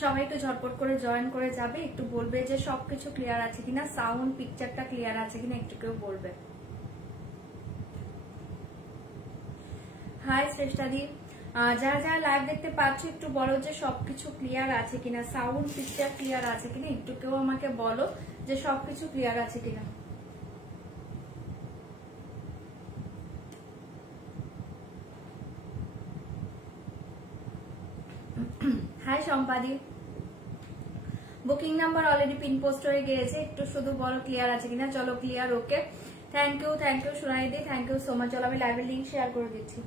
সবাই একটু ঝটপট করে জয়েন করে যাবে, একটু বলবে যে সবকিছু ক্লিয়ার আছে কিনা, সাউন্ড পিকচারটা ক্লিয়ার আছে কিনা একটু কেউ বলবে। হাই শ্রেষ্ঠাদি, যারা যারা লাইভ দেখতে পাচ্ছ একটু বলো যে সবকিছু ক্লিয়ার আছে কিনা, সাউন্ড পিকচার ক্লিয়ার আছে কিনা একটু কেউ আমাকে বলো যে সবকিছু ক্লিয়ার আছে কিনা। হাই সম্পাদি, booking number already pin post হয়ে গিয়েছে, একটু শুধু বলো ক্লিয়ার আছে কিনা। চলো ক্লিয়ার, ওকে, থ্যাংক ইউ সোনাইদি, থ্যাংক ইউ সো মাচ। চলো আমি লাইভের লিঙ্ক শেয়ার করে দিচ্ছি।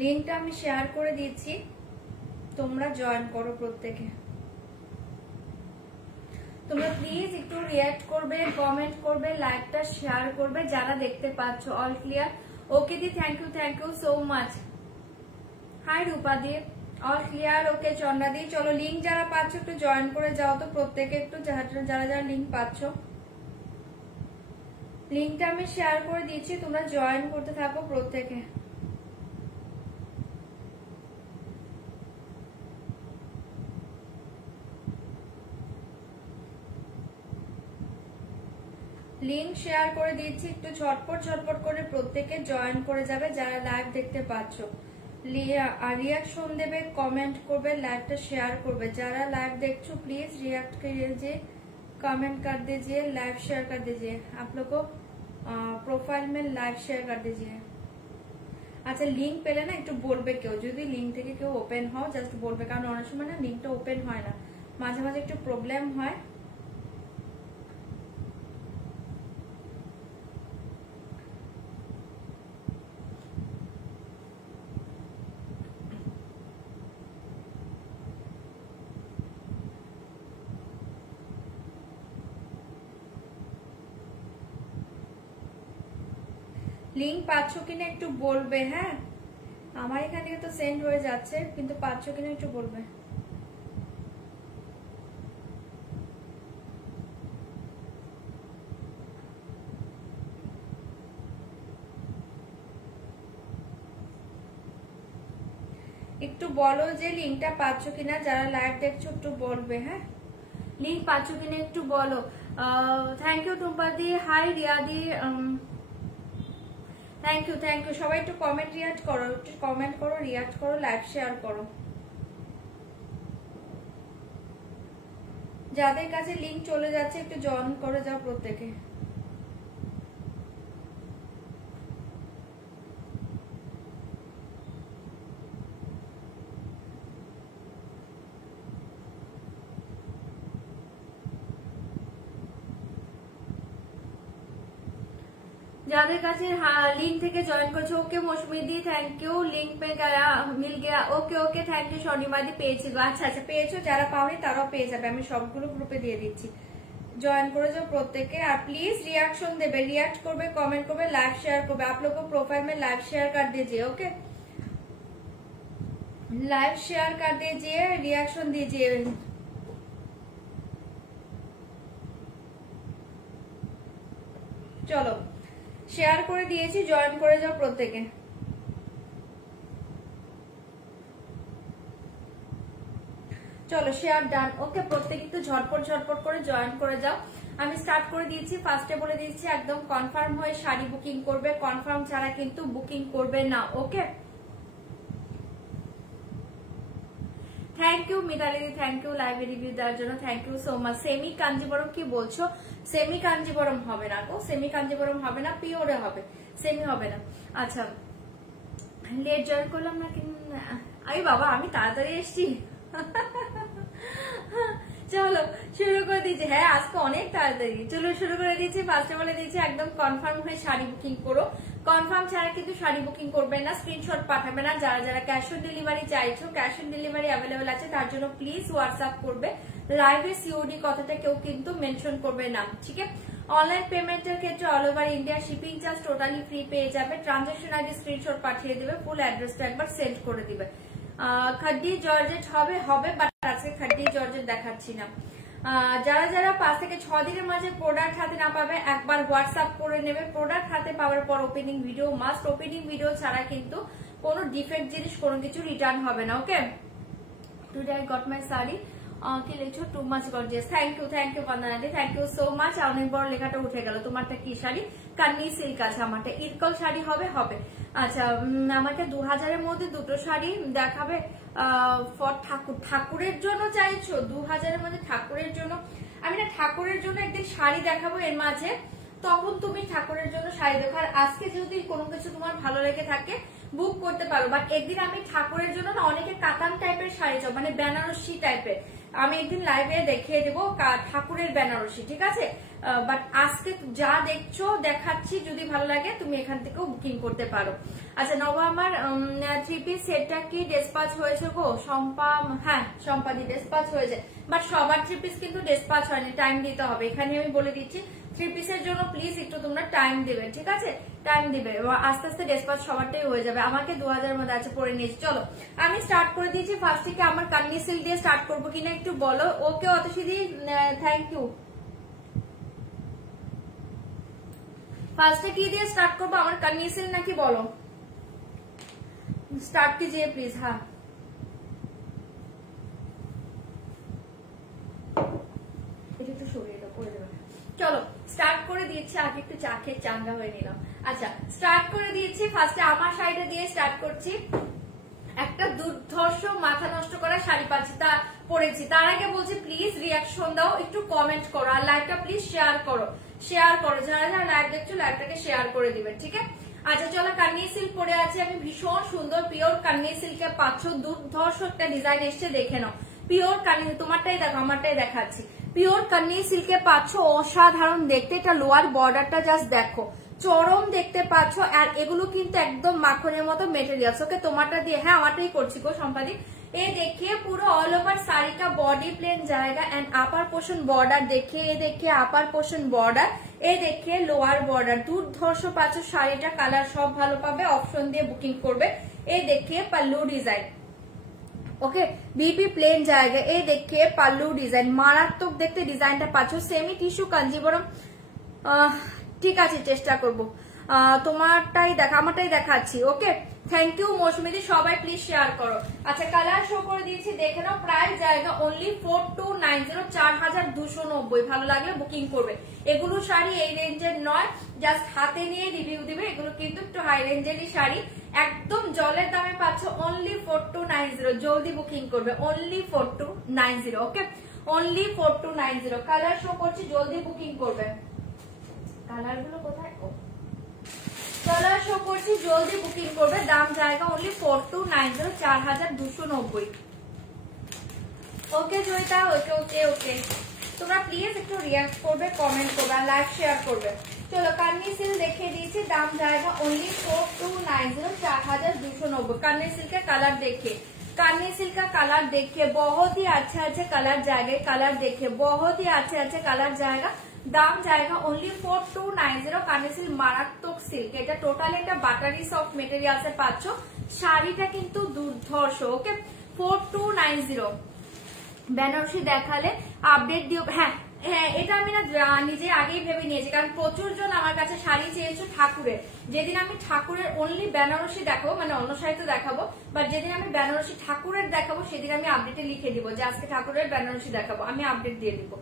লিঙ্কটা আমি শেয়ার করে দিচ্ছি, তোমরা জয়েন করো প্রত্যেকে। তোমরা প্লিজ একটু রিঅ্যাক্ট করবে, কমেন্ট করবে, লাইভটা শেয়ার করবে যারা দেখতে পাচ্ছ। অল ক্লিয়ার, ওকে দি, thank you so much. Hi Rupa দি, অল ক্লিয়ার, ওকে চন্দ্রা দি। চলো লিঙ্ক যারা পাচ্ছ একটু জয়েন করে যাও তো প্রত্যেকে, একটু যারা যারা লিঙ্ক পাচ্ছ। লিঙ্কটা আমি শেয়ার করে দিচ্ছি, তোমরা জয়েন করতে থাকো প্রত্যেকে। লিঙ্ক শেয়ার করে দিচ্ছি, একটু ঝটপট করে প্রত্যেকে জয়েন করে যাবে যারা লাইভ দেখতে পাচ্ছ। রিয়াকশন দেবে, কমেন্ট করবে, লাইভটা শেয়ার করবে। যারা लाइव देखो प्लीज रिएक्ट कीजिए, कमेंट कर दीजिए, लाइव शेयर कर दीजिए। आप लोग को प्रोफाइल में लाइव शेयर कर दीजिए। আচ্ছা লিংক পেলে না একটু বলবে, কেউ যদি লিংক থেকে কেউ ওপেন হও জাস্ট বলবে, কারণ অনেক সময় না লিংকটা ওপেন হয় না, মাঝে মাঝে একটু প্রবলেম হয়। লিংক পাচ্ছ কিনা একটু বলবে। হ্যাঁ আমার এখান থেকে তো সেন্ড হয়ে যাচ্ছে, কিন্তু পাচ্ছ কিনা একটু বলবে। একটু বলো যে লিংকটা পাচ্ছ কিনা, যারা লাইভ দেখছো একটু বলবে। হ্যাঁ লিংক পাচ্ছ কিনা একটু বলো। থ্যাংক ইউ টুম্পাদি, হাই রিয়াদি, থ্যাংক ইউ সবাই একটু কমেন্ট রিয়াক্ট করো, একটু কমেন্ট করো, রিয়াক্ট করো, লাইভ শেয়ার করো। যাদের কাছে লিংক চলে যাচ্ছে একটু জয়েন করে যাও প্রত্যেকে। যাদের কাছে লিंक থেকে জয়েন করছে, ওকে মৌসুমি দি থ্যাংক ইউ, লিंक पे गया मिल गया, ওকে ওকে থ্যাংক ইউ। শনিবার দি পেয়েছি, আচ্ছা আচ্ছা পেয়েছো, যারা পাওনি তারাও পেয়ে যাবে, আমি সবগুলো গ্রুপে দিয়ে দিচ্ছি। জয়েন করে যাও প্রত্যেকে, আর প্লিজ रिएक्शन देवे, रिएक्ट করবে, कमेंट করবে, लाइव शेयर করবে। आप लोग को प्रोफाइल में लाइव शेयर कर दीजिए, ओके लाइव शेयर कर दीजिए, रिएक्शन दीजिए। চলো শেয়ার করে দিয়েছি, জয়েন করে যাও প্রত্যেকে। চলো শেয়ার ডান, ওকে প্রত্যেকে একটু ঝটপট করে জয়েন করে যাও। আমি স্টার্ট করে দিয়েছি, ফার্স্টে বলে দিয়েছি একদম কনফার্ম হয়ে শাড়ি বুকিং করবে, কনফার্ম ছাড়া কিন্তু বুকিং করবে না, ওকে। থ্যাংক ইউ মিতালি দি, থ্যাংক ইউ লাইভ রিভিউ দেওয়ার জন্য, thank you so much. Semi Kanjivaram কি বলছো? সেমি কাঞ্জিবরম হবে না গো, সেমি কাঞ্জিবরম হবে না, পিওরে হবে, সেমি হবে না। আচ্ছা লেট জয়েন করলাম না কি? আরে বাবা আমি তাড়াতাড়ি এসছি। চলো শুরু করে দিয়েছি, হ্যাঁ আজকে অনেক তাড়াতাড়ি। চলো শুরু করে দিয়েছি, ফার্স্টে বলে দিয়েছি একদম কনফার্ম হয়ে শাড়ি বুকিং করো, কনফার্ম ছাড়া কিন্তু শাড়ি বুকিং করবে না, স্ক্রিনশট পাঠাবে না। যারা যারা ক্যাশ অন ডেলিভারি চাইছো, ক্যাশ অন ডেলিভারি অ্যাভেলেবেল আছে, তার জন্য প্লিজ হোয়াটসঅ্যাপ করবে। লাইভে সিওডি কথাটা কেউ কিন্তু মেনশন করবে না, ঠিক আছে। অনলাইন পেমেন্টের ক্ষেত্রে all over India shipping charge totally free পেয়ে যাবে। ট্রানজাকশন আইডি স্ক্রিনশট পাঠিয়ে দেবে, ফুল অ্যাড্রেসটা একবার সেন্ড করে দিবে। খাড্ডি জর্জেট হবে বাট আজকে খাড্ডি জর্জেট দেখাচ্ছি না। যারা যারা 5 থেকে 6 দিনের মাঝে প্রোডাক্ট হাতে না পাবে একবার হোয়াটসঅ্যাপ করে নেবে। প্রোডাক্ট হাতে পাওয়ার পর opening video must, opening video ছাড়া কিন্তু কোনো ডিফেক্ট জিনিস কোনো কিছু রিটার্ন হবে না। Okay, today I got my sari কি লিখছো, too much gorgeous. Thank you বন্দনাদি, থ্যাংক ইউ সো মাচ। অনেক বড় লেখাটা উঠে গেল। তোমারটা কি শাড়ি? কান্নি সিল্ক আছে, আমারটা ইরকল শাড়ি হবে। আচ্ছা, আমাকে 2000-এর মধ্যে দুটো শাড়ি দেখাবে ফর ঠাকুরের জন্য চাইছো? 2000-এর মধ্যে ঠাকুরের জন্য? আমি না ঠাকুরের জন্য একদিন শাড়ি দেখাবো এর মাঝে, তখন তুমি ঠাকুরের জন্য শাড়ি দেখো। আর আজকে যদি কোনো কিছু তোমার ভালো লেগে থাকে বুক করতে পারো, বাট একদিন আমি ঠাকুরের জন্য না অনেকে কাতান টাইপের শাড়ি চাও, মানে বেনারসি টাইপের, আমি একদিন লাইভে দেখিয়ে দেবো ঠাকুরের বেনারসি, ঠিক আছে? বাট আজকে যা দেখছো দেখাচ্ছি, যদি ভালো লাগে তুমি এখান থেকেও বুকিং করতে পারো। আচ্ছা নবা, আমার 3 পিস সেটটা কি ডেসপাচ হয়েছে গো? শম্পা, হ্যাঁ শম্পাদি ডেসপাচ হয়েছে, বাট সবার 3 পিস কিন্তু ডেসপাচ হয়নি, টাইম দিতে হবে। এখানে আমি বলে দিচ্ছি 3 পিসের জন্য প্লিজ একটু তোমরা টাইম দেবে, ঠিক আছে? টাইম দিবে, আস্তে আস্তে ডেসপাচ সবারটাই হয়ে যাবে। আমাকে 2000-এর মধ্যে আছে, পরে নিয়েছি। চলো আমি স্টার্ট করে দিয়েছি। ফার্স্ট থেকে আমার কান্নি সিল্ক দিয়ে স্টার্ট করবো কিনা একটু বলো। ওকে অতসিদি, থ্যাংক ইউ। ফার্স্টে কি দিয়ে স্টার্ট করবো, আমার কান্নি সিল্ক নাকি বলো? স্টার্ট कीजिए প্লিজ। হ্যাঁ এটা একটু সরিয়ে দাও, করে দেবে। চলো স্টার্ট করে দিয়েছি, আগে একটু চা খেয়ে চাঙ্গা হয়ে নিলাম। আচ্ছা স্টার্ট করে দিয়েছি। ফার্স্টে আমার শাড়িটা দিয়ে স্টার্ট করছি। একটা দুর্ধর্ষ মাথা নষ্ট করা শাড়ি পাচ্ছি, তা পরেছি। তার আগে বলছি প্লিজ রিয়াকশন দাও, একটু কমেন্ট করো, আর লাইভটা প্লিজ শেয়ার করো। যারা যারা লাইভ দেখছো লাইভটাকে শেয়ার করে দিবেন, ঠিক আছে? আচ্ছা চলো, কান্নি সিল্ক পরে আছি আমি, ভীষণ সুন্দর পিওর কান্নি সিল্কে পাচ্ছ। দুর্ধর্ষ একটা ডিজাইন এসছে, দেখে নাও। পিওর কান্নি, তোমারটাই দেখো, আমারটাই দেখাচ্ছি। পিওর কান্নি সিল্কে পাচ্ছ, অসাধারণ দেখতে। এটা লোয়ার বর্ডারটা জাস্ট দেখো, চরম দেখতে পাচ্ছ। আর এগুলো কিন্তু একদম মাখনের মতো মেটেরিয়ালস। ওকে, তোমারটা দিয়ে, হ্যাঁ আমারটাই করছি গো সম্পাদি। ये देखिए पूरा ऑल ओवर साड़ी का बॉडी प्लेन जाएगा एंड अपर पोर्शन बॉर्डर देखिए, ये देखिए अपर पोर्शन बॉर्डर, ये देखिए लोअर बॉर्डर। দুর্ধর্ষ পাচ্ছ শাড়িটা, কালার সব ভালো পাবে, অপশন দিয়ে বুকিং করবে। ये देखिए पल्लू डिजाइन, ओके बीपी प्लेन जाएगा। ये देखिए पल्लू डिजाइन, মারাত্মক দেখতে ডিজাইনটা পাচ্ছ। সেমি টিস্যু কাঞ্জিবরম, ঠিক আছে চেষ্টা করবো। তোমারটাই দেখা, আমারটাই দেখাচ্ছি। ওকে থ্যাংক ইউ মৌসুমীদি, সবাই প্লিজ শেয়ার করো। আচ্ছা কালার শো করে দিয়েছি, দেখে নাও। প্রাইস জায়গা অনলি 4290, 4290। ভালো লাগলে বুকিং করবে। এগুলো শাড়ি এই রেঞ্জের নয়, জাস্ট হাতে নিয়ে রিভিউ দিবে। এগুলো কিন্তু একটু হাই রেঞ্জেরই শাড়ি, একদম জলের দামে পাচ্ছ। অনলি 4290, জলদি বুকিং করবে। Only 4290, okay only 4290। Colour show করছি, জলদি বুকিং করবে। কালার গুলো কোথায়? কালার শো করছি, জলদি বুকিং করবে। দাম জায়গা অনলি 4290, 4290। ওকে জয়িতা, ওকে ওকে ওকে। তোমরা প্লিজ একটু রিয়াক্ট করবে, কমেন্ট করবে, আর লাইক শেয়ার করবে। চলো কান্নি সিল্ক দেখিয়ে দিয়েছি, দাম জায়গা অনলি 4290, 4290। কান্নি সিল্কের কালার देखिए, कान्नी सिल्क का कलर देखिए, बहुत ही अच्छे अच्छे कलर जाएगा। कलर देखिए, बहुत ही अच्छे अच्छे कलर जाएगा। দাম জায়গা অনলি 4290। কান্নি সিল্ক মারাত্মক সিল্ক, এটা টোটাল একটা বাটারি সফট মেটেরিয়ালসে পাচ্ছ। শাড়িটা কিন্তু দুর্ধর্ষ। ওকে 4290। বেনারসি দেখালে আপডেট দিও। হ্যাঁ হ্যাঁ, এটা আমি না নিজে আগেই ভেবে নিয়েছি, কারণ প্রচুর জন আমার কাছে শাড়ি চেয়েছো ঠাকুরের। যেদিন আমি ঠাকুরের অনলি বেনারসি দেখাবো, মানে অন্য শাড়ি তো দেখাবো, বাট যেদিন আমি বেনারসি ঠাকুরের দেখাবো সেদিন আমি আপডেটে লিখে দিব যে আজকে ঠাকুরের বেনারসি দেখাবো, আমি আপডেট দিয়ে দিব।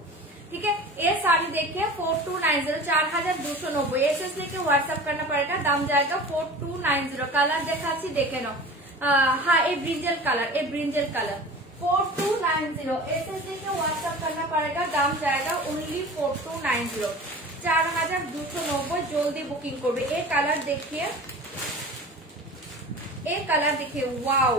ठीक है, ये साड़ी देखिए 4290, 4290। एसएस लेके व्हाट्सएप करना पड़ेगा। दाम जाएगा 4290। कलर देखा देखे नो। हाँ ये ब्रिंजल कलर, ये ब्रिंजल कलर 4290। एसएस लेके व्हाट्सएप करना पड़ेगा। दाम जाएगा ओनली 4290, 4290। जल्दी बुकिंग করবে। ये कलर देखिए, ये कलर देखिए, वाओ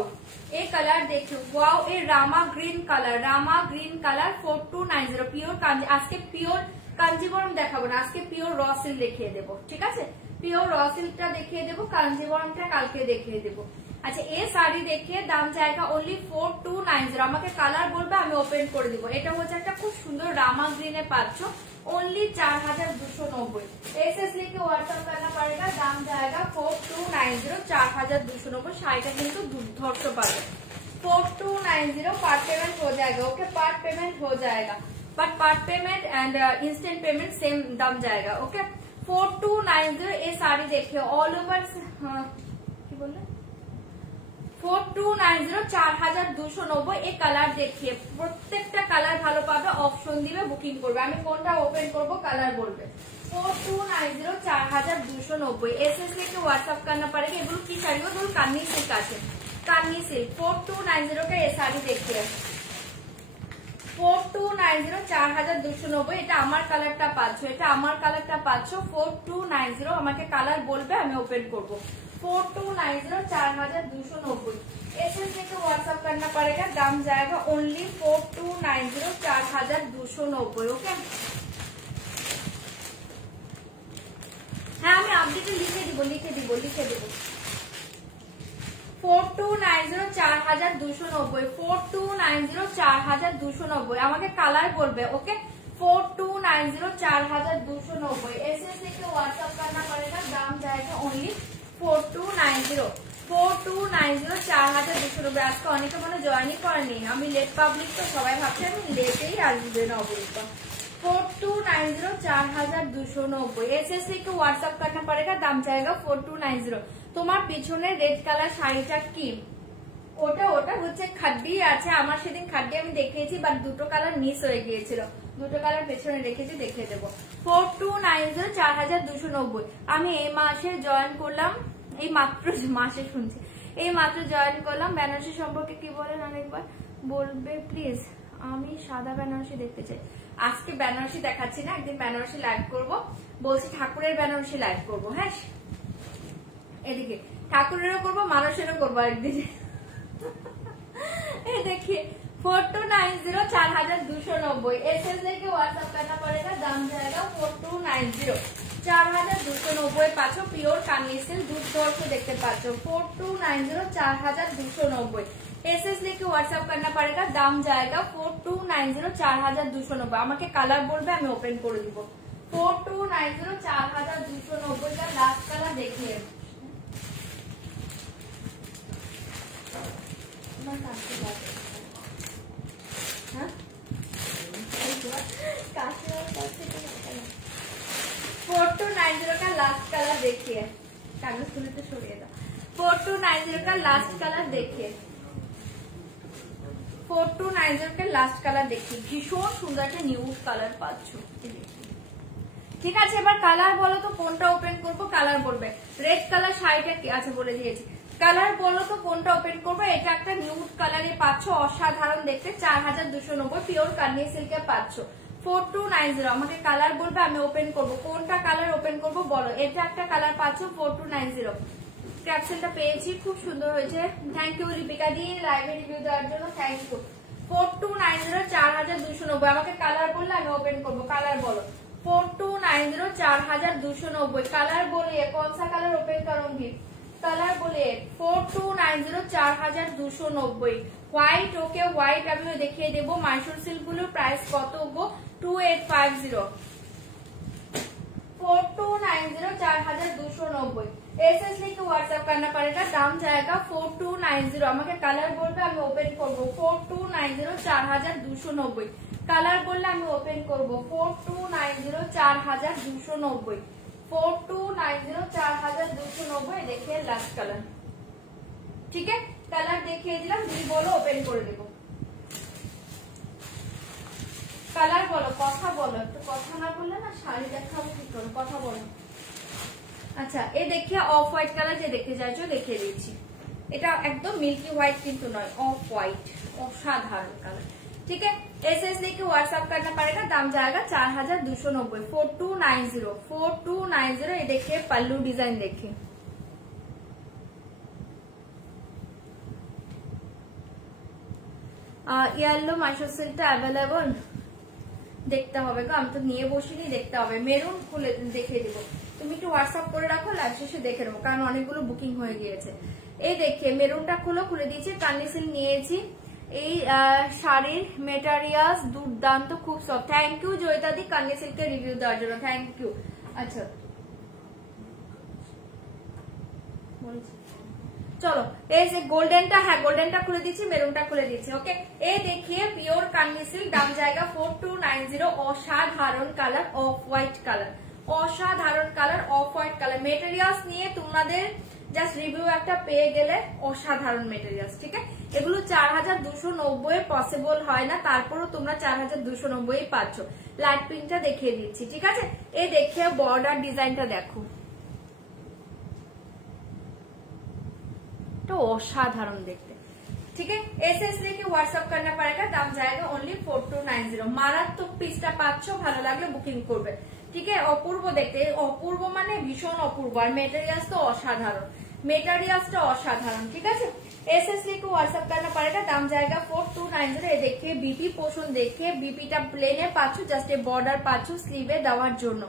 ये कलर देखिए, वाओ ये Rama green colour, Rama green colour 4290। Pure Kanji, আজকে পিওর কাঞ্জিবরম দেখাবো না, আজকে পিওর র সিল্ক দেখিয়ে দেবো। ঠিক আছে, পিওর র সিল্কটা দেখিয়ে দেবো, কাঞ্জিবরমটা কালকে দেখিয়ে দেবো। আচ্ছা এই শাড়ি দেখিয়ে, দাম জায়গা অনলি 4290। আমাকে কালার বলবে, আমি ওপেন করে দিব। এটা হচ্ছে একটা খুব সুন্দর রামা গ্রিনে পাচ্ছ, ओनली 4290। एसएस लेके व्हाट्सएप करना पड़ेगा। दाम जाएगा 4290, 4290। শাড়িটা কিন্তু দুর্ধর্ষ পাবে। 4290 पार्ट पेमेंट हो जाएगा। ओके, पार्ट पेमेंट हो जाएगा, but part payment and instant payment same दाम जाएगा। ओके, 4290 ये साड़ी देखिए ऑल ओवर। কি বললে 4290 4290 এই কালার দেখিয়ে প্রত্যেকটা কালার ভালো পাবে, অপশন দিবে, বুকিং করবে। আমি কোনটা ওপেন করব কালার বলবে। 4290 4290 एसएस लेके व्हाट्सएप करना पड़ेगा। এগুলো কি শাড়ি গো? ধরুন কান্নি সিল্ক আছে, কান্নি সিল্ক 4290 का ये শাড়ি দেখিয়ে 4290 4290 এটা আমার কালারটা পাচ্ছ, এটা আমার কালারটা পাচ্ছ 4290। আমাকে কালার বলবে, আমি ওপেন করব। 4290 4290 एसएस लेके व्हाट्सएप करना पड़ेगा, दाम जाएगा ओनली 4290 4290। ओके, হ্যাঁ আমি আপডেটে লিখে দিব 4290 4290 4290 4290 আমাকে কালার বলবে। ওকে, 4290 4290 एसएस लेके व्हाट्सएप करना पड़ेगा, दाम जाएगा ओनली 4290 4290 4290। আজকে অনেকে মনে জয়েনই করেনি, আমি লেট পাবলিক তো সবাই ভাবছে আমি লেটেই আসবে না অবস্থা। 4290 4290 एसएस लेके व्हाट्सएप करना पड़ेगा, दाम जाएगा 4290। তোমার পিছনে রেড কালার শাড়িটা কি? ওটা হচ্ছে খাড্ডি আছে, আমার সেদিন খাড্ডি আমি দেখিয়েছি, বাট দুটো কালার মিস হয়ে গিয়েছিল, দুটো কালার পেছনে রেখেছি, দেখিয়ে দেবো। 4290 4290 আমি এই মাসে জয়েন করলাম, এই মাত্র মাসে শুনছি, এই মাত্র জয়েন করলাম। বেনারসি সম্পর্কে কি বলেন অনেকবার বলবে প্লিজ, আমি সাদা বেনারসি দেখতে চাই। আজকে বেনারসি দেখাচ্ছি না, একদিন বেনারসি লাইভ করব, বলছি ঠাকুরের বেনারসি লাইভ করব। হ্যাঁ, এদিকে ঠাকুরেরও করবো, মানুষেরও করবো একদিন। এই देखिए 4290 4290 एसएस लेके व्हाट्सएप करना पड़ेगा, दाम जाएगा 4290 4290 পাচ্ছ পিওর কামিজ সিল্ক দুধ দর্শ দেখতে পাচ্ছ 4290 4290 एसएस लेके व्हाट्सएप करना पड़ेगा, दाम जाएगा 4290 4290। আমাকে কালার বলবে, আমি ওপেন করে দিব। 4290 4290 का लास्ट कलर देखिए। हाँ 4290 का लास्ट कलर देखिए, कागज खुले तो छोड़िए था। 4290 का लास्ट कलर देखिए, 4290 का लास्ट कलर देखिए, ভীষণ সুন্দর একটা নিউড কালার পাচ্ছ। ঠিক আছে, এবার কালার বলো তো কোনটা ওপেন করবো, কালার বলবে। রেড কালার শাড়িটা কি আছে বলে দিয়েছি, কালার বলো তো কোনটা ওপেন করবো। এটা একটা নিউড কালারে পাচ্ছ, অসাধারণ দেখতে 4290 পিওর কান্নি সিল্কে পাচ্ছ 4290। আমাকে কালার বলবে, আমি ওপেন করব। কোনটা কালার ওপেন করব বলো। এটা একটা কালার পাচ্ছ 4290। ক্যাপশনটা পেয়েছি, খুব সুন্দর হয়েছে, থ্যাংক ইউ লিপিকা দি লাইভে রিভিউ দেওয়ার জন্য, থ্যাংক ইউ। 4290 4290 আমাকে কালার বললে আমি ওপেন করব। কালার বলো। 4290 4290 कलर बोलिए, कौन सा कलर ओपन करूंगी, कलर बोलिए। 4290 4290 হোয়াইট। ওকে, হোয়াইট আমিও দেখিয়ে দেবো। মাইসুর সিল্ক গুলোর প্রাইস কত গো? 2850। 4290 4290 एसएस लेके व्हाट्सएप करना पड़ेगा, दाम जाएगा 4290। আমাকে কালার বলবে, আমি ওপেন করব। 4290 4290 কালার বললে আমি ওপেন করব। 4290 4290 4290 4290 देखिए लास्ट कलर। ठीक है, कलर দেখিয়ে দিলাম, যদি বলো ওপেন করে দেব। কালার বলো, কথা বলো, একটু কথা না বললে না শাড়ি দেখাবো কি করে, কথা বলো। আচ্ছা, এই দেখিয়ে অফ হোয়াইট কালার যে দেখতে চাইছো দেখিয়ে দিচ্ছি। এটা একদম মিল্কি হোয়াইট কিন্তু নয়, অফ হোয়াইট, অসাধারণ কালার। ठीक है, एसएस लेके व्हाट्सएप करना पड़ेगा, दाम जाएगा 4290। 4290 4290। ये देखिए पल्लू डिजाइन देखिए, येलो माइसोर सिल्कটা अवेलेबल দেখতে হবে গো, আমি তো নিয়ে বসিনি, দেখতে হবে। মেরুন খুলে দেখিয়ে দিব, তুমি একটু হোয়াটসঅ্যাপ করে রাখো, লাইভ শেষে দেখে নেবো, কারণ অনেকগুলো বুকিং হয়ে গিয়েছে। এই দেখিয়ে মেরুনটা খুলে দিয়েছি, কান্নি সিল্ক নিয়েছি। এই শাড়ির মেটেরিয়ালস দুর্দান্ত, খুব সফট। থ্যাংক ইউ জয়িতা দি কান্নি সিল্কের রিভিউ দেওয়ার জন্য, থ্যাংক ইউ। আচ্ছা চলো এই যে গোল্ডেনটা, হ্যাঁ গোল্ডেনটা খুলে দিচ্ছি, মেরুনটা খুলে দিচ্ছি। ওকে, এই দেখিয়ে পিওর কান্দি সিল্ক, দাম জায়গা 4290। অসাধারণ কালার, অফ হোয়াইট কালার, অসাধারণ colour, off white colour. Materials নিয়ে তোমাদের জাস্ট রিভিউ একটা পেয়ে গেলে, অসাধারণ মেটেরিয়ালস। ঠিক আছে, এগুলো 4290 পসিবল হয় না, তারপরও তোমরা 4290 পাচ্ছ। লাইট পিঙ্কটা দেখিয়ে দিচ্ছি। ঠিক আছে, এই দেখে বর্ডার ডিজাইনটা দেখো, तो असाधारण देखते। ठीक है, एसएस लेके व्हाट्सएप करना पड़ेगा, दाम जाएगा ओनली 4290। মারাত্মক পিসটা পাচ্ছ, ভালো লাগলে বুকিং করবে। ঠিক আছে, অপূর্ব দেখতে, অপূর্ব মানে ভীষণ অপূর্ব, আর মেটেরিয়ালস তো অসাধারণ, মেটেরিয়ালসটা অসাধারণ। ঠিক আছে, एसएस लेके व्हाट्सएप करना पड़ेगा, दाम जाएगा 4290। ये देखिए बीपी पोर्शन, देखिए बीपीটা প্লেনে পাচ্ছ, জাস্ট এই বর্ডার পাচ্ছ স্লিভে দেওয়ার জন্য।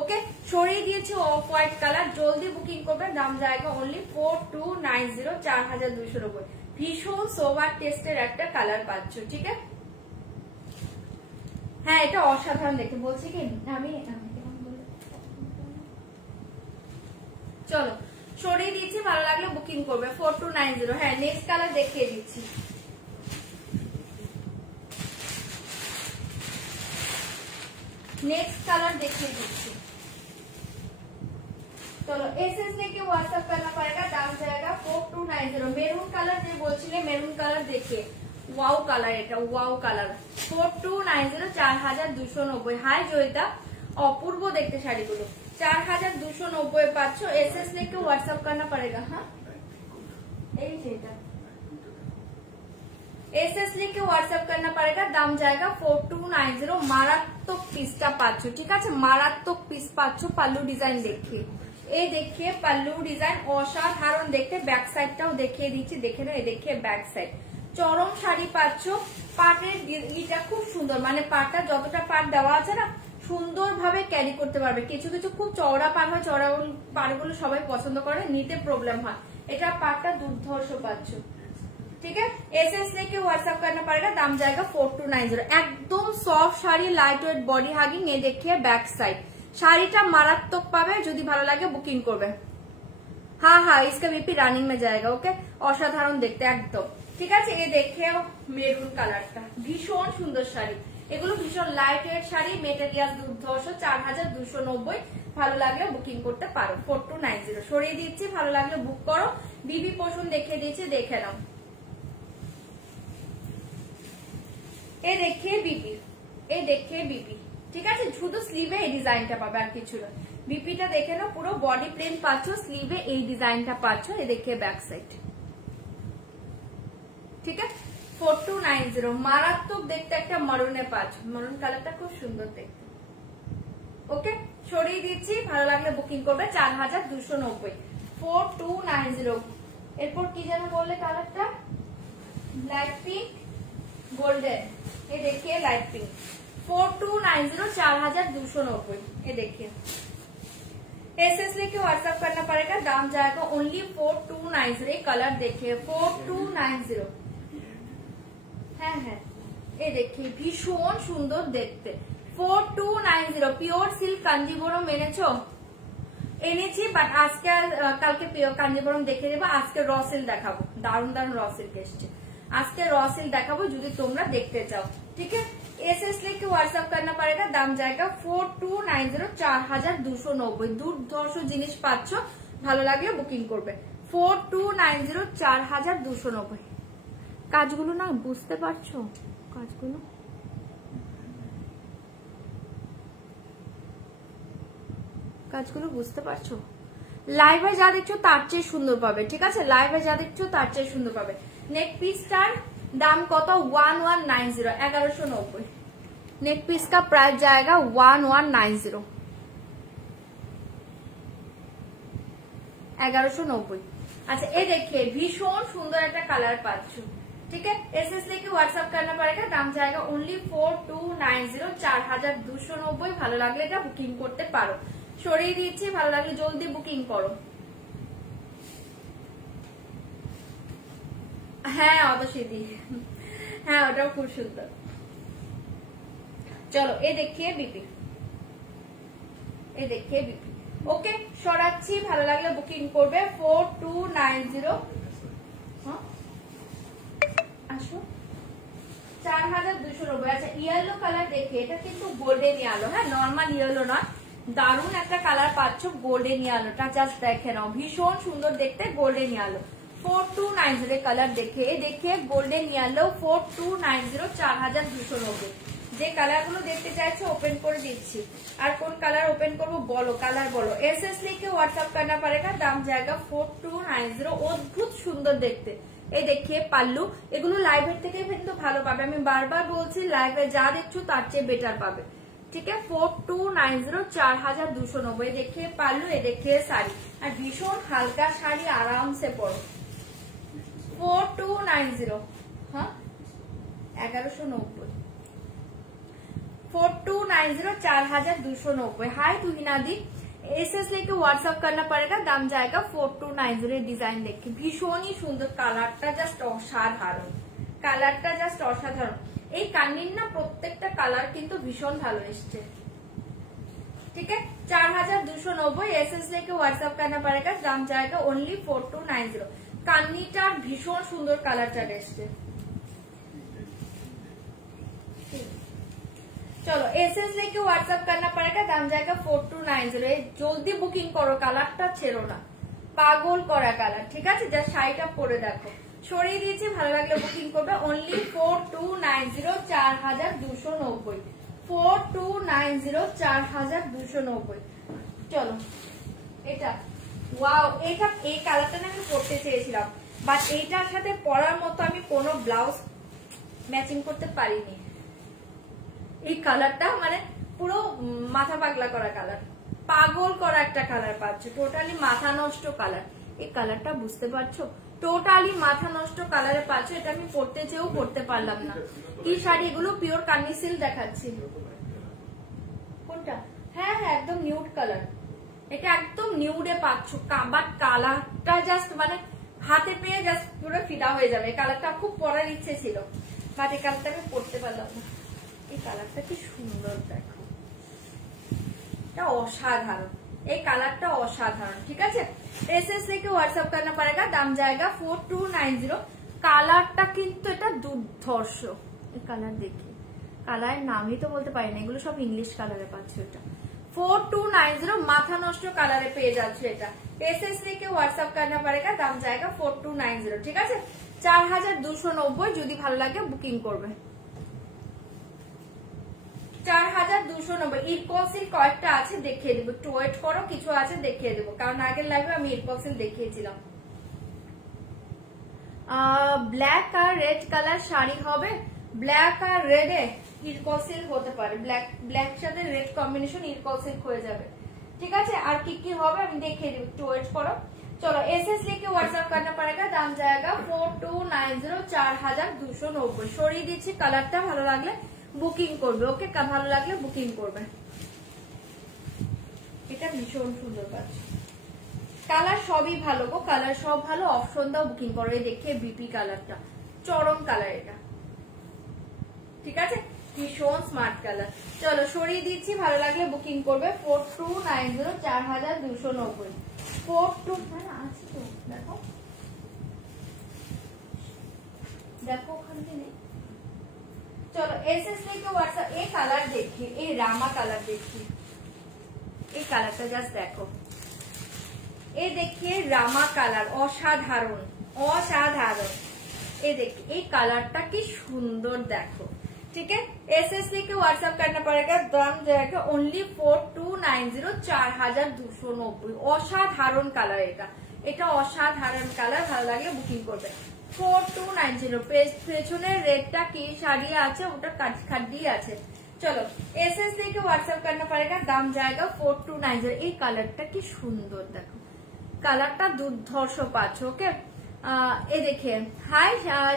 ওকে, সরিয়ে দিয়েছি অফ হোয়াইট কালার, জলদি বুকিং করবেন, দাম জায়গা অনলি 4290, 4290। ভীষণ সোভার টেস্টের একটা কালার পাচ্ছ। ঠিক আছে, হ্যাঁ এটা অসাধারণ দেখতে, বলছি কি আমি চলো সরিয়ে দিয়েছি, ভালো লাগলে বুকিং করবে 4290। হ্যাঁ নেক্সট কালার দেখিয়ে দিচ্ছি। नेक्स्ट कलर देखिए दीजिए। चलो एसएस लेके व्हाट्सएप करना पड़ेगा, दाम जाएगा 4290। मेरून कलर जो बोलছিলে, मेरून कलर देखिए, वाओ कलर, এটা वाओ कलर 4290, 4290। हाय জয়িতা, অপূর্ব দেখতে শাড়িগুলো, 4290 পাচ্ছ। एसएस लेके व्हाट्सएप करना पड़ेगा। हाँ এই যেটা एसएस लेके व्हाट्सएप करना पड़ेगा, दाम जाएगा 4290। মারাত্মক পিসটা পাচ্ছ। ঠিক আছে, মারাত্মক পিস পাচ্ছ। পাল্লু ডিজাইন দেখিয়ে, এই দেখিয়ে পাল্লু ডিজাইন অসাধারণ দেখতে। ব্যাক সাইডটাও দেখিয়ে দিচ্ছি, দেখে নাও, এই দেখিয়ে ব্যাক সাইড। চরম শাড়ি পাচ্ছ, পাটের ইটা খুব সুন্দর, মানে পাটটা যতটা পাট দেওয়া আছে না, সুন্দরভাবে ক্যারি করতে পারবে। কিছু কিছু খুব চওড়া পাট হয়, চওড়া পাটগুলো সবাই পছন্দ করে, নিতে প্রবলেম হয়। এটা পাটটা দুর্ধর্ষ পাচ্ছ। ठीक है, एसएस लेके व्हाट्सएप करना पड़ेगा, दाम जाएगा 4290। একদম soft sari, light weight, body hugging. এই দেখিয়ে ব্যাক সাইড, শাড়িটা মারাত্মক পাবে, যদি ভালো লাগে বুকিং করবে। हाँ हाँ इसका बीपी রানিং में जाएगा। ओके, অসাধারণ দেখতে একদম। ঠিক আছে, এই দেখে মেরুন কালারটা ভীষণ সুন্দর শাড়ি, এগুলো ভীষণ লাইট ওয়েট শাড়ি, মেটেরিয়াল দুর্ধর্ষ, 4290। ভালো লাগলে বুকিং করতে পারো 4290। সরিয়ে দিচ্ছি, ভালো লাগলে বুক করো। বিবি পোষণ দেখিয়ে দিয়েছি, দেখে নাও। এই দেখিয়ে বিপি, এই দেখিয়ে বিপি। ঠিক আছে, শুধু স্লিভে এই ডিজাইনটা পাবে, আর কিছু না। বিপিটা দেখে নাও, পুরো বডি প্লেন পাচ্ছ, স্লিভে এই ডিজাইনটা পাচ্ছ। এই দেখিয়ে ব্যাক সাইড। ঠিক আছে, 4290। মারাত্মক দেখতে একটা মারুনে পাচ্ছ, মারুন কালারটা খুব সুন্দর দেখতে। ওকে, সরিয়ে দিচ্ছি, ভালো লাগলে বুকিং করবে 4290। 4290। এরপর কি যেন বললে কালারটা, লাইট পিঙ্ক गोल्डन। ये देखिए लाइट पिंक 4290, 4290। ये देखिए एसएस लेके व्हाट्सएप करना पड़ेगा, दाम जाएगा ओनली 4290। ये कलर देखिए 4290। হ্যাঁ হ্যাঁ, এই देखिए ভীষণ সুন্দর দেখতে 4290। পিওর সিল্ক কাঞ্জিবরম এনেছো? এনেছি, বাট আজকে কালকে পিওর কাঞ্জিবরম দেখে দেবো, আজকে র সিল্ক দেখাবো। দারুণ দারুণ র সিল্ক এসছে, আজকে র সিল্ক দেখাবো যদি তোমরা দেখতে চাও। ঠিক আছে, एसएस लेके व्हाट्सएप करना पड़ेगा, दाम जाएगा 4290, 4290। দুর্ধর্ষ জিনিস পাচ্ছ, ভালো লাগলে বুকিং করবে 4290, 4290। কাজগুলো না বুঝতে পারছো, কাজগুলো কাজগুলো বুঝতে পারছো? লাইভে যা দেখছো তার চেয়ে সুন্দর পাবে। ঠিক আছে, লাইভে যা দেখছো তার চেয়ে সুন্দর পাবে। नेक पीसটার दाम কত? 1190, 1190। नेक पीस का प्राइस जाएगा 1190, 1190। अच्छा, ये देखिए भीषण सुंदर একটা কালার পাচ্ছ। ठीक है, एसएस लेके व्हाट्सएप करना पड़ेगा, दाम जाएगा ओनली 4290, 4290। ভালো লাগলে এটা বুকিং করতে পারো। সরিয়ে দিচ্ছি, ভালো লাগলে জলদি বুকিং করো। হ্যাঁ অতসিদি, হ্যাঁ ওটাও খুব সুন্দর। চলো এ দেখিয়ে বিপি, এ দেখিয়ে বিপি। ওকে, সরাচ্ছি, ভালো লাগলে বুকিং করবে 4290। আসো 4290। আচ্ছা ইয়েলো কালার দেখে, এটা কিন্তু গোল্ডেন ইয়েলো, হ্যাঁ নর্মাল ইয়েলো নয়, দারুন একটা কালার পাচ্ছ গোল্ডেন ইয়েলোটা, জাস্ট দেখে নাও ভীষণ সুন্দর দেখতে গোল্ডেন ইয়েলো। 4290 কালার দেখে গোল্ডেন ইয়েলো 4290 4290। যে কালার গুলো দেখতে চাইছো ওপেন করে দিচ্ছি। আর কোন কালার ওপেন করবো বলো, কালার বলো। এসএস লিখে হোয়াটসঅ্যাপ करना पड़ेगा, দাম জায়গা 4290। অদ্ভুত সুন্দর দেখতে। এই দেখিয়ে পাল্লু, এগুলো লাইভের থেকে কিন্তু ভালো পাবে, আমি বারবার বলছি লাইভে যা দেখছো তার চেয়ে বেটার পাবে। ঠিক আছে 4290 4290। দেখিয়ে পাল্লু, এ দেখিয়ে শাড়ি, আর ভীষণ হালকা শাড়ি, আরাম সে পরো। 4290, হ্যাঁ 1190। 4290 4290। हाय तुहिना दी, एसएस लेके व्हाट्सएप करना पड़ेगा, दाम जाएगा 4290। ডিজাইন দেখে ভীষণই সুন্দর, কালারটা জাস্ট অসাধারণ, কালারটা জাস্ট অসাধারণ। এই কান্নির না প্রত্যেকটা কালার কিন্তু ভীষণ ভালো এসছে। ठीक है 4290। एसएस लेके व्हाट्सएप करना पड़ेगा, दाम जाएगा ओनली 4290। কান্নিটার ভীষণ সুন্দর কালারটা এসছে। चलो एसएस लेके व्हाट्सएप करना पड़ेगा, दाम जाएगा 4290। जल्दी बुकिंग करो, কালারটা ছেড়ো না, পাগল করা কালার। ঠিক আছে যা শাড়িটা পরে দেখো, সরিয়ে দিয়েছি, ভালো লাগলে বুকিং করবে। অনলি 4290 4290। 4290 4290। চলো এটা ওয়াও, এটা এই কালারটা না আমি পরতে চেয়েছিলাম, বাট এইটার সাথে পরার মতো আমি কোনো ব্লাউজ ম্যাচিং করতে পারিনি। এই কালারটা মানে পুরো মাথা পাগলা করা কালার, পাগল করা একটা কালার পাচ্ছ, টোটালি মাথা নষ্ট কালার। এই কালারটা বুঝতে পারছো, টোটালি মাথা নষ্ট কালারে পাচ্ছ। এটা আমি পরতে চেয়েও পরতে পারলাম না। কি শাড়ি এগুলো? পিওর কানি সিল্ক দেখাচ্ছি। কোনটা? হ্যাঁ হ্যাঁ একদম নিউড কালার, এটা একদম নিউডে পাচ্ছ, বাট কালারটা জাস্ট মানে হাতে পেয়ে জাস্ট পুরো ফিদা হয়ে যাবে। এই কালারটা খুব পরার ইচ্ছে ছিল, বাট এই কালারটা আমি পরতে পারলাম না। এই কালারটা কি সুন্দর দেখো, এটা অসাধারণ, এই কালারটা অসাধারণ। ঠিক আছে एसएस लेके व्हाट्सएप करना पड़ेगा, दाम जाएगा 4290। কালারটা কিন্তু এটা দুর্ধর্ষ। এই কালার দেখি, কালারের নামই তো বলতে পারি না, এগুলো সব ইংলিশ কালারে পাচ্ছ। এটা 4290 মাথা নষ্ট কালারে পেয়ে যাচ্ছে এটা। एसएस लेके व्हाट्सएप करना पड़ेगा, दाम जाएगा 4290। ঠিক আছে 4290। যদি ভালো লাগে বুকিং করবে। 4290। ইরকলসিল কয়েকটা আছে দেখিয়ে দেবো, একটু ওয়েট করো, কিছু আছে দেখিয়ে দেবো, কারণ আগের লাইভে আমি ইরকলসিল দেখিয়েছিলাম। ব্ল্যাক আর রেড কালার শাড়ি হবে, ব্ল্যাক আর রেডে ইরকলসিল হতে পারে, ব্ল্যাক সাথে রেড কম্বিনেশন ইরকলসিল হয়ে যাবে। ঠিক আছে আর কি কি হবে আমি দেখিয়ে দেবো, একটু ওয়েট করো। চলো एसएस लेके व्हाट्सएप करना पड़ेगा, दाम जाएगा 4290 4290। সরিয়ে দিচ্ছি, কালারটা ভালো লাগলে বুকিং করবে। ওকে ভালো লাগলে বুকিং করবে। এটা ভীষণ সুন্দর পাচ্ছ, কালার সবই ভালো গো, কালার সব ভালো, অপশন দাও বুকিং করো। এই দেখে বিপি কালারটা চরম কালার এটা। ঠিক আছে ভীষণ স্মার্ট কালার। চলো সরিয়ে দিচ্ছি, ভালো লাগলে বুকিং করবে। 4290 4290। 42 আছে তো, দেখো দেখো ওখান থেকে। चलो एसएस लेके व्हाट्सएप। এই কালার দেখি, এই রামা কালার দেখি, এই কালারটা জাস্ট দেখো, এই দেখিয়ে রামা কালার অসাধারণ অসাধারণ। এই দেখি এই কালারটা কি সুন্দর দেখো। ठीक है एसएस लेके व्हाट्सएप करना पड़ेगा, दाम जाएगा ओनली 4290 4290। অসাধারণ কালার এটা, এটা অসাধারণ কালার, ভালো লাগলে বুকিং করবে। 4290। পেছনের রেডটা কি শাড়ি আছে, ওটা খাড্ডি আছে। চলো एसएस लेके व्हाट्सएप करना पड़ेगा, दाम जाएगा 4290। এই কালারটা কি সুন্দর দেখো, কালারটা দুর্ধর্ষ পাচ্ছ। ওকে ये देखिए हाय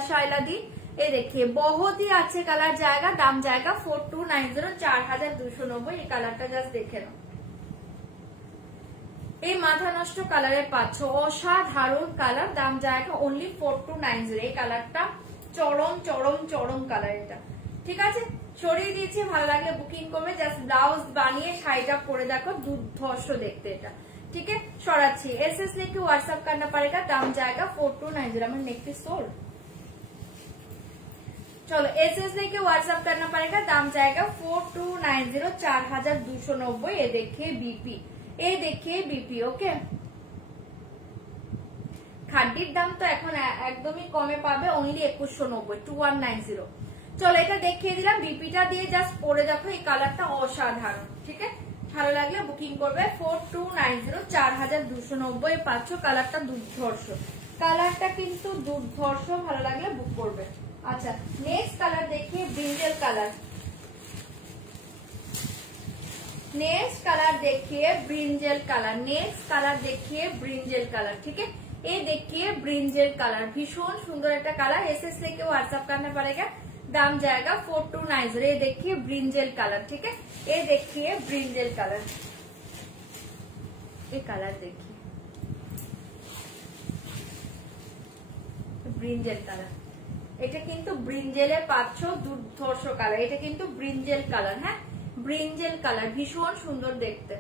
शाइला दी, ये देखिए बहुत ही अच्छे कलर जाएगा, दाम जाएगा 4290 4290। এই কালারটা জাস্ট দেখে নাও, এই মাথা নষ্ট কালারে পাচ্ছ, অসাধারণ কালার, দাম জায়গা অনলি 4290। এই কালারটা চরম চরম চরম কালার এটা। ঠিক আছে সরিয়ে দিয়েছি, ভালো লাগলে বুকিং করবে। জাস্ট ব্লাউজ বানিয়ে শাড়িটা পরে দেখো, দুর্ধর্ষ দেখতে এটা। ঠিক আছে সরাচ্ছি। एसएस लेके व्हाट्सएप करना पड़ेगा, दाम जाएगा 4290। আমার নেক পিস সোল্ড। चलो एसएस लेके व्हाट्सएप करना पड़ेगा, दाम जाएगा 4290 4290। ये देखिए बीपी, ये देखिए बीपी। ओके খাড্ডির দাম তো এখন একদমই কমে পাবে, অনলি 2190 2190। চলো এটা দেখিয়ে দিলাম, বিপিটা দিয়ে জাস্ট পরে দেখো, এই কালারটা অসাধারণ। ঠিক আছে, ভালো লাগলে বুকিং করবে 4290 4290 পাচ্ছ। কালারটা দুর্ধর্ষ, কালারটা কিন্তু দুর্ধর্ষ, ভালো লাগলে বুক করবে। আচ্ছা নেক্সট কালার দেখিয়ে ব্রিঞ্জেল কালার, नेक्स्ट कलर देखिए ब्रिंजल कलर, नेक्स्ट कलर देखिए ब्रिंजल कलर। ठीक है, ये देखिए ब्रिंजल कलर, भीषण सुंदर एक कलर। एसएस लेके व्हाट्सएप करना पड़ेगा, दाम जाएगा 4290। ये देखिए ब्रिंजल कलर। ठीक है, ये देखिए ब्रिंजल कलर, ये कलर देखिए ব্রিঞ্জেল কালার। এটা কিন্তু ব্রিঞ্জেলে পাচ্ছ, দুর্ধর্ষ কালার। এটা কিন্তু ব্রিঞ্জেল কালার, হ্যাঁ ব্রিঞ্জেল কালার, ভীষণ সুন্দর দেখতে।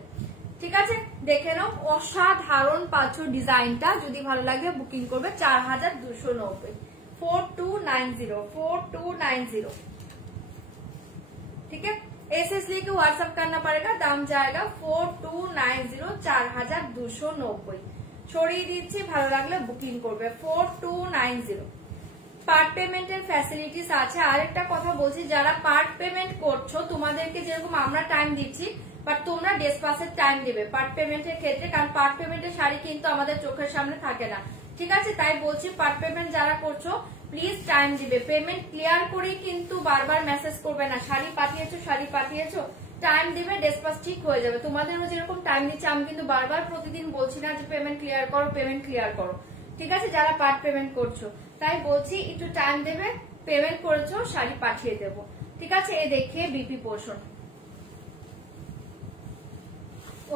ঠিক আছে, দেখে নাও, অসাধারণ পাচ্ছ ডিজাইনটা। যদি ভালো লাগে বুকিং করবে 4290 4290 4290। ठीक है, एसएस लेके व्हाट्सएप करना पड़ेगा, दाम जाएगा 4290 4290। ছড়িয়ে দিচ্ছি, ভালো লাগলে বুকিং করবে 4290। পার্ট পেমেন্টের ফ্যাসিলিটিস আছে। আরেকটা কথা বলছি, যারা পার্ট পেমেন্ট করছো তোমাদেরকে যেরকম আমরা টাইম দিচ্ছি, বাট তোমরা ডেসপাসের টাইম দেবে পার্ট পেমেন্টের ক্ষেত্রে, কারণ পার্ট পেমেন্টের শাড়ি কিন্তু আমাদের চোখের সামনে থাকে না। ঠিক আছে, তাই বলছি পার্ট পেমেন্ট যারা করছো প্লিজ টাইম দিবে, পেমেন্ট ক্লিয়ার করে কিন্তু বারবার মেসেজ করবে না শাড়ি পাঠিয়েছো শাড়ি পাঠিয়েছো, টাইম দিবে, ডেসপাস ঠিক হয়ে যাবে। তোমাদেরও যেরকম টাইম দিচ্ছে, আমি কিন্তু বারবার প্রতিদিন বলছি না যে পেমেন্ট ক্লিয়ার করো পেমেন্ট ক্লিয়ার করো। ঠিক আছে, যারা পার্ট পেমেন্ট করছো তাই বলছি একটু টাইম দেবে, পেমেন্ট করেছো শাড়ি পাঠিয়ে দেবো। ঠিক আছে, এ देखिए बीपी पोर्शन।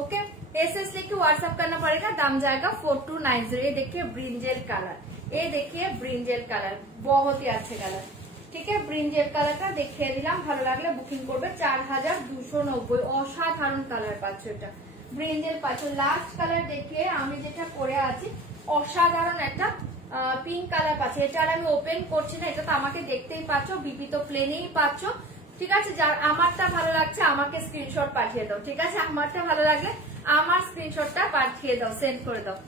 ओके, एसएस लेके व्हाट्सएप करना पड़ेगा, दाम जाएगा 4290। ये देखिए ब्रिंजल कलर, ये देखिए ब्रिंजल कलर, बहुत ही अच्छे कलर। ठीक है, ব্রিঞ্জেল কালারটা দেখিয়ে দিলাম, ভালো লাগলে বুকিং করবে 4290। অসাধারণ কালার পাচ্ছ, এটা ব্রিঞ্জেল পাচ্ছ। লাস্ট কালার দেখিয়ে আমি যেটা পরে আছি, অসাধারণ একটা পিঙ্ক কালার পাচ্ছ। এটা আর আমি ওপেন করছি না, এটা তো আমাকে দেখতেই পাচ্ছ, বিপি তো প্লেনেই পাচ্ছ। ঠিক আছে, যার আমারটা ভালো লাগছে আমাকে স্ক্রিনশট পাঠিয়ে দাও। ঠিক আছে, আমারটা ভালো লাগলে আমার স্ক্রিনশটটা পাঠিয়ে দাও, সেন্ড করে দাও।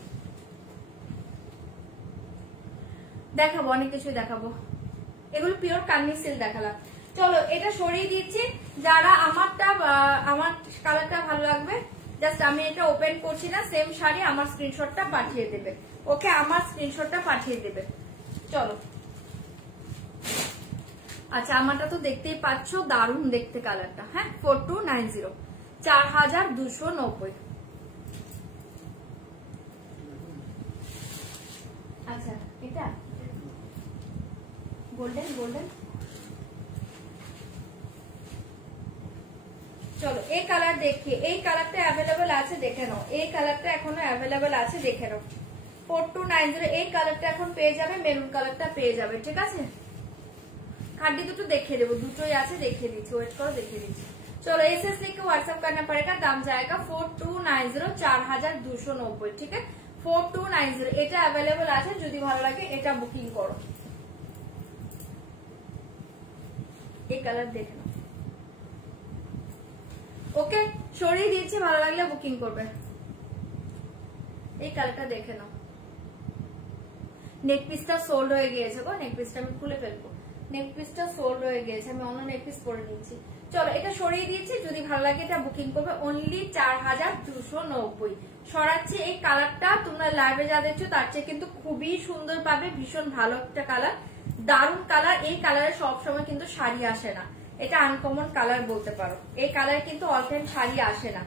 দেখাবো অনেক কিছু দেখাবো, এগুলো পিওর কান্নি সিল্ক দেখালাম। চলো এটা সরিয়ে দিচ্ছি, যারা আমার কালারটা ভালো লাগবে জাস্ট আমি এটা ওপেন করছি না, সেম শাড়ি আমার স্ক্রিনশটটা পাঠিয়ে দেবে। ওকে, আমার স্ক্রিনশটটা পাঠিয়ে দেবে। চলো আচ্ছা, আমারটা তো দেখতেই পাচ্ছ, দারুণ দেখতে কালারটা। হ্যাঁ 4290 4290। আচ্ছা এটা গোল্ডেন গোল্ডেন। চলো এই কালার দেখিয়ে, এই কালারটা অ্যাভেলেবেল আছে দেখে নাও, এই কালারটা এখনো অ্যাভেলেবেল আছে দেখে নাও 4290। এই কালারটা এখন পেয়ে যাবে, মেরুন কালারটা পেয়ে যাবে। ঠিক আছে, খাড্ডি দুটো দেখিয়ে দেবো, দুটোই আছে দেখিয়ে দিচ্ছি, ওয়েট করো দেখিয়ে দিচ্ছি। চলো एसएस लेके व्हाट्सएप करना पड़ेगा, दाम जाएगा 4290 4290। ঠিক আছে, 4290 এটা অ্যাভেলেবেল আছে, যদি ভালো লাগে এটা বুকিং করো। এই কালার দেখে নাও। ওকে, সরিয়ে দিচ্ছি, ভালো লাগলে বুকিং করবে। এই কালারটা দেখে নাও। নেক পিসটা সোল্ড হয়ে গিয়েছে গো, নেক পিসটা আমি খুলে ফেলবো, নেক পিসটা সোল্ড হয়ে গিয়েছে, আমি অন্য নেক পিস পরে নিচ্ছি। চলো এটা সরিয়ে দিয়েছি, যদি ভালো লাগে এটা বুকিং করবে, অনলি 4290। সরাচ্ছি, এই কালারটা তোমরা লাইভে যা দেখছো তার চেয়ে কিন্তু খুবই সুন্দর পাবে, ভীষণ ভালো একটা কালার, দারুণ কালার। এই কালারে সবসময় কিন্তু শাড়ি আসে না, এটা আনকমন কালার বলতে পারো। এই কালার কিন্তু অল টাইম শাড়ি আসে না,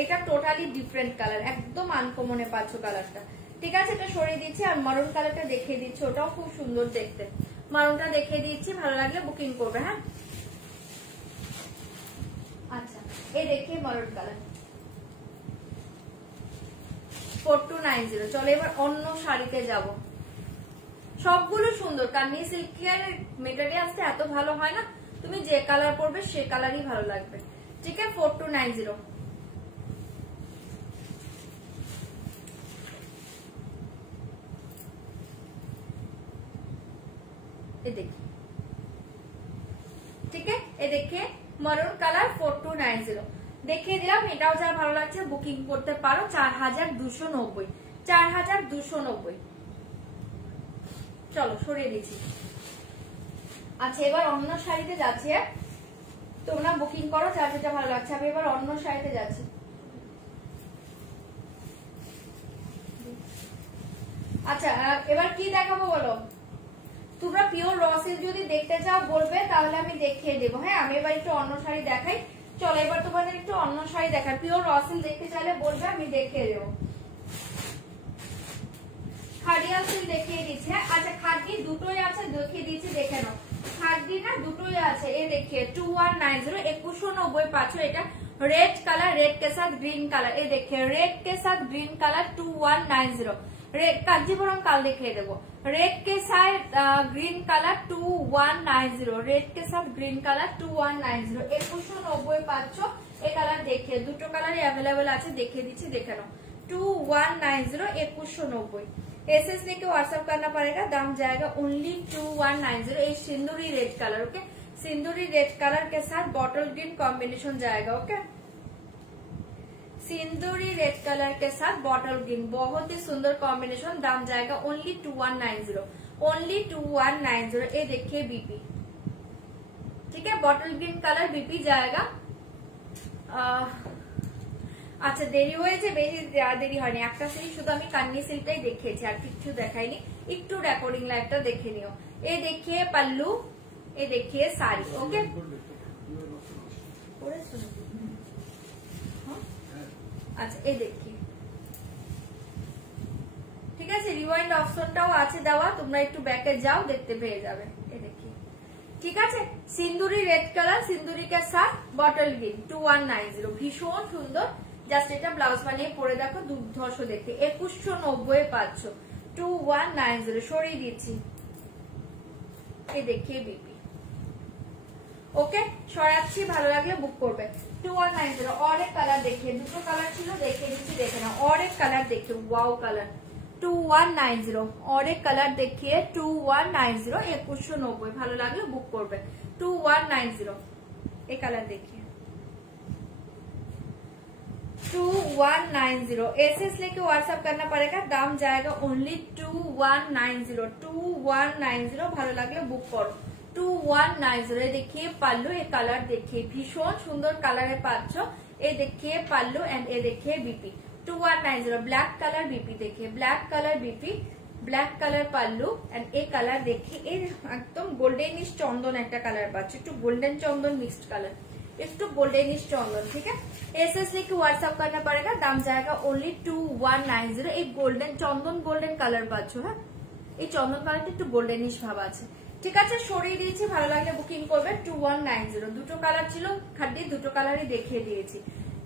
এটা টোটালি ডিফারেন্ট কালার, একদম আনকমনে পাচ্ছ কালারটা। ঠিক আছে, এটা সরিয়ে দিচ্ছি, আর মারুন কালারটা দেখিয়ে দিচ্ছি, ওটাও খুব সুন্দর দেখতে। মারুনটা দেখিয়ে দিচ্ছি, ভালো লাগলে বুকিং করবে। হ্যাঁ আচ্ছা, এই দেখিয়ে মারুন কালার 4290। চলো এবার অন্য শাড়িতে যাব। সবগুলো সুন্দর, কারণ সিল্কের মেটেরিয়ালসটা এত ভালো হয় না, তুমি যে কালার পরবে সে কালারই ভালো লাগবে। ঠিক আছে, 4290। এই দেখি দেখে মারুন কালার 4290 দেখিয়ে দিলাম। এটাও যার ভালো লাগছে বুকিং করতে পারো 4290 4290। চলো সরিয়ে দিচ্ছি। আচ্ছা এবার অন্য শাড়িতে যাচ্ছি, তোমরা বুকিং করো যার যেটা ভালো লাগছে। আমি এবার অন্য শাড়িতে যাচ্ছি। আচ্ছা এবার কি দেখাবো বলো? তোমরা পিওর র সিল্ক যদি দেখতে চাও বলবে, তাহলে আমি দেখিয়ে দেবো। হ্যাঁ আমি এবার একটু অন্য শাড়ি দেখাই। চলো এবার তোমাদের একটু অন্য শাড়ি দেখাই। পিওর র সিল্ক দেখতে চাইলে বলবে, আমি দেখিয়ে দেবো। খাদিয়া সিল্ক দেখিয়ে দিচ্ছে। আচ্ছা খাদি দুটোই আছে, দেখিয়ে দিচ্ছি, দেখে নাও। খাদি না দুটোই আছে, এ দেখিয়ে 2190 2190 পাচ্ছ। এটা रेड कलर, रेड के साथ ग्रीन कलर, ये देखिए रेड के साथ ग्रीन कलर 2190। रेड कांजीपुरम काल देखे देवो। रेड के साथ ग्रीन कलर 2190, रेड के साथ ग्रीन कलर 2190 2190 पाচ্ছো। এই কালার দেখে দুটো কালারই अवेलेबल আছে, দেখিয়ে দিচ্ছি, দেখে নাও। 2190 2190। एसएस लेके व्हाट्सएप करना पड़ेगा, दाम जाएगा ओनली 2190। ये सिंदूरी रेड कलर, ओके सिंदूरी रेड कलर के साथ बॉटल ग्रीन कॉम्बिनेशन जाएगा। ओके सिंदूरी रेड कलर के साथ बॉटल ग्रीन, बहुत ही सुंदर कॉम्बिनेशन। दाम जाएगा ओनली 2190 ओनली 2190। ये देखिए बीपी, ठीक है बॉटल ग्रीन कलर बीपी जाएगा। আচ্ছা দেরি হয়েছে, বেশি দেরি হয়নি। একটা সিল্ক শুধু আমি কান্নি সিল্কটাই দেখিয়েছি, আর কিছু দেখাইনি। একটু রেকর্ডিং লাইভটা দেখে নিও। এ দেখিয়ে পাল্লু, এ দেখিয়ে শাড়ি। ওকে আচ্ছা এ দেখিয়ে, ঠিক আছে রিওয়াইন্ড অপশনটাও আছে দেওয়া, তোমরা একটু ব্যাকে যাও, দেখতে পেয়ে যাবে। এ দেখিয়ে ঠিক আছে। সিন্দুরি রেড কালার, সিন্দুরি কে সাথ বটল গ্রিন 2190, ভীষণ সুন্দর। জাস্ট এটা ব্লাউজ বানিয়ে পরে দেখো, দুর্ধর্ষ দেখতে। 2190 পাচ্ছ 2190। সরিয়ে দিচ্ছি, এই দেখিয়ে বিপি। ওকে সরাচ্ছি, ভালো লাগলে বুক করবে 2190। और एक कलर देखिए, দুটো কালার ছিল, দেখিয়ে দিচ্ছি, দেখে নাও। और एक कलर देखिए, वाओ कलर 2190। और एक कलर देखिए 2190 2190। ভালো লাগলে বুক করবে 2190। এই কালার देखिए 2190। एसएस लेके व्हाट्सएप करना पड़ेगा, दाम जाएगा ओनली 2190 2190। ভালো লাগলে বুক করো 2190। देखिए पाल्लू, ये कलर देखिए भीषण सुंदर कलर पाচ্ছ। ये देखिए पाल्लू एंड ये देखिए बीपी 2190। ब्लैक कलर बीपी देखिए, black colour BP, black colour pallu and ये कलर देखिए एकदम गोल्डेनिश चंदन एक कलर पाচ্ছ, একটু गोल्डन चंदन मिक्सड कलर, একটু गोल्डेनिश चंदन। ठीक है एसएस लेके व्हाट्सएप करना पड़ेगा, दाम जाएगा ओनली 2190। एक गोल्डन चंदन गोल्डन कलर पाচ্ছ। হ্যাঁ এই চন্দন কালারটা একটু গোল্ডেনিশ ভাব আছে। ঠিক আছে সরিয়ে দিয়েছি, ভালো লাগলে বুকিং করবে 2190। দুটো কালার ছিল খাদ্যে, দুটো কালারই দেখিয়ে দিয়েছি,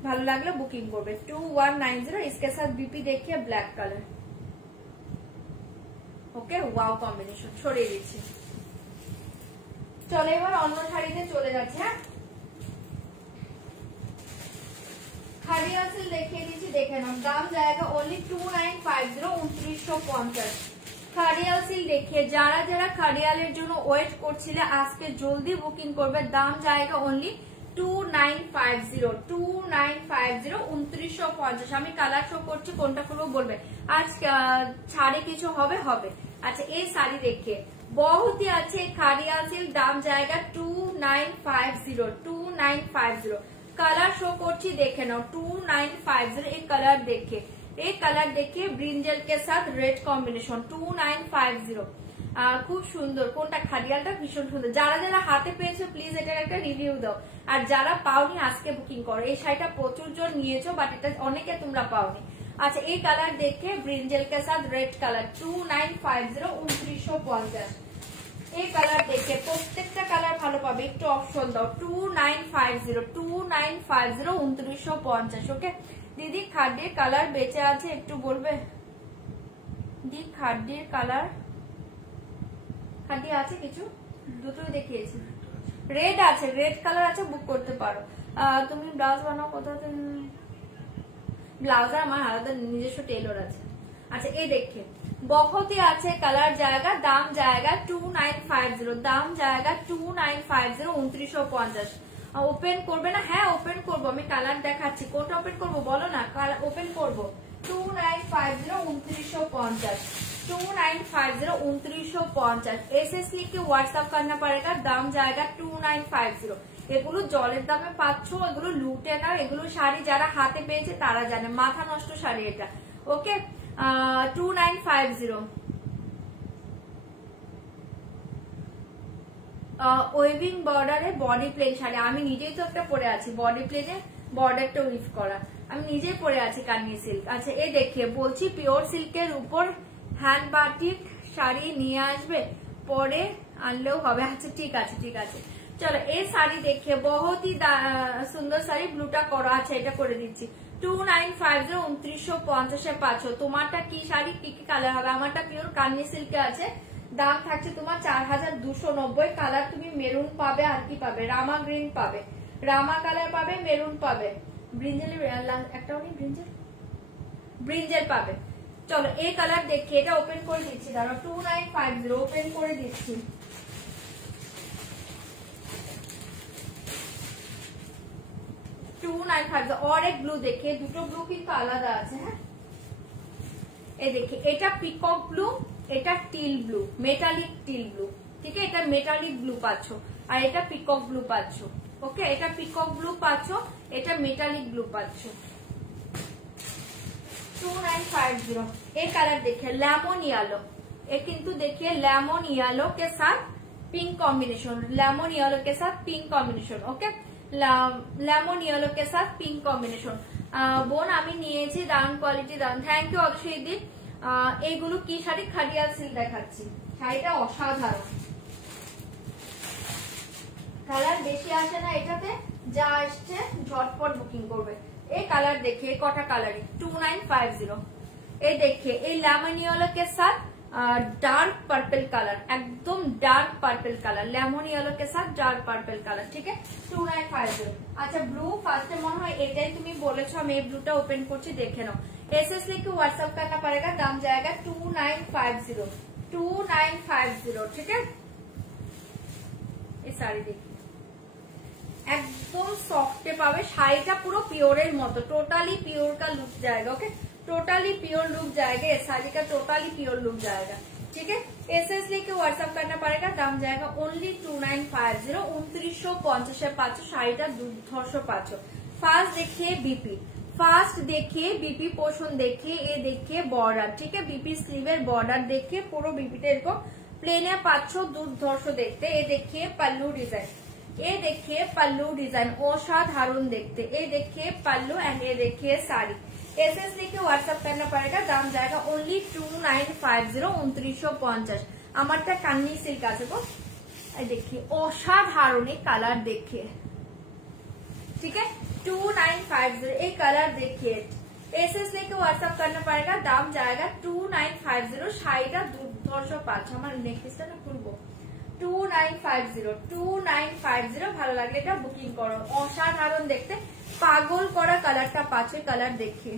ভালো লাগলে বুকিং করবে 2190। इसके साथ बीपी देखिए black colour. Okay wow combination. সরিয়ে দিচ্ছি। চলো এবার অন্য শাড়িতে চলে যাচ্ছে। হ্যাঁ খাদিয়া সিল্ক দেখিয়ে দিচ্ছি, দেখে নাও। দাম जाएगा ओनली 2950 2950। খাদিয়াল সিল্ক দেখিয়ে যারা যারা খাদিয়ালের জন্য ওয়েট করছিলে আজকে জলদি বুকিং করবে। দাম जाएगा ओनली 2950 2950 2950। আমি কালার শো করছি, কোনটা করবো বলবে। আজ ছাড়ে কিছু হবে হবে। আচ্ছা এই শাড়ি দেখিয়ে बहुत ही अच्छे खादिया सिल्क, दाम जाएगा 2950 2950। कलर शो করছি দেখে নাও 2950। एक कलर देखिए, एक कलर देखिए ब्रिंजल के साथ रेड कॉम्बिनेशन 2950। খুব সুন্দর। কোনটা খাদিয়ালটা ভীষণ সুন্দর। যারা যারা হাতে পেয়েছো প্লিজ এটার একটা রিভিউ দাও, আর যারা পাওনি আজকে বুকিং করো। এই শাড়িটা প্রচুর জন নিয়েছো, বাট এটা অনেকে তোমরা পাওনি। আচ্ছা এই কালার দেখে ব্রিঞ্জেল के साथ रेड कलर 2950 2950। এই কালার দেখে প্রত্যেকটা কালার ভালো পাবে, একটু অপশন দাও 2950 2950 2950। ওকে দিদি খাদ্যের কালার বেঁচে আছে একটু বলবে? দি খাদ্যের কালার খাদ্য আছে কিছু, দুটোই দেখিয়েছি। রেড আছে, রেড কালার আছে, বুক করতে পারো। তুমি ব্লাউজ বানাও কোথাতে? ব্লাউজে আমার আলাদা নিজস্ব টেলর আছে। अच्छा ये देखिए बहुत ही अच्छे कलर जाएगा, दाम जाएगा 2950, दाम जाएगा 2950 2950। ওপেন করবে না? হ্যাঁ ওপেন করবো, আমি কালার দেখাচ্ছি। কোনটা ওপেন করবো বলো না? ওপেন করবো 2950 2950, 2950 2950। एसएस लिख के व्हाट्सएप करना पड़ेगा, दाम जाएगा 2950। এগুলো জলের দামে পাচ্ছ, এগুলো লুটে না, এগুলো শাড়ি যারা হাতে পেয়েছে তারা জানে, মাথা নষ্ট শাড়ি এটা। ওকে 2950। ওয়েভিং বর্ডারে বডি প্লেন শাড়ি, আমি নিজেই তো একটা পরে আছি বডি প্লেনে, বর্ডারটা উইভ করা, আমি নিজেই পরে আছি কান্নি সিল্ক। আচ্ছা এই দেখিয়ে বলছি পিওর সিল্কের উপর হ্যান্ড বাটিক শাড়ি নিয়ে আসবে, পরে আনলেও হবে। আচ্ছা ঠিক আছে ঠিক আছে, চলো এই শাড়ি দেখিয়ে বহুত ही সুন্দর শাড়ি, ব্লুটা করা আছে, এটা করে দিচ্ছি 2950 2950 এ পাচ্ছ। তোমারটা কি শাড়ি কি কি কালার হবে? আমারটা পিওর কান্নি সিল্কে আছে, দাম থাকছে তোমার 4290। কালার তুমি মেরুন পাবে, আর কি পাবে? রামা গ্রিন পাবে, রামা কালার পাবে, মেরুন পাবে, ব্রিঞ্জেল একটাও নেই, ব্রিঞ্জেল পাবে। চলো এই কালার দেখি, এটা ওপেন করে দিচ্ছি, দাঁড়াও 2950 ওপেন করে দিচ্ছি। और एक ब्लू देखिए, দুটো ব্লু কিন্তু আলাদা আছে। হ্যাঁ এই দেখি, এটা পিকক ব্লু, এটা teal blue, metallic teal blue, ঠিক আছে? এটা মেটালিক ব্লু পাচ্ছ, আর এটা পিকক ব্লু পাচ্ছ। ওকে এটা পিকক ব্লু পাচ্ছ, এটা মেটালিক ব্লু পাচ্ছ। 2950। ये कलर देखिए लेमन येलो, ये किंतु देखिए लेमन येलो के साथ पिंक कॉम्बिनेशन, लेमन येलो के साथ pink combination. Okay lemon yellow के साथ पिंक कॉम्बिनेशन। বোন আমি নিয়েছি, দারুন কোয়ালিটি, দারুন, থ্যাংক ইউ অবশ্যই দি। এইগুলো কি শাড়ি? খাদিয়াল সিল্ক দেখাচ্ছি, শাড়িটা অসাধারণ, কালার বেশি আসে না এটাতে, যা আসছে ঝটপট বুকিং করবে। এই কালার देखिए কটা কালারই 2950। এই देखिए এই लेमन येलो के साथ डार्क पर्पल कलर, एकदम dark purple colour, lemon yellow के साथ डार्क पर्पल कलर, ठीक है 2950। अच्छा ब्लू फार्स्ट মনে হয় এটাই তুমি বলেছো, আমি এই ব্লুটা ওপেন করছি, দেখে নাও। एसएस लिख के व्हाट्सएप करना पड़ेगा, दाम जाएगा 2950 2950, ठीक है? এই শাড়ি দেখি একদম সফটে পাবে, শাড়িটা পুরো পিওরের মতো, টোটালি পিওর का लुक जाएगा। ओके टोटली प्योर लुक जाएगा, इस साड़ी का टोटली प्योर लुक जाएगा, ठीक है? एसएस लेके व्हाट्सएप करना पड़ेगा, दाम जाएगा ओनली 2950 2950 पाँच শাড়িটা দুর্ধর্ষ পাচ্ছ। फास्ट देखिए बीपी, फास्ट देखिए बीपी पोर्शन देखिए, ये देखिए बॉर्डर, ठीक है? बीपी स्लीवेर बॉर्डर देखिए, পুরো बीपीটা এরকম প্লেনে পাচ্ছ, দুর্ধর্ষ দেখতে। ये देखिए पल्लू डिजाइन, ये देखिए पल्लू डिजाइन असाधारण देखते। ये देखिए पल्लू एंड ये देखिए साड़ी। एसएस लिखे व्हाट्सएप करना पड़ेगा, दाम जाएगा ओनली 2950 2950। আমারটা কান্নি সিল্ক আছে গো, এই देखिए असाधारण কালার देखिए, ठीक है 2950। ये कलर देखिए, एसएस लेके व्हाट्सएप करना पड़ेगा, दाम जाएगा 2950। শাড়িটা দুর্ধর্ষ পাচ্ছ, আমার নেকলেসটা না খুলবো 2950 2950। ভালো লাগলে এটা বুকিং করো, অসাধারণ দেখতে, পাগল করা কালারটা পাচ্ছে, কালার देखिए,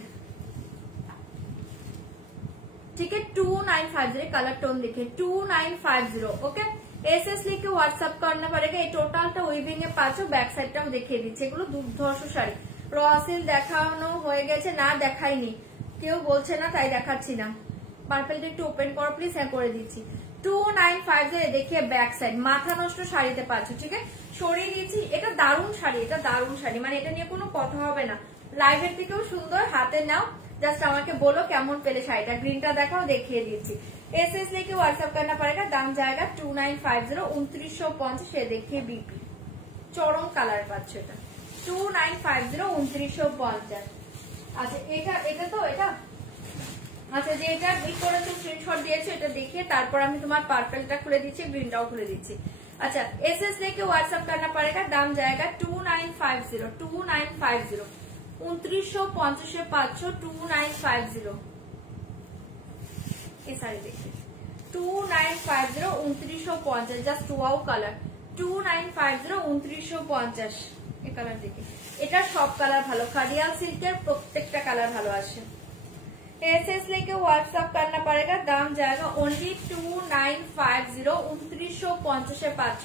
ठीक है 2950 कलर टोन देखिए 2950। ओके एसएस लिखे व्हाट्सएप करना पड़ेगा। এই টোটালটা উইভিং এ পাচ্ছ, ব্যাক সাইডটাও দেখিয়ে দিচ্ছে। এগুলো দুর্ধর্ষ শাড়ি, রসিল দেখানো হয়ে গেছে, না দেখাইনি, কেউ বলছে না তাই দেখাচ্ছি না। পার্পলটা একটু ওপেন করো প্লিজ, হ্যাঁ করে দিচ্ছি 2950। দেখিয়ে ব্যাক সাইড, মাথা নষ্ট শাড়িতে পাচ্ছ, ঠিক আছে? সরিয়ে দিয়েছি, এটা দারুণ শাড়ি, এটা দারুণ শাড়ি, মানে এটা নিয়ে কোনো কথা হবে না। লাইভের থেকেও সুন্দর, হাতে নাও, জাস্ট আমাকে বলো কেমন পেলে শাড়িটা। গ্রিনটা দেখাও, দেখিয়ে দিচ্ছি। एसएस लेके व्हाट्सएप करना पड़ेगा, दाम जाएगा 2950 2950। देखिए बीपी চরম কালার পাচ্ছ, এটা 2950 2950। আচ্ছা এটা তো এটা, আচ্ছা যে এটা বিল করেছো স্ক্রিনশট দিয়েছো, এটা দেখিয়ে তারপর আমি তোমার পার্পলটা খুলে দিচ্ছি, গ্রিনটাও খুলে দিচ্ছি। अच्छा एसएस लेके व्हाट्सएप करना पड़ेगा, दाम जाएगा 2950 2950 2950 पाँच 2950। ये साड़ी देखिए 2950 2950, জাস্ট ওয়াও কালার 2950 2950। এই কালার দেখি, এটা সব কালার ভালো, খাদিয়াল সিল্কের প্রত্যেকটা কালার ভালো আসে। एसएस लेके व्हाट्सएप करना पड़ेगा, दाम जाएगा ओनली 2950, 2950 পাচ্ছ।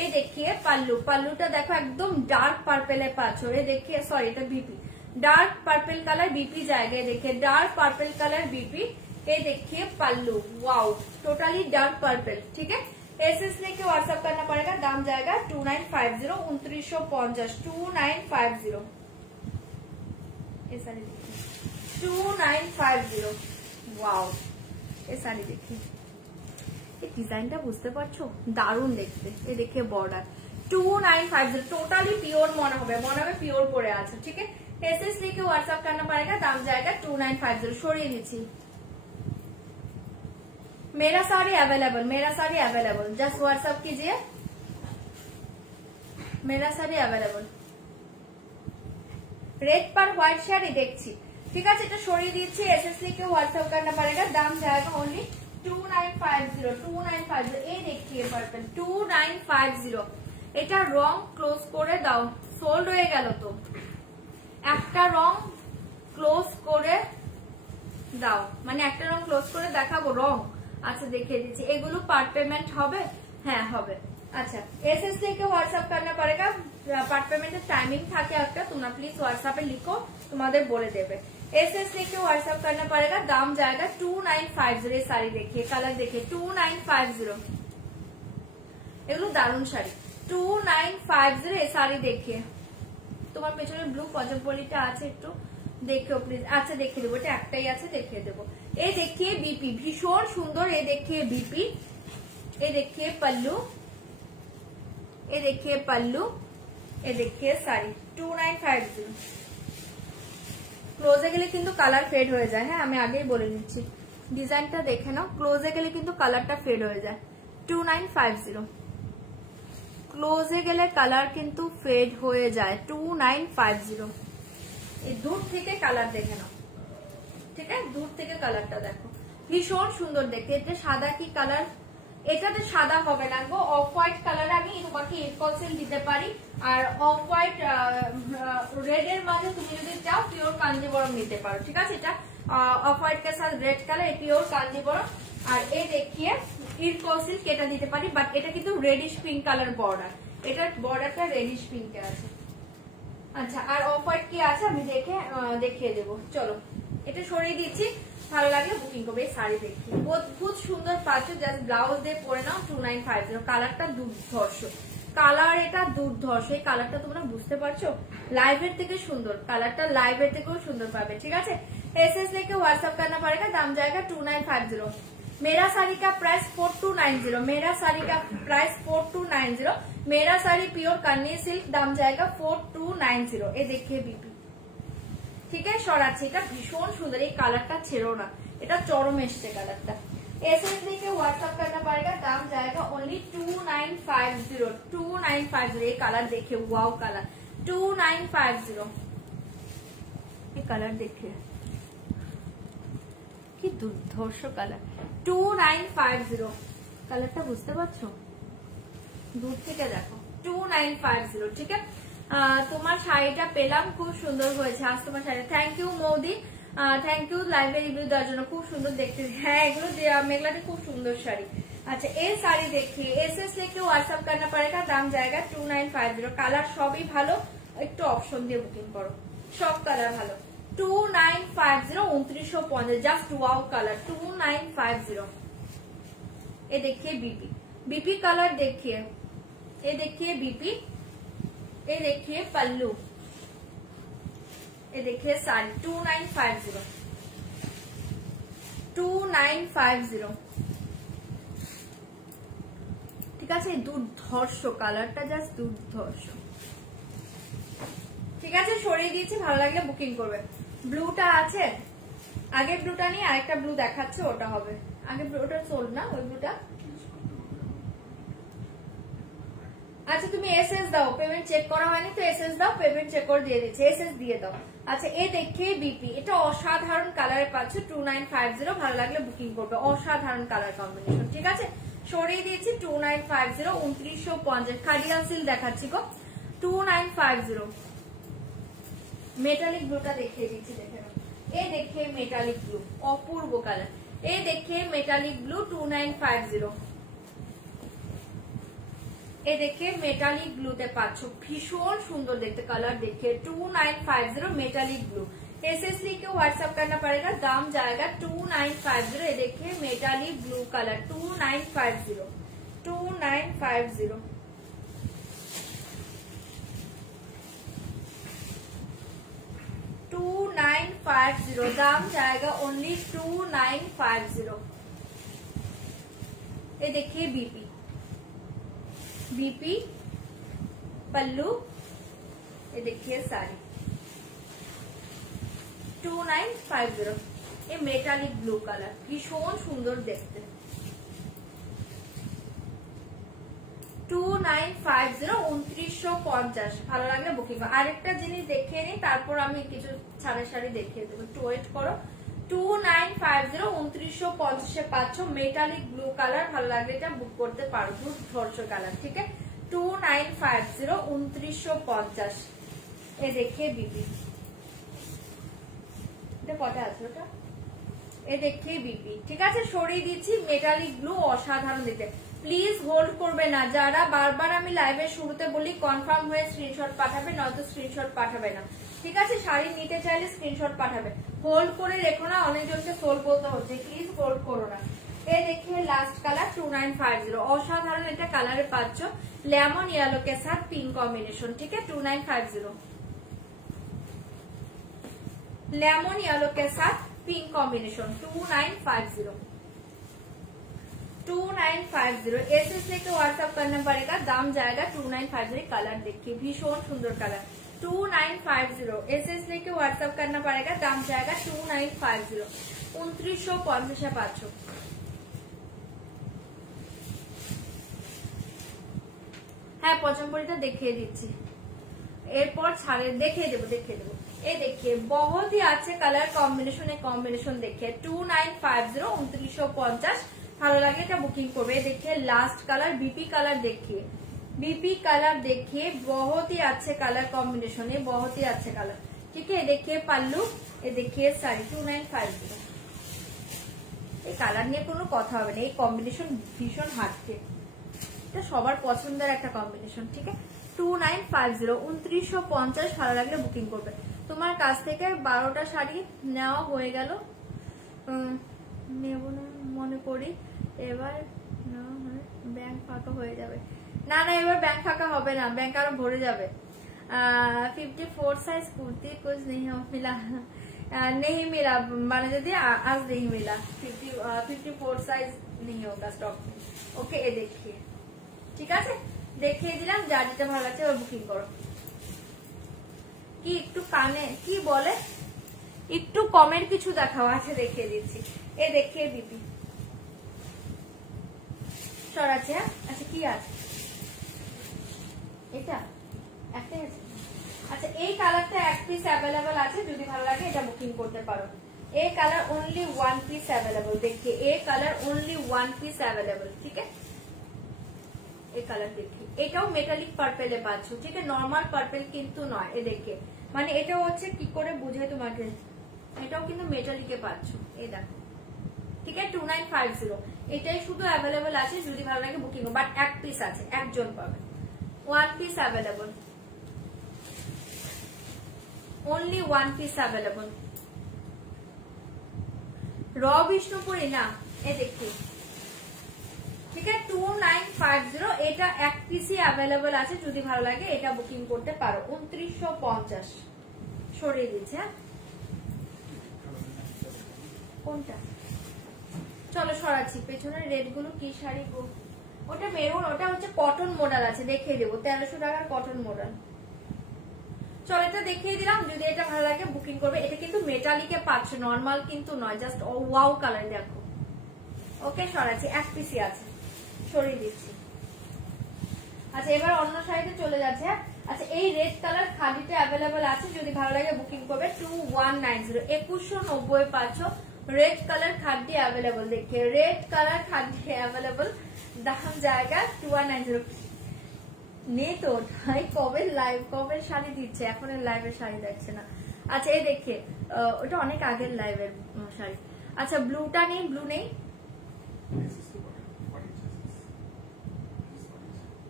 এই দেখিয়ে পাল্লু, পাল্লুটা দেখো একদম ডার্ক পার্পেলে পাচ্ছ। এই দেখিয়ে সরি এটা BP, dark purple colour BP जाएगा। देखिए डार्क पर्पल कलर बीपी। ये देखिए पल्लू, वाओ टोटली डार्क पर्पल। ठीक है, एसएस लेके व्हाट्सएप करना पड़ेगा, दाम जाएगा 2950, 2950, 2950। ये साड़ी देखिए 2950, वाओ ये साड़ी देखिए, ये ডিজাইনটা বুঝতে পারছো, দারুণ দেখতে। এই দেখে বর্ডার 2950, টোটালি পিওর মনে হবে পিওর পরে আছে। ঠিক আছে, एसएस लेके व्हाट्सएप करना पड़ेगा, दाम जाएगा 2950। সরিয়ে দিচ্ছি। मेरा साड़ी अवेलेबल, मेरा साड़ी अवेलेबल, जस्ट व्हाट्सएप कीजिए, मेरा साड़ी अवेलेबल। रेड पर व्हाइट শাড়ি দেখছি। ঠিক আছে, এটা সরিয়ে দিচ্ছি। एसएस लेके व्हाट्सएप करना पड़ेगा, दाम जाएगा ओनली 2950, 2950। এই দেখিয়ে পারবেন 2950। এটা রং ক্লোজ করে দাও, সোল্ড হয়ে গেল তো। একটা রং ক্লোজ করে দাও, মানে একটা রং ক্লোজ করে দেখাবো রং। আচ্ছা দেখিয়ে দিচ্ছি, এগুলো পার্ট পেমেন্ট হবে? হ্যাঁ হবে। আচ্ছা, एसएस लेके व्हाट्सएप करना पड़ेगा, পার্ট পেমেন্টের টাইমিং থাকে একটা, তোমরা প্লিজ হোয়াটসঅ্যাপে লিখো, তোমাদের বলে দেবে। एसएस लेके व्हाट्सएप करना पड़ेगा, दाम जाएगा 2950। ये साड़ी देखिए, कलर देखिए 2950, এগুলো দারুণ শাড়ি। 2950 এই শাড়ি দেখিয়ে। তোমার পেছনে ব্লু পঞ্চমপল্লিটা আছে, একটু দেখো প্লিজ। আচ্ছা দেখিয়ে দেবো, এটা একটাই আছে, দেখিয়ে দেবো। এই দেখিয়ে বিপি, ভীষণ সুন্দর। এই দেখিয়ে বিপি, এই দেখিয়ে পাল্লু, এই দেখিয়ে পাল্লু, এই দেখিয়ে শাড়ি 2950। ক্লোজে গেলে কিন্তু কালার ফেড হয়ে যায়। হ্যাঁ আমি আগেই বলে নিচ্ছি, ডিজাইনটা দেখে নাও, ক্লোজে গেলে কিন্তু কালারটা ফেড হয়ে যায়। 2950, ক্লোজে গেলে কালার কিন্তু ফেড হয়ে যায়। 2950। এই দূর থেকে কালার দেখে নাও, ঠিক আছে, দূর থেকে কালারটা দেখো, ভীষণ সুন্দর দেখতে। এটা সাদা কি কালার? এটাতে সাদা হবে না গো, অফ হোয়াইট কালার আমি তোমাকে এরকলসেল দিতে পারি। আর অফ হোয়াইট রেড এর মাঝে তুমি যদি চাও পিওর কাঞ্জিবরম নিতে পারো। ঠিক আছে, এটা অফ হোয়াইট কে সাথে রেড কালার, পিওর কাঞ্জিবরম। আর এ দেখিয়ে ইরকলসেল কেটা দিতে পারি, বাট এটা কিন্তু রেডিশ পিঙ্ক কালার বর্ডার, এটার বর্ডারটা রেডিশ পিঙ্কে আছে। আচ্ছা, আর অফ হোয়াইট কি আছে আমি দেখিয়ে দেবো। চলো এটা সরিয়ে দিচ্ছি, ভালো লাগলে বুকিং করবে। এই শাড়ি দেখি অদ্ভুত সুন্দর পাচ্ছ, জাস্ট ব্লাউজ দিয়ে পরে নাও। 2950, কালারটা দুর্ধর্ষ, কালার এটা দুর্ধর্ষ। এই কালারটা তোমরা বুঝতে পারছো, লাইভের থেকে সুন্দর কালারটা, লাইভের থেকেও সুন্দর পাবে। ঠিক আছে, एसएस लेके व्हाट्सएप करना पड़ेगा, दाम जाएगा 2950। मेरा साड़ी का प्राइस 4290, मेरा साड़ी का प्राइस 4290। मेरा साड़ी प्योर कन्नी सिल्क, दाम जाएगा 4290। ये देखिए बीपी, ঠিক আছে, সরাচ্ছি। এটা ভীষণ সুন্দর, এই কালারটা ছেড়ো না, এটা চরম এসছে কালারটা। एसएस लेके व्हाट्सएप करना पड़ेगा, दाम जाएगा ओनली 2950, 2950। ये कलर देखिए, वाओ कलर 2950। ये कलर देखिए কি দুর্ধর্ষ কালার, 2950। কালারটা বুঝতে পারছো, দূর থেকে দেখো 2950। ঠিক আছে, তোমার শাড়িটা পেলাম, খুব সুন্দর হয়েছে আজ তোমার শাড়ি। থ্যাংক ইউ মৌদি, থ্যাংক ইউ লাইভে রিভিউ দেওয়ার জন্য, খুব সুন্দর দেখতে। হ্যাঁ এগুলো মেঘলাতে খুব সুন্দর শাড়ি। अच्छा ये साड़ी देखिए एसएस लेके व्हाट्सएप करना पड़ेगा, दाम जाएगा 2950। কালার সবই ভালো, একটু অপশন দিয়ে বুকিং করো, সব কালার ভালো। 2950 2950 জাস্ট ওয়াও কালার 2950। ये देखिए बीपी, बीपी कलर देखिए, ये देखिए बीपी, ये देखिए पल्लू, ये देखिए साड़ी 2950 2950। ঠিক আছে, দুর্ধর্ষ কালারটা, জাস্ট দুর্ধর্ষ। ঠিক আছে সরিয়ে দিয়েছি, ভালো লাগলে বুকিং করবে। ব্লুটা আছে, আগে ব্লুটা নিয়ে আরেকটা ব্লু দেখাচ্ছে, ওটা হবে আগে। ওটা সোল্ড না, ওই ব্লুটা। আচ্ছা তুমি এসএস দাও, পেমেন্ট চেক করা হয়নি তো এসএস দাও, পেমেন্ট চেক করে দিয়ে দিচ্ছে, এসএস দিয়ে দাও। আচ্ছা এ দেখিয়ে বিপি, এটা অসাধারণ কালারে পাচ্ছ 2950, ভালো লাগলে বুকিং করবে, অসাধারণ কালার কম্বিনেশন। ঠিক আছে সরিয়ে দিয়েছি 2950 2950। খাদিয়ান সিল্ক দেখাচ্ছি গো 2950। মেটালিক ব্লুটা দেখিয়ে দিচ্ছি, দেখে নাও ये देखिए मेटालिक ब्लू अपूर्व कलर, ये देखिए मेटालिक ब्लू 2950, ये देखिए मेटालिक ब्लूते पाচ্ছ भीषण सुंदर देखते कलर, देखिए 2950 मेटालिक ब्लू। एसएसली के व्हाट्सएप करना पड़ेगा, दाम जाएगा 2950। ये देखिए मेटालिक ब्लू कलर 2950 2950। दाम जाएगा ओनली 2950। ये देखिए बीपी, बीपी पल्लू, ये देखिए साड़ी 2950। ये मेटालिक ब्लू कलर भीषण सुंदर देखते, 2950 2950। ভালো লাগলে বুকিং করো। আরেকটা জিনিস দেখিয়ে নিই, তারপর আমি কিছু ছাড়া শাড়ি দেখিয়ে দেবো, একটু ওয়েট করো। 2950 2950 পাচ্ছ মেটালিক ব্লু কালার, ভালো লাগলে এটা বুক করতে পারো, দুর্ধর্ষ কালার, ঠিক আছে। 2950 2950। এ দেখিয়ে বিপি, এটা কটা আছে ওটা, এ দেখিয়ে বিপি, ঠিক আছে। সরিয়ে দিচ্ছি, মেটালিক ব্লু অসাধারণ দেখতে। প্লিজ হোল্ড করবে না, যারা বারবার আমি লাইভের শুরুতে বলি কনফার্ম হয়ে স্ক্রিনশট পাঠাবে, নয়তো স্ক্রিনশট পাঠাবে না, ঠিক আছে। শাড়ি নিতে চাইলে স্ক্রিনশট পাঠাবে, হোল্ড করে রেখো না, অনেকজনকে সোল বলতে হচ্ছে, প্লিজ হোল্ড করো না। এই দেখে লাস্ট কালার 2950, অসাধারণ একটা কালারে পাচ্ছ, লেমন ইয়েলো কে সাথ পিঙ্ক কম্বিনেশন, ঠিক আছে। 2950 लेमन येलो के साथ पिंक कॉम्बिनेशन 2950 2950। एसएस लेके व्हाट्सएप करना पड़ेगा, दाम जाएगा 2950। कलर देखिए भीषण सुंदर कलर 2950। एसएस लेके व्हाट्सएप करना पड़ेगा, दाम जाएगा 2950। 2950 पाচ্ছ। হ্যাঁ পচমপড়িটা দেখিয়ে দিচ্ছি, এরপর ছাড়ে দেখিয়ে দেবো। ये देखिए बहुत ही अच्छे कलर कॉम्बिनेशन, कॉम्बिनेशन देखिए 2950 2950। ভালো লাগে এটা বুকিং করবে। देखिए लास्ट कलर बीपी कलर, देखिए बीपी कलर, देखिए बहुत ही अच्छे कलर कॉम्बिनेशन, ये बहुत ही अच्छे कलर, ठीक है। देखिए पल्लू, ये देखिए साड़ी 2950। এই কালার নিয়ে কোনো কথা হবে না, এই কম্বিনেশন ভীষণ হাটকে, এটা সবার পছন্দের একটা কম্বিনেশন, ঠিক আছে। 2950 2950। ভালো লাগলে বুকিং করবে। তোমার কাছ থেকে 12টা শাড়ি নেওয়া হয়ে গেল, নেব না মনে করি, এবার ব্যাংক ফাঁকা হয়ে যাবে। না না এবার ব্যাংক ফাঁকা হবে না, ব্যাংক আরো ভরে যাবে। 54 साइज कुर्ती कुछ नहीं मिला, नहीं मिला माने यदि आज नहीं मिला, 54 साइज नहीं होगा स्टॉक में। ओके ये देखिए, ঠিক আছে দেখিয়ে দিলাম, যা যেটা ভালো লাগছে ওর বুকিং করো। কি একটু কানে কি বলে, একটু কমের কিছু দেখাও, আছে দেখিয়ে দিচ্ছি। এ দেখিয়ে বিপি সরাচ্ছে। আচ্ছা কি আছে এটা, একটাই আছে। আচ্ছা এই কালারটা এক পিস অ্যাভেলেবল আছে, যদি ভালো লাগে এটা বুকিং করতে পারো। এই কালার ओनली 1 পিস অ্যাভেলেবল, देखिए এই কালার ओनली 1 পিস অ্যাভেলেবল, ঠিক আছে। এই কালার দেখি, এটাও মেটালিক পার্পেলে পাচ্ছ, ঠিক আছে, নরমাল পার্পেল কিন্তু নয়। এ দেখে মানে এটা হচ্ছে কি করে বুঝে তোমাকে, এটাও কিন্তু মেটালিকে পাচ্ছ, এই দেখো, ঠিক আছে। 2950 এটাই শুধু অ্যাভেলেবল আছে, যদি ভালো লাগে বুকিং, বাট এক পিস আছে, একজন পাবে, 1 piece available, only 1 piece available. র বিষ্ণুপুরি না, এ দেখি, ঠিক আছে 2950। এটা এক পিসই অ্যাভেলেবল আছে, যদি ভালো লাগে এটা বুকিং করতে পারো। 2950 সরিয়ে দিচ্ছে। কোনটা চলো সরাচ্ছি, পেছনের রেড গুলো কি শাড়ি গো, ওটা মেরুন, ওটা হচ্ছে কটন মডেল আছে, দেখিয়ে দেবো 1300 টাকার কটন মডেল। চলো এটা দেখিয়ে দিলাম, যদি এটা ভালো লাগে বুকিং করবে। এটা কিন্তু মেটালিকে পাচ্ছ, নর্মাল কিন্তু নয়, জাস্ট ওয়াও কালার দেখো। ওকে সরাচ্ছি, এক পিসই আছে, সরিয়ে দিচ্ছি। আচ্ছা এবার অন্য শাড়িতে চলে যাচ্ছে। আচ্ছা এই রেড কালার খাদিতে অ্যাভেলেবল আছে, যদি ভালো লাগে বুকিং করবে। 2190 2190 পাচ্ছ रेड कलर खाद्य अवेलेबल, देखिए रेड कलर खाद्य अवेलेबल, दाम जाएगा 2190। নেই তো ভাই, কবে লাইভ কবে শাড়ি দিচ্ছে, এখন লাইভে শাড়ি দেখছে না। আচ্ছা এই দেখে ওটা অনেক আগের লাইভের শাড়ি। আচ্ছা ব্লুটা নেই, ব্লু নেই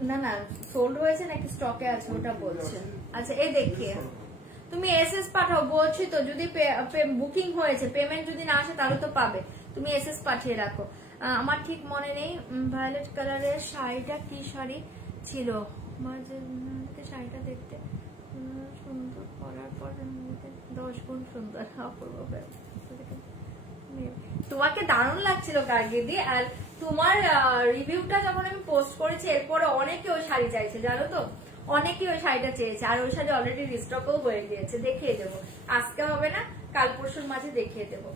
না না সোল্ড হয়েছে নাকি স্টকে আছে ওটা বলছে। আচ্ছা এই দেখিয়ে তুমি এসএস পাঠাও, বলছি তো যদি বুকিং হয়েছে পেমেন্ট যদি না আসে তাহলে তো পাবে, তুমি এসএস পাঠিয়ে রাখো। আমার ঠিক মনে নেই ভায়োলেট কালারের শাড়িটা কি শাড়ি ছিল, শাড়িটা দেখতে সুন্দর, পরার পর 10 গুণ সুন্দর, অপূর্ব। তোমাকে দারুণ লাগছিল কার্গিদি, আর তোমার রিভিউটা যখন আমি পোস্ট করেছি এরপরে অনেকে ওই শাড়ি চাইছে জানো তো, অনেকে ওই শাড়িটা চেয়েছে, আর ওই শাড়ি অলরেডি রিস্টকও হয়ে গিয়েছে। দেখিয়ে দেবো, আজকে হবে না কাল পরশুর মাঝে দেখিয়ে দেবো।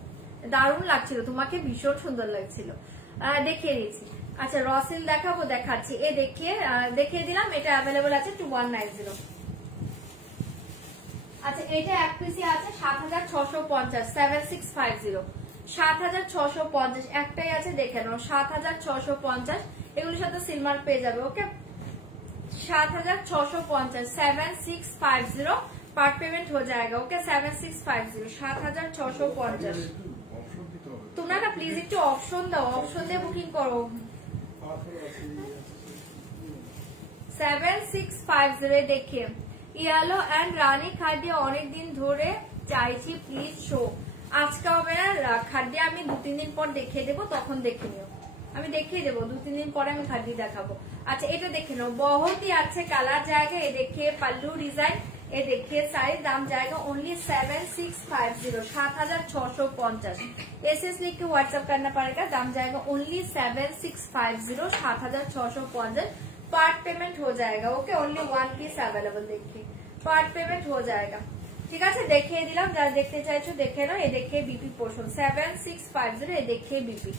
দারুণ লাগছিল, তোমাকে ভীষণ সুন্দর লাগছিল, দেখিয়ে দিচ্ছি। আচ্ছা রসিল দেখাবো, দেখাচ্ছি। এ দেখিয়ে দিলাম, এটা অ্যাভেলেবল আছে 2190। আচ্ছা এটা এক পিসি আছে 7650, 7650, 7650 একটাই আছে, দেখে নাও 7650। এগুলোর সাথে সিলমার্ক পেয়ে যাবে। ওকে 7650, 7650 पार्ट पेमेंट हो जाएगा। ओके 7650, 7650। তোমরা না প্লিজ একটু অপশন দাও, অপশন দিয়ে বুকিং করো। 7650 দেখিয়ে ইয়েলো এন্ড রানী খাদ্য অনেক দিন ধরে চাইছি, প্লিজ শো। আজকে হবে না খাদ্য, আমি 2-3 দিন পর দেখিয়ে দেবো, তখন দেখে নিও। আমি দেখিয়ে দেবো 2-3 दिन পরে আমি খাদ্য দেখাবো। আচ্ছা এটা দেখে নাও, बहुत ही अच्छे कलर जाएगा। ये देखिए पल्लू डिजाइन, ये देखिए साड़ी दाम जाएगा ओनली 7650, 7650। एसएस लिख के व्हाट्सएप करना पड़ेगा, दाम जाएगा ओनली 7650, 7650। पार्ट पेमेंट हो जाएगा। ओके ओनली 1 पीस अवेलेबल, देखिए पार्ट पेमेंट हो जाएगा। ঠিক আছে দেখিয়ে দিলাম, যারা দেখতে চাইছো দেখে নাও। ये देखिए बीपी पोर्शन 7650, ये देखिए बीपी।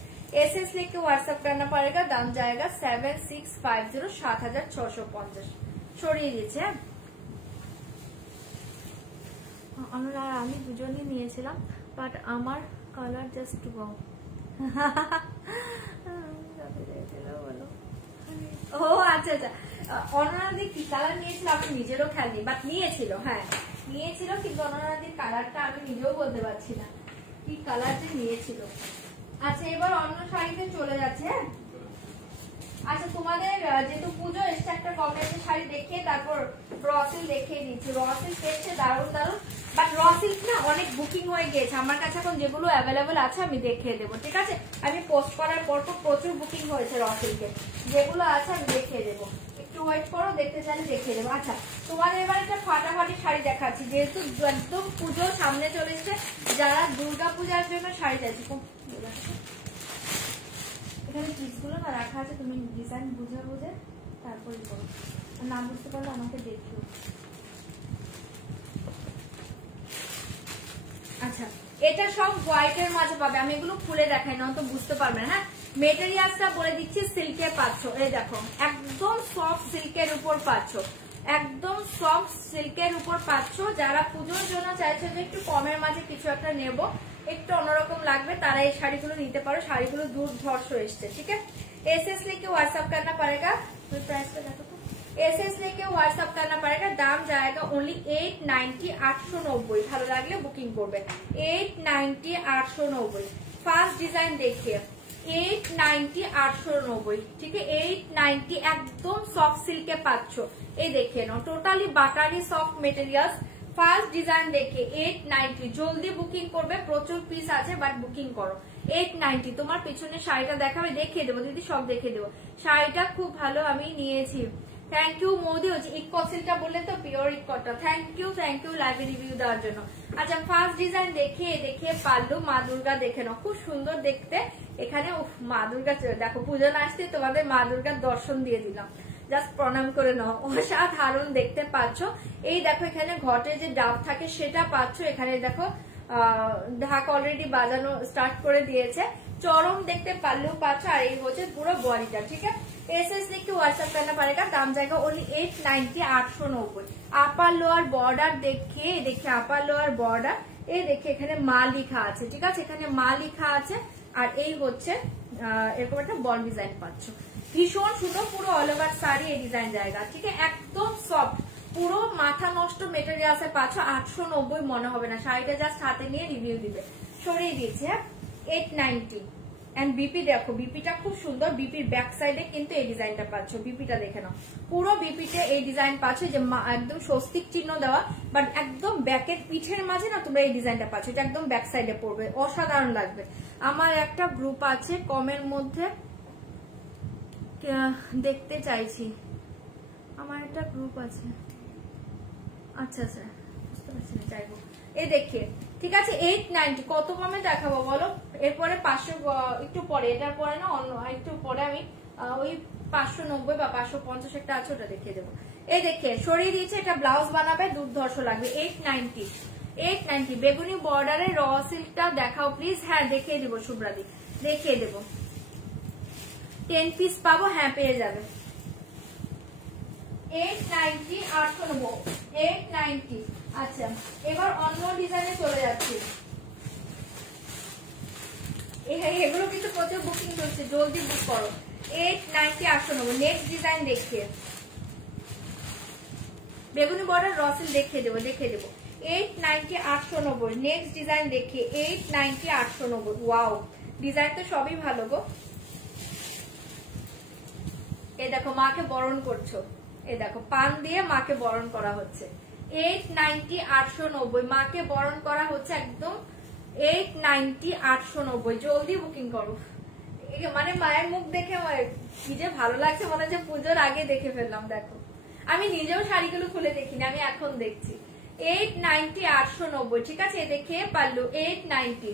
एसएस लिख के व्हाट्सएप करना पड़ेगा, दाम जाएगा 7650, 7650। সরিয়ে দিয়েছে। আমরা আমি দুজনই নিয়েছিলাম, বাট আমার কালার জাস্ট ওয়াও। ও আচ্ছা আচ্ছা, অননাদি কি কালার নিয়েছিল আমি নিজেরও খেয়াল নেই, বাট নিয়েছিল, হ্যাঁ নিয়েছিল, কিন্তু অননাদির কালারটা আমি নিজেও বলতে পারছি না কি কালার যে নিয়েছিল। আচ্ছা এবার অন্য শাড়িতে চলে যাচ্ছে। আচ্ছা তোমাদের যেহেতু পুজো এসছে, একটা কমেন্টের শাড়ি দেখিয়ে তারপর রসিল দেখিয়ে দিচ্ছি। রসিল দেখছে দারুণ দারুণ, বাট রসিল না অনেক বুকিং হয়ে গিয়েছে আমার কাছে, এখন যেগুলো অ্যাভেলেবল আছে আমি দেখিয়ে দেবো। ঠিক আছে আমি পোস্ট করার পর তো প্রচুর বুকিং হয়েছে রসিলকে, যেগুলো আছে আমি দেখিয়ে দেবো, একটু ওয়েট করো, দেখতে চাইলে দেখিয়ে দেবো। আচ্ছা তোমাদের এবার একটা ফাটাফাটি শাড়ি দেখাচ্ছি, যেহেতু একদম পুজো সামনে চলে এসছে, যারা দুর্গা পূজার জন্য শাড়ি চাইছে। এখানে পিসগুলো না রাখা আছে, তুমি ডিজাইন বুঝে বুঝে তারপরে করো, না বুঝতে পারলে আমাকে দেখিও। আচ্ছা এটা সব হোয়াইটের মাঝে পাবে, আমি এগুলো খুলে দেখাই না তো বুঝতে পারবে না। হ্যাঁ মেটেরিয়ালসটা বলে দিচ্ছি, সিল্কে পাচ্ছ, এই দেখো একদম সফট সিল্কের উপর পাচ্ছ, একদম সফট সিল্কের উপর পাচ্ছ। যারা পুজোর জন্য চাইছে যে একটু কমের মাঝে কিছু একটা নেব, একটু অন্যরকম লাগবে, তারা এই শাড়িগুলো নিতে পারো। শাড়িগুলো দুর্ধর্ষ এসছে। ঠিক আছে एसएस लेके व्हाट्सएप करना पड़ेगा, तो प्राइस का देखो तो एसएस लेके व्हाट्सएप करना पड़ेगा, दाम जाएगा ओनली 890, 890। ভালো লাগলে বুকিং করবে 890, 890। ফার্স্ট ডিজাইন देखिए 890, 890। ठीक है 890 একদম সফট সিল্কে পাচ্ছ। এই দেখে নাও totally buttery soft materials. First design দেখে 890, জলদি বুকিং করবে, প্রচুর পিস আছে বাট বুকিং করো। 890 তোমার পিছনে শাড়িটা দেখাবে, দেখিয়ে দেবো দিদি, সব দেখিয়ে দেবো। শাড়িটা খুব ভালো, আমি নিয়েছি। থ্যাংক ইউ মোদি, হচ্ছে ইকট সিল্কটা বললে তো পিওর ইকটটা। থ্যাংক ইউ লাইভ রিভিউ দেওয়ার জন্য। আচ্ছা ফার্স্ট ডিজাইন দেখিয়ে পারলো মা দুর্গা দেখে নাও, খুব সুন্দর দেখতে। এখানে মা দুর্গা দেখো, পুজো আসতে তোমাদের মা দুর্গার দর্শন দিয়ে দিলাম, জাস্ট প্রণাম করে নাও। অসাধারণ দেখতে পাচ্ছ। এই দেখো এখানে ঘটের যে ডাব থাকে সেটা পাচ্ছ। এখানে দেখো ঢাক অলরেডি বাজানো স্টার্ট করে দিয়েছে। চরম দেখতে পারলেও পাচ্ছ, আর এই হচ্ছে পুরো বডিটা। ঠিক আছে एसएस लिख के व्हाट्सएप करना पड़ेगा, दाम जाएगा ओनली 890, 890। আপার লোয়ার বর্ডার देखिए আপার লোয়ার বর্ডার, এই দেখে এখানে মা লেখা আছে। ঠিক আছে এখানে মা লেখা আছে, আর এই হচ্ছে এরকম একটা বল ডিজাইন পাচ্ছ। ভীষণ সুন্দর, পুরো অল ওভার শাড়ি এই ডিজাইন জায়গা। ঠিক আছে একদম সফট পুরো মাথা নষ্ট মেটেরিয়ালসে পাচ্ছ, 890 মনে হবে না। শাড়িটা জাস্ট হাতে নিয়ে রিভিউ দিবে। সরিয়ে দিয়েছি, হ্যাঁ 890। এন্ড বিপি দেখো, বিপিটা খুব সুন্দর। বিপির ব্যাক সাইডে কিন্তু এই ডিজাইনটা পাচ্ছ, বিপিটা দেখে নাও। পুরো বিপিতে এই ডিজাইন পাচ্ছ, যে একদম স্বস্তিক চিহ্ন দেওয়া, বাট একদম ব্যাকের পিঠের মাঝে না তোমরা এই ডিজাইনটা পাচ্ছ। এটা একদম ব্যাক সাইডে পড়বে, অসাধারণ লাগবে। আমার একটা গ্রুপ আছে কমের মধ্যে, দেখতে চাইছি, আমার একটা গ্রুপ আছে। আচ্ছা আচ্ছা বুঝতে পারছি না, চাইবো এই দেখে। ঠিক আছে 890 কত কমে দেখাবো বলো? এরপরে 500 একটু পরে, এটার পরে না অন্য একটু পরে আমি ওই 590 বা 550 একটা আছে, ওটা দেখিয়ে দেবো। এই দেখে সরিয়ে দিয়েছে, এটা ব্লাউজ বানাবে, দুর্ধর্ষ লাগবে। 890 বেগুনি বর্ডারে র সিল্কটা দেখাও প্লিজ। হ্যাঁ দেখিয়ে দেবো শুভ্রাদি, দেখিয়ে দেবো। 10 পিস পাবো, হ্যাঁ পেয়ে যাবে। 890 890। আচ্ছা এবার অন্য ডিজাইনে চলে যাচ্ছি। এগুলো কিন্তু প্রচুর বুকিং চলছে, জলদি বুক করো। 890 890। নেক্সট ডিজাইন দেখিয়ে, বেগুনি বর্ডার রসেল দেখিয়ে দেবো, 890 890। নেক্সট ডিজাইন দেখিয়ে 890 890। ওয়াও ডিজাইন তো সবই ভালো গো। এই দেখো মাকে বরণ করছো, এই দেখো পান দিয়ে মাকে বরণ করা হচ্ছে। 890 890 মাকে বরণ করা হচ্ছে একদম 890 890। জলদি বুকিং করো। মানে মায়ের মুখ দেখে কি যে ভালো লাগছে, মনে হচ্ছে পুজোর আগে দেখে ফেললাম। দেখো আমি নিজেও শাড়িগুলো খুলে দেখিনি, আমি এখন দেখছি। 890 890। ঠিক আছে দেখে পারলো 890।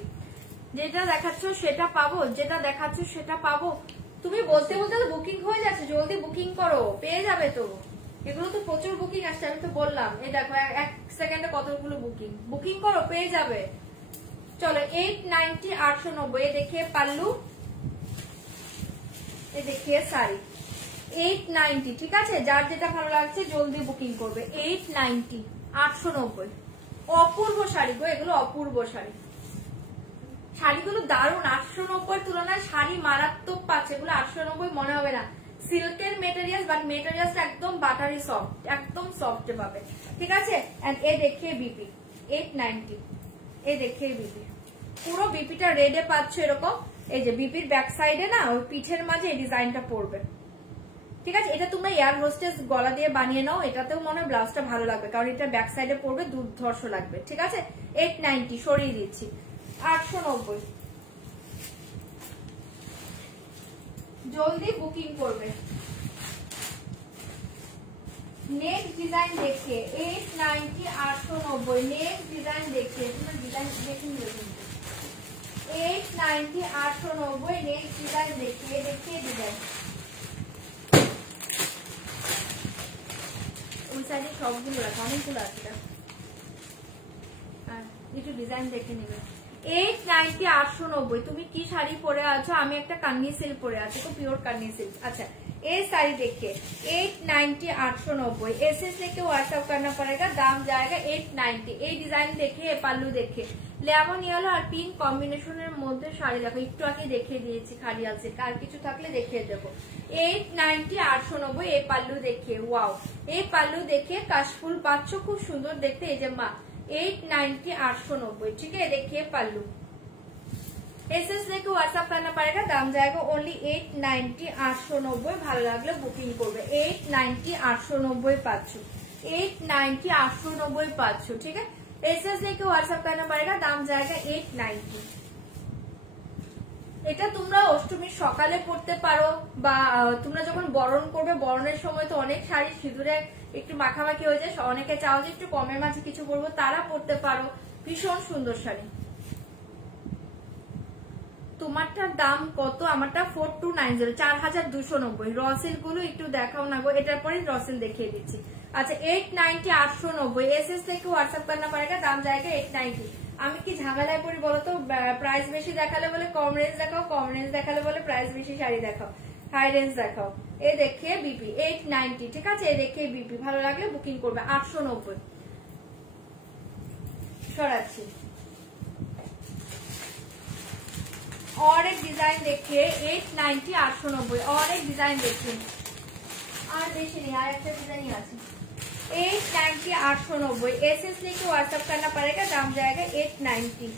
যেটা দেখাচ্ছ সেটা পাবো, যেটা দেখাচ্ছ সেটা পাবো। তুমি বলতে বলতে তো বুকিং হয়ে যাচ্ছে, জলদি বুকিং করো, পেয়ে যাবে তো। এগুলো তো প্রচুর বুকিং আসছে, আমি তো বললাম। এই দেখো 1 সেকেন্ডে কতগুলো বুকিং করো, পেয়ে যাবে। চলো 890 890। এ দেখিয়ে পাল্লু, এ দেখিয়ে শাড়ি। 890। ঠিক আছে যার যেটা ভালো লাগছে জলদি বুকিং করবে। 890 890। অপূর্ব শাড়ি গো, এগুলো অপূর্ব শাড়ি। শাড়িগুলো দারুণ। 890 তুলনায় শাড়ি মারাত্মক পাচ্ছে। এগুলো 890 মনে হবে না। সিল্কের মেটেরিয়াল, বাট মেটেরিয়ালটা একদম বাটারি সফট, একদম সফট পাবে। ঠিক আছে এন্ড এ দেখিয়ে বিপি 890। এ দেখিয়ে বিপি, পুরো বিপিটা রেডে পাচ্ছ এরকম। এই যে বিপির ব্যাক সাইডে না ওই পিঠের মাঝে এই ডিজাইনটা পড়বে। ঠিক আছে এটা তোমরা এয়ার হোস্টেস গলা দিয়ে বানিয়ে নাও, এটাতেও মনে হয় ব্লাউজটা ভালো লাগবে, কারণ এটা ব্যাক সাইডে পড়বে, দুর্ধর্ষ লাগবে। ঠিক আছে 890 সরিয়ে দিচ্ছি। 890। জলদি বুকিং করবে। নেক্সট ডিজাইন দেখে 890 890। নেক্সট ডিজাইন দেখে, তোমরা ডিজাইন দেখে নিবে কিন্তু। 890 890। নেক্সট ডিজাইন দেখিয়ে ডিজাইন। ওই সাইডে সবগুলো রাখো, অনেকগুলো আছে। একটু ডিজাইন দেখে নিবে। 890 890। তুমি কি শাড়ি পরে আছো? আমি একটা কান্নি সিল্ক পরে আছি, তো পিওর কান্নি সিল্ক। अच्छा ये साड़ी देखिए 890 890। एसएस लेके व्हाट्सएप करना पड़ेगा, दाम जाएगा 890। এই ডিজাইন দেখে পাল্লু দেখে লেমন ইয়েলো আর পিঙ্ক কম্বিনেশনের মধ্যে শাড়ি দেখো, একটু আগে দেখিয়ে দিয়েছি খাড়িয়াল সিল্ক, আর কিছু থাকলে দেখিয়ে দেবো। 890 890। এই পাল্লু দেখে ওয়াও, এই পাল্লু দেখে কাশফুল পাচ্ছ, খুব সুন্দর দেখতে। এই যে মা 890 890। ठीक है देखिए पल्लू। एसएस लेके व्हाट्सएप करना पड़ेगा, दाम जाएगा ओनली 890 890। ভালো লাগলে বুকিং করবে। 890 890 পাচ্ছ, 890 890 পাচ্ছ। ঠিক আছে एसएस लेके व्हाट्सएप करना पड़ेगा, दाम जाएगा 890। এটা তোমরা অষ্টমীর সকালে পড়তে পারো, বা তোমরা যখন বরণ করবে, বরণের সময় তো অনেক শাড়ি সিঁদুরে একটু মাখামাখি হয়ে যায়, অনেকে চাও যে একটু কমের মাঝে কিছু পরবো, তারা পড়তে পারো। ভীষণ সুন্দর শাড়ি। তোমারটার দাম কত? আমারটা 4290, 4290। রসেল গুলো একটু দেখাও না গো, এটার পরে রসেল দেখিয়ে দিচ্ছি। আচ্ছা 890 890। एसएस থেকে হোয়াটসঅ্যাপ करना पड़ेगा, दाम जाएगा 890। আমি কি ঝামেলায় পড়ি বলো তো? প্রাইস বেশি দেখালে বলে কম রেঞ্জ দেখাও, কম রেঞ্জ দেখালে বলে প্রাইস বেশি শাড়ি দেখাও, হাই রেঞ্জ দেখাও। এ দেখিয়ে বিপি 890। ঠিক আছে এ দেখিয়ে বিপি, ভালো লাগলে বুকিং করবে। 890 সরাচ্ছি। और एक डिजाइन देखिए 890 890। और एक डिजाइन देखिए, আর বেশি নেই, আর একটা ডিজাইনই আছে। 890 890 एसएस लेके व्हाट्सएप करना पड़ेगा, दाम जाएगा 890,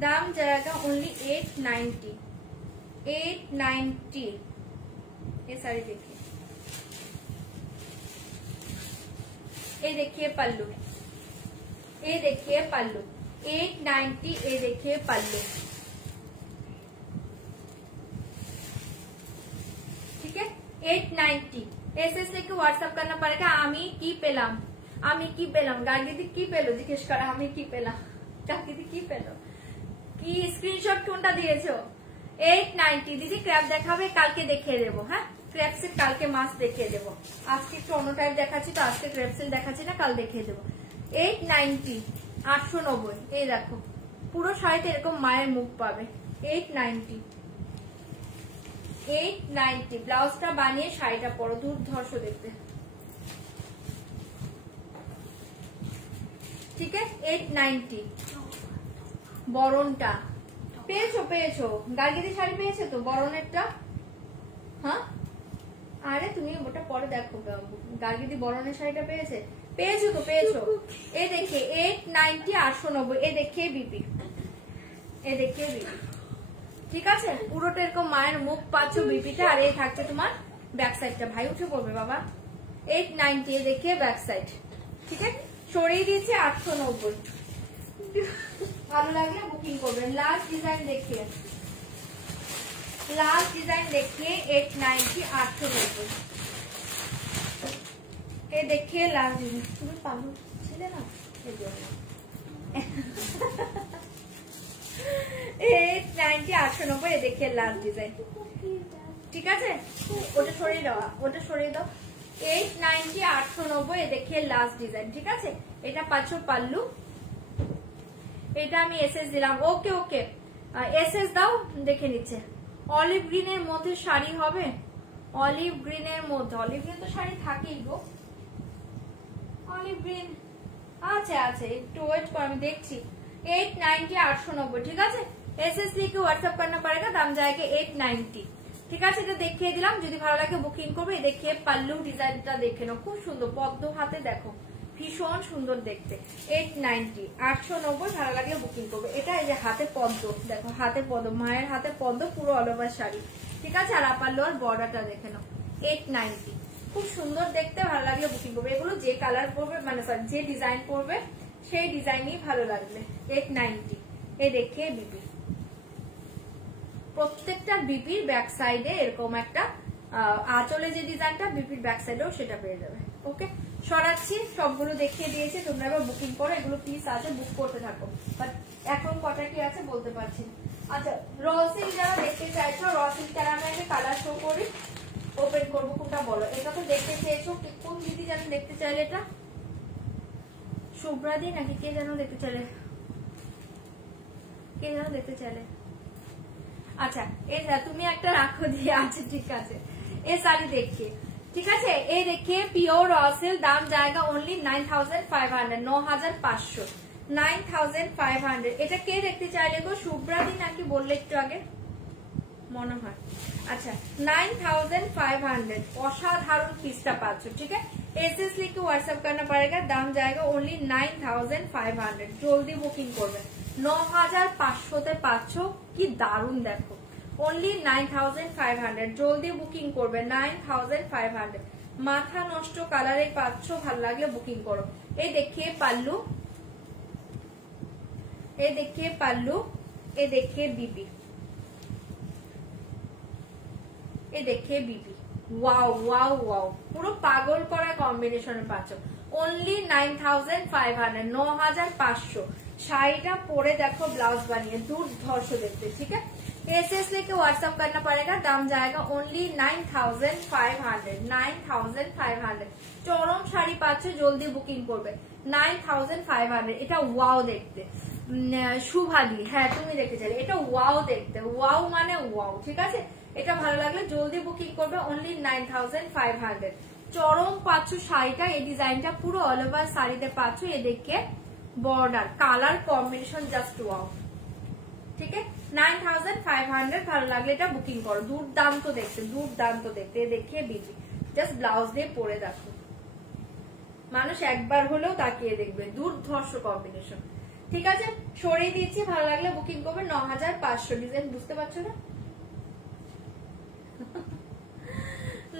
दाम जाएगा ओनली 890 890। ये सारी देखिए, ये देखिए पल्लू, ये देखिए पल्लू 890, ये देखिए पल्लू, ठीक है 890 एसएस लेके व्हाट्सएप करना पड़ेगा। আমি কি পেলাম, আমি কি পেলাম, গার্গিদি কি পেলো জিজ্ঞেস করা, আমি কি পেলাম, গার্গিদি কি পেলো, কি স্ক্রিনশট কোনটা দিয়েছো। 890 দিদি ক্র্যাপ দেখাবে, কালকে দেখিয়ে দেবো। হ্যাঁ ক্র্যাপসিল কালকে মাছ দেখিয়ে দেবো, আজকে একটু অন্য টাইপ দেখাচ্ছি তো, আজকে ক্র্যাপসিল দেখাচ্ছি না, কাল দেখিয়ে দেবো। 890 890, এই দেখো পুরো শাড়িতে এরকম মায়ের মুখ পাবে। 890 890 ব্লাউজটা বানিয়ে শাড়িটা পরো, দুর্ধর্ষ দেখতে, ঠিক আছে 890। বরণটা পেয়েছো, পেয়েছো গার্গিদি শাড়ি পেয়েছো তো বরণেরটা, হ্যাঁ আরে তুমি ওটা পরে দেখো, গার্গিদি বরণের শাড়িটা পেয়েছে, পেয়েছো তো পেয়েছো। এ দেখে 890 890, এ দেখে বিপি, এ দেখে বিপি, ঠিক আছে পুরোটা এরকম মায়ের মুখ পাচ্ছ বিপিটা, আর এই থাকছে তোমার ব্যাক সাইডটা, ভাই উঠে পড়বে বাবা। 890 এ দেখে ব্যাক সাইড, ঠিক আছে সরিয়ে দিয়েছে 890। ভালো লাগলে বুকিং করবেন। লাস্ট ডিজাইন দেখিয়ে, লাস্ট ডিজাইন দেখিয়ে 890 890, এ দেখিয়ে লাস্ট ডিজাইন। তুমি পাগল ছিলে না এই জন্য। 890 890, এ দেখিয়ে লাস্ট ডিজাইন, ঠিক আছে ওটা সরিয়ে দাও, ওটা সরিয়ে দাও। 890 890, এ দেখিয়ে লাস্ট ডিজাইন, ঠিক আছে এটা পাচ্ছ পাল্লু, এটা আমি এসএস দিলাম। ওকে ওকে এসএস দাও, দেখে নিচ্ছে। অলিভ গ্রিনের মধ্যে শাড়ি হবে, অলিভ গ্রিনের মধ্যে, অলিভ গ্রিন তো শাড়ি থাকেই গো, অলিভ গ্রিন আছে আছে, একটু ওয়েট করো আমি দেখছি। 890 890, ঠিক আছে एसएस লিখে হোয়াটসঅ্যাপ करना पड़ेगा, দাম जाएगा 890, ঠিক আছে এটা দেখিয়ে দিলাম। যদি ভালো লাগে বুকিং করবে। দেখিয়ে পাল্লু ডিজাইনটা দেখে নাও, খুব সুন্দর পদ্ম হাতে, দেখো ভীষণ সুন্দর দেখতে। 890 890, ভালো লাগলে বুকিং করবে। এটা এই যে হাতে পদ্ম, দেখো হাতে পদ্ম, মায়ের হাতে পদ্ম, পুরো অল ওভার শাড়ি, ঠিক আছে আর আপার লোয়ার বর্ডারটা দেখে নাও। 890 খুব সুন্দর দেখতে, ভালো লাগলে বুকিং করবে। এগুলো যে কালার পড়বে মানে যে ডিজাইন পড়বে সেই ডিজাইনই ভালো লাগবে। 890, এ দেখে বিপি, প্রত্যেকটা বিপির ব্যাক সাইডে এরকম একটা আঁচলে যে ডিজাইনটা, বিপির ব্যাক সাইডেও সেটা পেয়ে যাবে। ওকে সরাচ্ছি, সবগুলো দেখিয়ে দিয়েছি, তোমরা এবার বুকিং করো। এগুলো পিস আছে, বুক করতে থাকো, বাট এখন কটা কি আছে বলতে পারছি না। আচ্ছা র সিল্ক যারা দেখতে চাইছো, র সিল্ক যারা আমি একটা কালার শো করি, ওপেন করবো কোনটা বলো। এটা তো দেখতে চেয়েছো, কোন দিদি যেন দেখতে চাইলে, এটা শুভ্রাদি নাকি কে যেন দেখতে চাইলে, কে যেন দেখতে চাইলে। আচ্ছা এই তুমি একটা রাখো দিয়ে আছে, ঠিক আছে এই শাড়ি দেখে, ঠিক আছে এই দেখে পিওর রসেল, দাম জায়গা অনলি 9500 9500 9500। এটা কে দেখতে চাইলে গো, শুভ্রাদি নাকি বললে একটু আগে মনে হয়। আচ্ছা 9500, অসাধারণ পিসটা পাচ্ছ, ঠিক আছে एसएस लिख के व्हाट्सएप करना पड़ेगा, दाम जाएगा ओनली 9500। जल्दी बुकिंग করবে। 9500 তে পাচ্ছ, কি দারুণ দেখো, ओनली 9500, জলদি বুকিং করবে। 9500 মাথা নষ্ট কালারে পাচ্ছ, ভালো লাগলে বুকিং করো। এই দেখিয়ে পাল্লু, এই দেখিয়ে পাল্লু, এই দেখিয়ে বিপি, এই দেখিয়ে বিপি, ওয়াও ওয়াও ওয়াও, পুরো পাগল করা কম্বিনেশনে পাচ্ছ। ओनली 9500 9500। শাড়িটা পরে দেখো ব্লাউজ বানিয়ে দুর্ধর্ষ দেখতে, ঠিক আছে एसएस लेके व्हाट्सएप करना पड़ेगा, दाम जाएगा ओनली 9500 9500। চরম শাড়ি পাচ্ছ, জলদি বুকিং করবে। 9500, এটা ওয়াও দেখতে। শুভাদি, হ্যাঁ তুমি দেখতে চাইলে, এটা ওয়াও দেখতে, ওয়াও মানে ওয়াও, ঠিক আছে এটা ভালো লাগলে জলদি বুকিং করবে। ओनली 9500, চরম পাচ্ছ শাড়িটা। এই ডিজাইনটা পুরো অল ওভার শাড়িতে পাচ্ছ। এ দেখে border, colour combination just wow, ঠিক আছে 9500। ভালো লাগলে এটা বুকিং করো। দুর্দান্ত দেখতে, দুর্দান্ত দেখতে। দেখে বিপি, জাস্ট ব্লাউজ দিয়ে পরে দেখো, মানুষ একবার হলেও তাকিয়ে দেখবে, দুর্ধর্ষ কম্বিনেশন। ঠিক আছে, সরিয়ে দিচ্ছি, ভালো লাগলে বুকিং করবে। 9500 ডিজাইন বুঝতে পারছো না?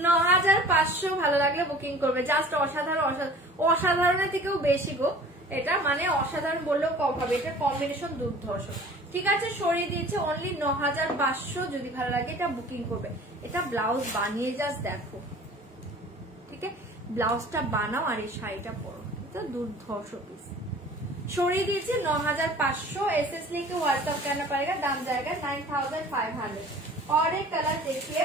9500 ভালো লাগলে বুকিং করবে। জাস্ট অসাধারণ, অসাধারণের থেকেও বেশি গো এটা, মানে অসাধারণ বললেও কম হবে, এটা কম্বিনেশন দুর্ধর্ষ। ঠিক আছে, সরিয়ে দিয়েছে অনলি 9500। যদি ভালো লাগে এটা বুকিং করবে। এটা ব্লাউজ বানিয়ে জাস্ট দেখো, ঠিক আছে, ব্লাউজটা বানাও আর এই শাড়িটা পরো, এটা দুর্ধর্ষ পিস। সরিয়ে দিয়েছি 9500। एसएस लेके व्हाट्सएप करना पड़ेगा, दाम जाएगा 9500। और एक कलर देखिए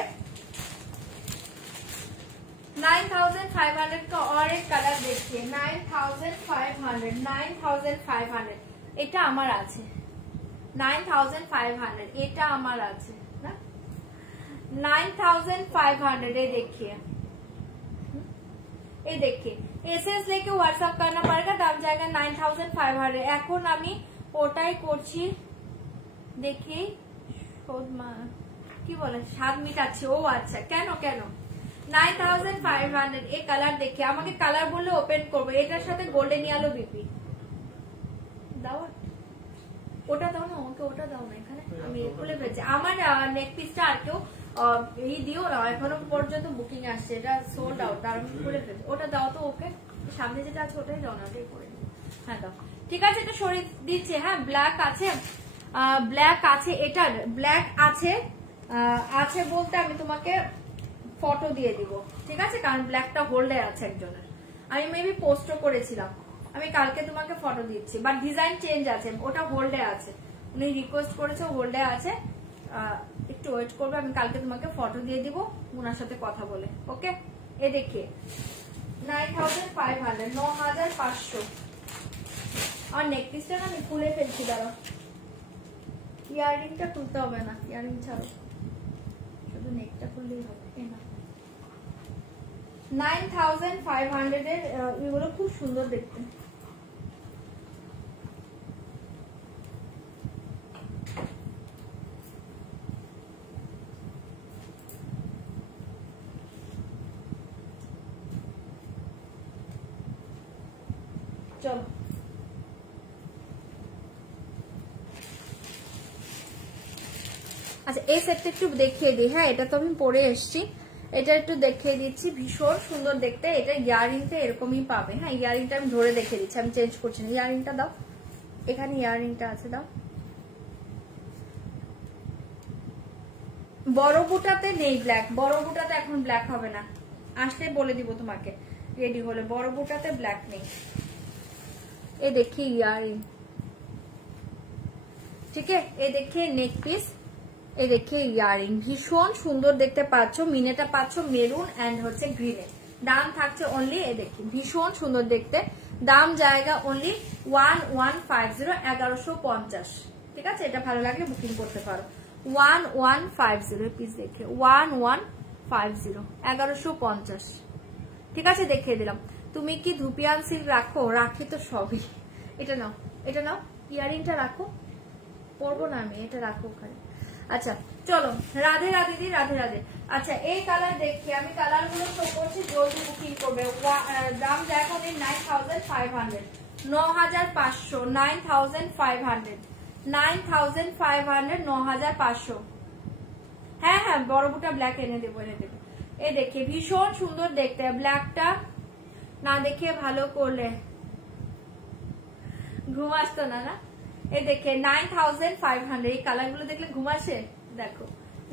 9500 का, और एक कलर देखिए 9500। এটা আমার আছে 9500, এটা আমার আছে না 9500। ये देखिए एसएस लेके व्हाट्सएप करना पड़ेगा, दाम जाएगा 9500। এখন আমি ওটাই করছি, দেখি কি বলে 7 মিনিট আছে। ও আচ্ছা, কেন 9500। এই কালার দেখে আমাকে কালার বললে ওপেন করবো। এটার সাথে গোল্ডেন ইয়েলো বিপি দাও, ওটা দাও না আমাকে, ওটা দাও না, এখানে আমি খুলে ফেলছি। আমার নেক পিসটা আর কেউ এই দিও না, এখনো পর্যন্ত বুকিং আসছে, এটা সোল্ড আউট, আর আমি খুলে ফেলছি। ওটা দাও তো ওকে, সামনে যেটা আছে ওটাই দাও না, ওটাই করে দিও। হ্যাঁ দাও, ঠিক আছে, এটা সরিয়ে দিচ্ছে। হ্যাঁ ব্ল্যাক আছে, ব্ল্যাক আছে, এটার ব্ল্যাক আছে, আছে বলতে আমি তোমাকে ফটো দিয়ে দিব, ঠিক আছে, কারণ ব্ল্যাকটা হোল্ডে আছে একজনের, আমি মেবি পোস্টও করেছিলাম, আমি কালকে তোমাকে ফটো দিচ্ছি, বাট ডিজাইন চেঞ্জ আছে, ওটা হোল্ডে আছে, উনি রিকোয়েস্ট করেছে হোল্ডে আছে, একটু ওয়েট করবে, আমি কালকে তোমাকে ফটো দিয়ে দিব ওনার সাথে কথা বলে। ওকে, এ দেখিয়ে 9500, 9500। আর নেক পিসটা না আমি খুলে ফেলছি, দাঁড়াও, ইয়াররিংটা তুলতে হবে না, ইয়াররিং ছাড়ো, শুধু নেকটা খুললেই হবে। 9500 এর এগুলো খুব সুন্দর দেখতে। চলো আচ্ছা, এই সেটটা একটু দেখিয়ে দিই। হ্যাঁ, এটা তো আমি পরে এসছি, এটা একটু দেখিয়ে দিচ্ছি, ভীষণ সুন্দর দেখতে। এটা ইয়াররিংটা এরকমই পাবে। হ্যাঁ, ইয়াররিংটা আমি ধরে দেখিয়ে দিচ্ছি, আমি চেঞ্জ করছি না। ইয়াররিংটা দাও, এখানে ইয়াররিংটা আছে, দাও। বড় বুটাতে নেই ব্ল্যাক, বড় বুটাতে এখন ব্ল্যাক হবে না, আসলে বলে দিব তোমাকে রেডি হলে। বড় বুটাতে ব্ল্যাক নেই। এ দেখি ইয়াররিং, ঠিক আছে, এ দেখে নেক পিস, এ দেখে ইয়াররিং, ভীষণ সুন্দর দেখতে পাচ্ছ। মিনেটা পাচ্ছ মেরুন এন্ড হচ্ছে গ্রিনে। দাম থাকছে অনলি, এ দেখি ভীষণ সুন্দর দেখতে, দাম জায়গা অনলি 1150, 1150। ঠিক আছে, এটা ভালো লাগলে বুকিং করতে পারো। 1150 পিস দেখে 1150, 1150। ঠিক আছে, দেখিয়ে দিলাম। তুমি কি ধুপিয়ান সিল্ক রাখো? রাখি তো সবই। এটা নাও, এটা নাও, ইয়াররিংটা রাখো, পরবো না আমি, এটা রাখো ওখানে। আচ্ছা চলো, রাধে রাধে দি, রাধে রাধে। আচ্ছা, এই কালার দেখি আমি, কালার গুলো শো করছি, জলদি বুকিং করবে। দাম দেখো 9500, 9500, 9500, 9500, 9500। হ্যাঁ হ্যাঁ, বড় বুটা ব্ল্যাক এনে দেবো, এনে দেবো। এই দেখে ভীষণ সুন্দর দেখতে, ব্ল্যাকটা না দেখে ভালো করলে ঘুম আসতো না না। এই দেখে 9500, এই কালার গুলো দেখলে ঘুম আসে। দেখো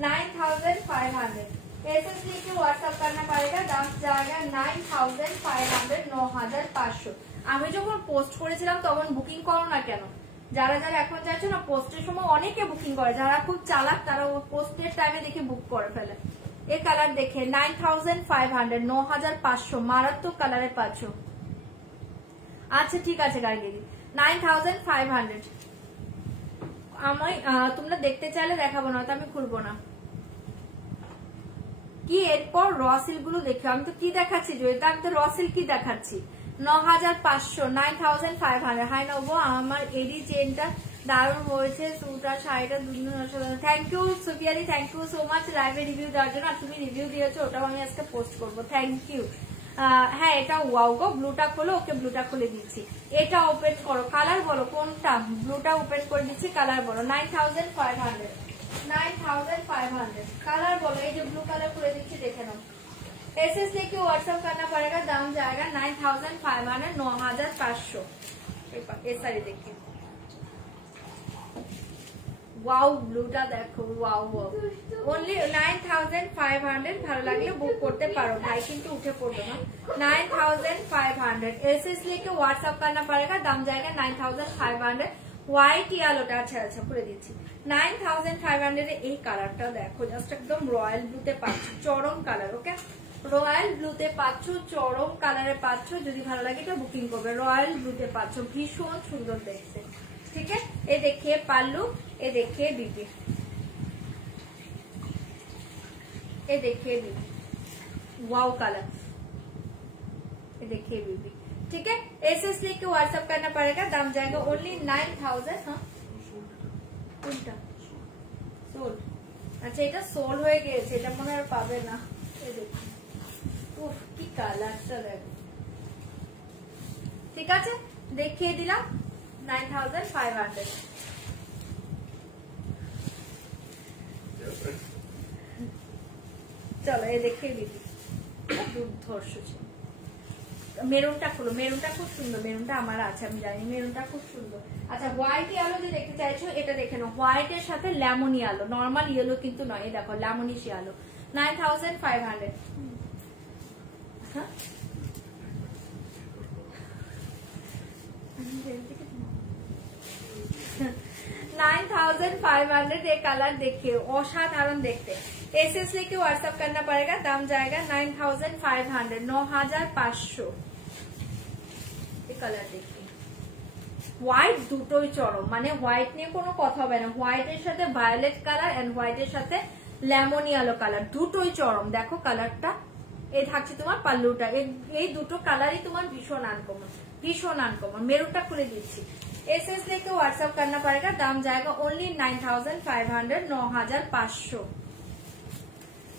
9500, एसएस लेके व्हाट्सएप करना पड़ेगा, दाम जाएगा 9500, 9500। আমি যখন পোস্ট করেছিলাম তখন বুকিং করো না কেন? যারা যারা এখন যাচ্ছে না, পোস্টের সময় অনেকে বুকিং করে, যারা খুব চালাক তারা পোস্টের টাইমে দেখে বুক করে ফেলে। এই কালার দেখে 9500, 9500, মারাত্মক কালারে পাচ্ছ। আচ্ছা ঠিক আছে গাড়ি, 9500। আমি তোমরা দেখতে চাইলে দেখাবো না, তো আমি খুলবো না। কি এরপর রসিল গুলো দেখো, আমি তো কি দেখাচ্ছি জয়িতা, আমি তো রসিল কি দেখাচ্ছি। 9500, 9500। হাই নব, আমার এডি চেনটা দারুণ বলছে সুটা শাড়িটা দুদিন অসাধারণ। থ্যাংক ইউ সুফিয়াদি, থ্যাংক ইউ সো মাচ লাইভে রিভিউ দেওয়ার জন্য। আর তুমি রিভিউ দিয়েছো ওটাও আমি আজকে পোস্ট করবো, থ্যাংক ইউ। হ্যাঁ এটা ওয়াও গো, ব্লুটা খোলো, ওকে ব্লুটা খুলে দিচ্ছি। এটা ওপেন করো, কালার বলো কোনটা, ব্লুটা ওপেন করে দিচ্ছি, কালার বলো। 9500, 9500 কালার বলো। এই যে ব্লু কালার খুলে দিচ্ছি, দেখে নাও। एसएस लेके व्हाट्सएप करना पड़ेगा, दाम जाएगा 9500, 9500। ये सारी देखिए, ওয়াও ব্লুটা দেখো, ওয়াও ওয়াও, অনলি 9500। ভালো লাগলে বুক করতে পারো, ভাই কিন্তু উঠে পড়বে না। 9500 एसएस लेके व्हाट्सएप करना पड़ेगा, दाम जाएगा 9500। হোয়াইট ইয়ালোটা, আচ্ছা আচ্ছা করে দিচ্ছি। 9500 এই কালারটা দেখো, জাস্ট একদম রয়্যাল ব্লুতে পাচ্ছ, চরম কালার। ওকে, রয়্যাল ব্লুতে পাচ্ছ, চরম কালারে পাচ্ছ। যদি ভালো লাগে এটা বুকিং করবে। রয়্যাল ব্লুতে পাচ্ছ, ভীষণ সুন্দর দেখতে। ठीक है, ये देखिए पाल्लू, ये देखिए बीबी, ये देखिए बीबी, वाव कलर, ये देखिए बीबी। ठीक है, एसएस लेके व्हाट्सएप करना पड़ेगा, दाम जाएगा ओनली 9000। हाँ কোনটা সোল, আচ্ছা এটা সোল হয়ে গেছে, এটা মনে আর পাবে না। এই দেখুন, উফ কি কালারটা দেখো। ঠিক আছে, দেখিয়ে দিলাম 9500। চলো এই দেখিয়ে দিবি, দুর্ধর্ষ ছিল। মেরুনটা খুলো, মেরুনটা খুব সুন্দর, মেরুনটা আমার আছে আমি জানি, মেরুনটা খুব সুন্দর। আচ্ছা হোয়াইট ইয়েলো যে দেখতে চাইছো, এটা দেখে নাও, হোয়াইটের সাথে লেমন ইয়েলো, নর্মাল ইয়েলো কিন্তু নয়, এই দেখো লেমনিশ ইয়েলো, 9500। হ্যাঁ 9500 ये कलर देखिए, असाधारण देखते। एसएस लेके व्हाट्सएप करना पड़ेगा, दाम जाएगा 9500, 9500। ये कलर देखिए, হোয়াইট দুটোই চরম, মানে হোয়াইট নিয়ে কোনো কথা হবে না। হোয়াইটের সাথে ভায়োলেট কালার এন্ড হোয়াইটের সাথে লেমন ইয়েলো কালার, দুটোই চরম। দেখো কালারটা, এই থাকছে তোমার পাল্লুটা, এই দুটো কালারই তোমার ভীষণ আনকমন, ভীষণ আনকমন। মেরুনটা খুলে দিচ্ছি। एसएस लेके व्हाट्सएप करना पड़ेगा, दाम जाएगा ओनली 9500, 9500।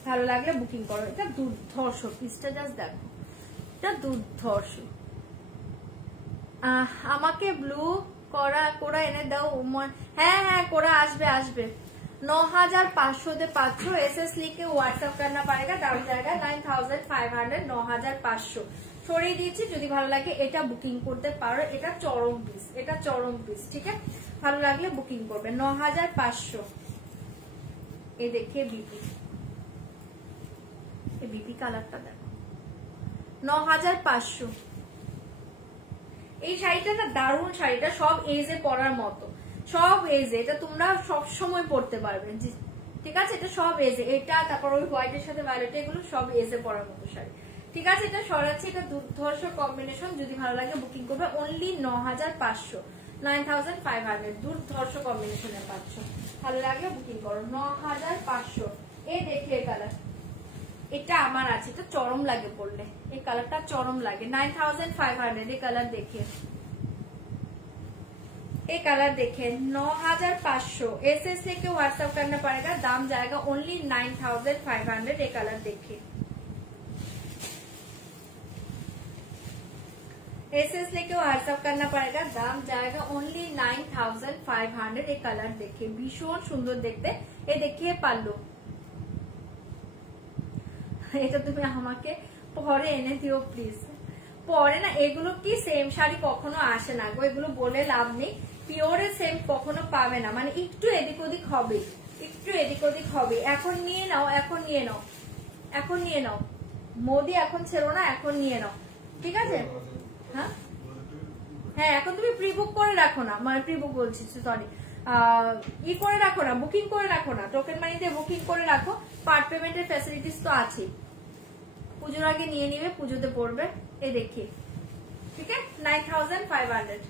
ভালো লাগলে বুকিং করো। এটা দুর্ধর্ষ, পিসটা জাস্ট দেখো, এটা দুর্ধর্ষ। আমাকে ব্লু কোরা এনে দাও। হ্যাঁ হ্যাঁ কোরা আসবে আসবে। 9500 दे 500। एसएस लेके व्हाट्सएप करना पड़ेगा, दाम जाएगा 9500, 9500। ছড়িয়ে দিয়েছি, যদি ভালো লাগে এটা বুকিং করতে পারো। এটা চরম পিস, এটা চরম পিস। ঠিক আছে, ভালো লাগলে বুকিং করবে। 9500। এই দেখে বিপি, এই বিপি কালারটা দেখো, 9500। এই শাড়িটা না দারুণ, শাড়িটা সব এজে পরার মতো, সব এজে, এটা তোমরা সব সময় পরতে পারবে। ঠিক আছে, এটা সব এজে, এটা তারপর ওই হোয়াইটের সাথে ভায়োলেট, এগুলো সব এজে পরার মতো শাড়ি। ঠিক আছে, এটা সরাচ্ছি, এটা দুর্ধর্ষ কম্বিনেশন। যদি ভালো লাগে বুকিং করবে, অনলি 9500, 9500, দুর্ধর্ষ কম্বিনেশনে পাচ্ছ। ভালো লাগলে বুকিং করো, 9500। এই দেখে কালার, এটা আমার আছে, এটা চরম লাগে পড়লে, এই কালারটা চরম লাগে। 9500 এই কালার দেখে, ये कलर देखें 9500। एसएस लेके व्हाट्सएप करना पड़ेगा, दाम जाएगा ओनली 9500। ये कलर देखें, एसएस लेके व्हाट्सएप करना पड़ेगा, दाम जाएगा ओनली 9500। ये कलर देखिए, भीषण सुंदर देखते। ये देखिए पाल्लू, এটা তুমি আমাকে পরে এনে দিও প্লিজ। পরে না, এগুলো কি সেম শাড়ি কখনো আসে না গো, এগুলো বলে লাভ নেই। পিওরের সেম কখনো পাবে না, মানে একটু এদিক ওদিক হবে, একটু এদিক ওদিক হবে। এখন নিয়ে নাও, এখন নিয়ে নাও, এখন নিয়ে নাও মোদি, এখন ছেড়ো না, এখন নিয়ে নাও। ঠিক আছে, হ্যাঁ হ্যাঁ, এখন তুমি প্রি বুক করে রাখো না, মানে প্রি বুক বলছি, সরি, ই করে রাখো না, বুকিং করে রাখো না, টোকেন মানি দিয়ে বুকিং করে রাখো। পার্ট পেমেন্টের ফ্যাসিলিটিস তো আছে, পুজোর আগে নিয়ে নিবে, পুজোতে পড়বে। এই দেখি, ঠিক আছে, 9500।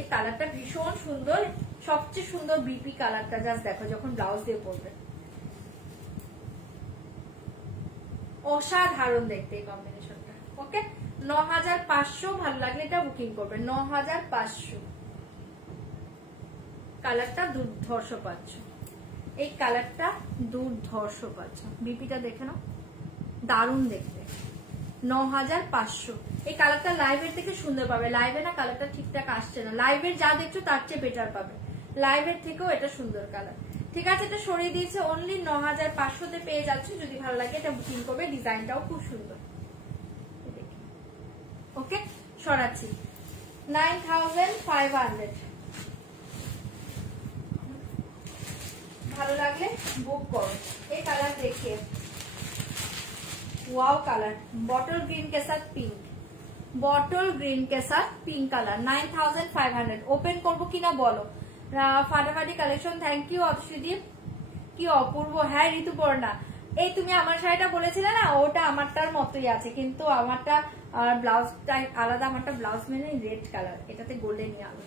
এই কালারটা ভীষণ সুন্দর, সবচেয়ে সুন্দর বিপি কালারটা, জাস্ট দেখো যখন ব্লাউজ দিয়ে পড়বে, অসাধারণ দেখতে এই কম্বিনেশনটা। ওকে, 9500। ভালো লাগলে এটা বুকিং করবে, 9500। কালারটা দুর্ধর্ষ পাচ্ছ, এই কালারটা দুর্ধর্ষ পাচ্ছ। বিপিটা দেখে নাও, দারুণ দেখতে। 9500। এই কালারটা লাইভের থেকে সুন্দর পাবে, লাইভে না কালারটা ঠিকঠাক আসছে না, লাইভের যা দেখছো তার চেয়ে বেটার পাবে, লাইভের থেকেও এটা সুন্দর কালার। ঠিক আছে, এটা সরিয়ে দিয়েছে, অনলি 9500 পেয়ে যাচ্ছ। যদি ভালো লাগে এটা বুকিং করবে, ডিজাইনটাও খুব সুন্দর। ওকে, সরাচ্ছি 9500। ভালো লাগলে বুক করো। এই কালার देखिए, वाओ कलर, बॉटल ग्रीन के साथ पिंक, बॉटल ग्रीन के साथ पिंक कलर। 9500 ओपन করব কিনা বলো। ফাটাফাটি কালেকশন, থ্যাংক ইউ অপসুদীপ। কি অপূর্ব, হ্যাঁ ঋতুপর্ণা, এই তুমি আমার শাড়িটা বলেছিলে না, ওটা আমারটার মতোই আছে, কিন্তু আমারটা ব্লাউজটা আলাদা, আমারটা ব্লাউজ মানে রেড কালার, এটাতে গোল্ডেন আলো।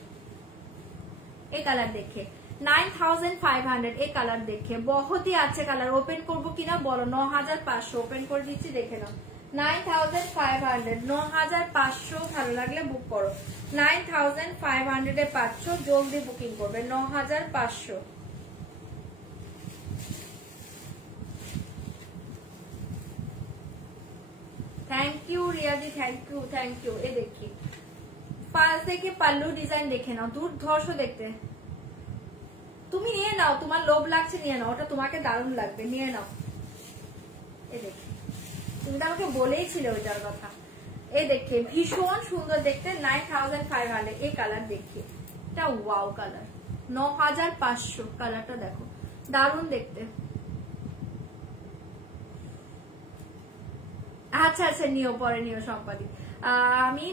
এই কালার দেখে 9500, এই কালার দেখে বহুত ही আছে কালার। ওপেন করব কিনা বলো। 9500 ওপেন করে দিচ্ছি, দেখে নাও। 9500, 9500। ভালো লাগলে বুক করো। 9500 এ পাচ্ছ, জলদি বুকিং করবে। 9500। থ্যাংক ইউ রিয়াদি, থ্যাংক ইউ, থ্যাংক ইউ। এ দেখি পাঁচ দেখে পাল্লু ডিজাইন দেখে নাও, দুর্ধর্ষ দেখতে। তুমি নিয়ে নাও, তোমার লোভ লাগছে নিয়ে নাও, ওটা তোমাকে দারুণ লাগবে, নিয়ে নাও। এ দেখে, তুমি তো আমাকে বলেই ছিলে ওইটার কথা। এই দেখে ভীষণ সুন্দর দেখতে, 9500। এই কালার দেখিয়ে, এটা ওয়াও কালার। 9500 কালারটা দেখো, দারুণ দেখতে। আচ্ছা আচ্ছা, নিও, পরে নিও সম্পাদি। আমি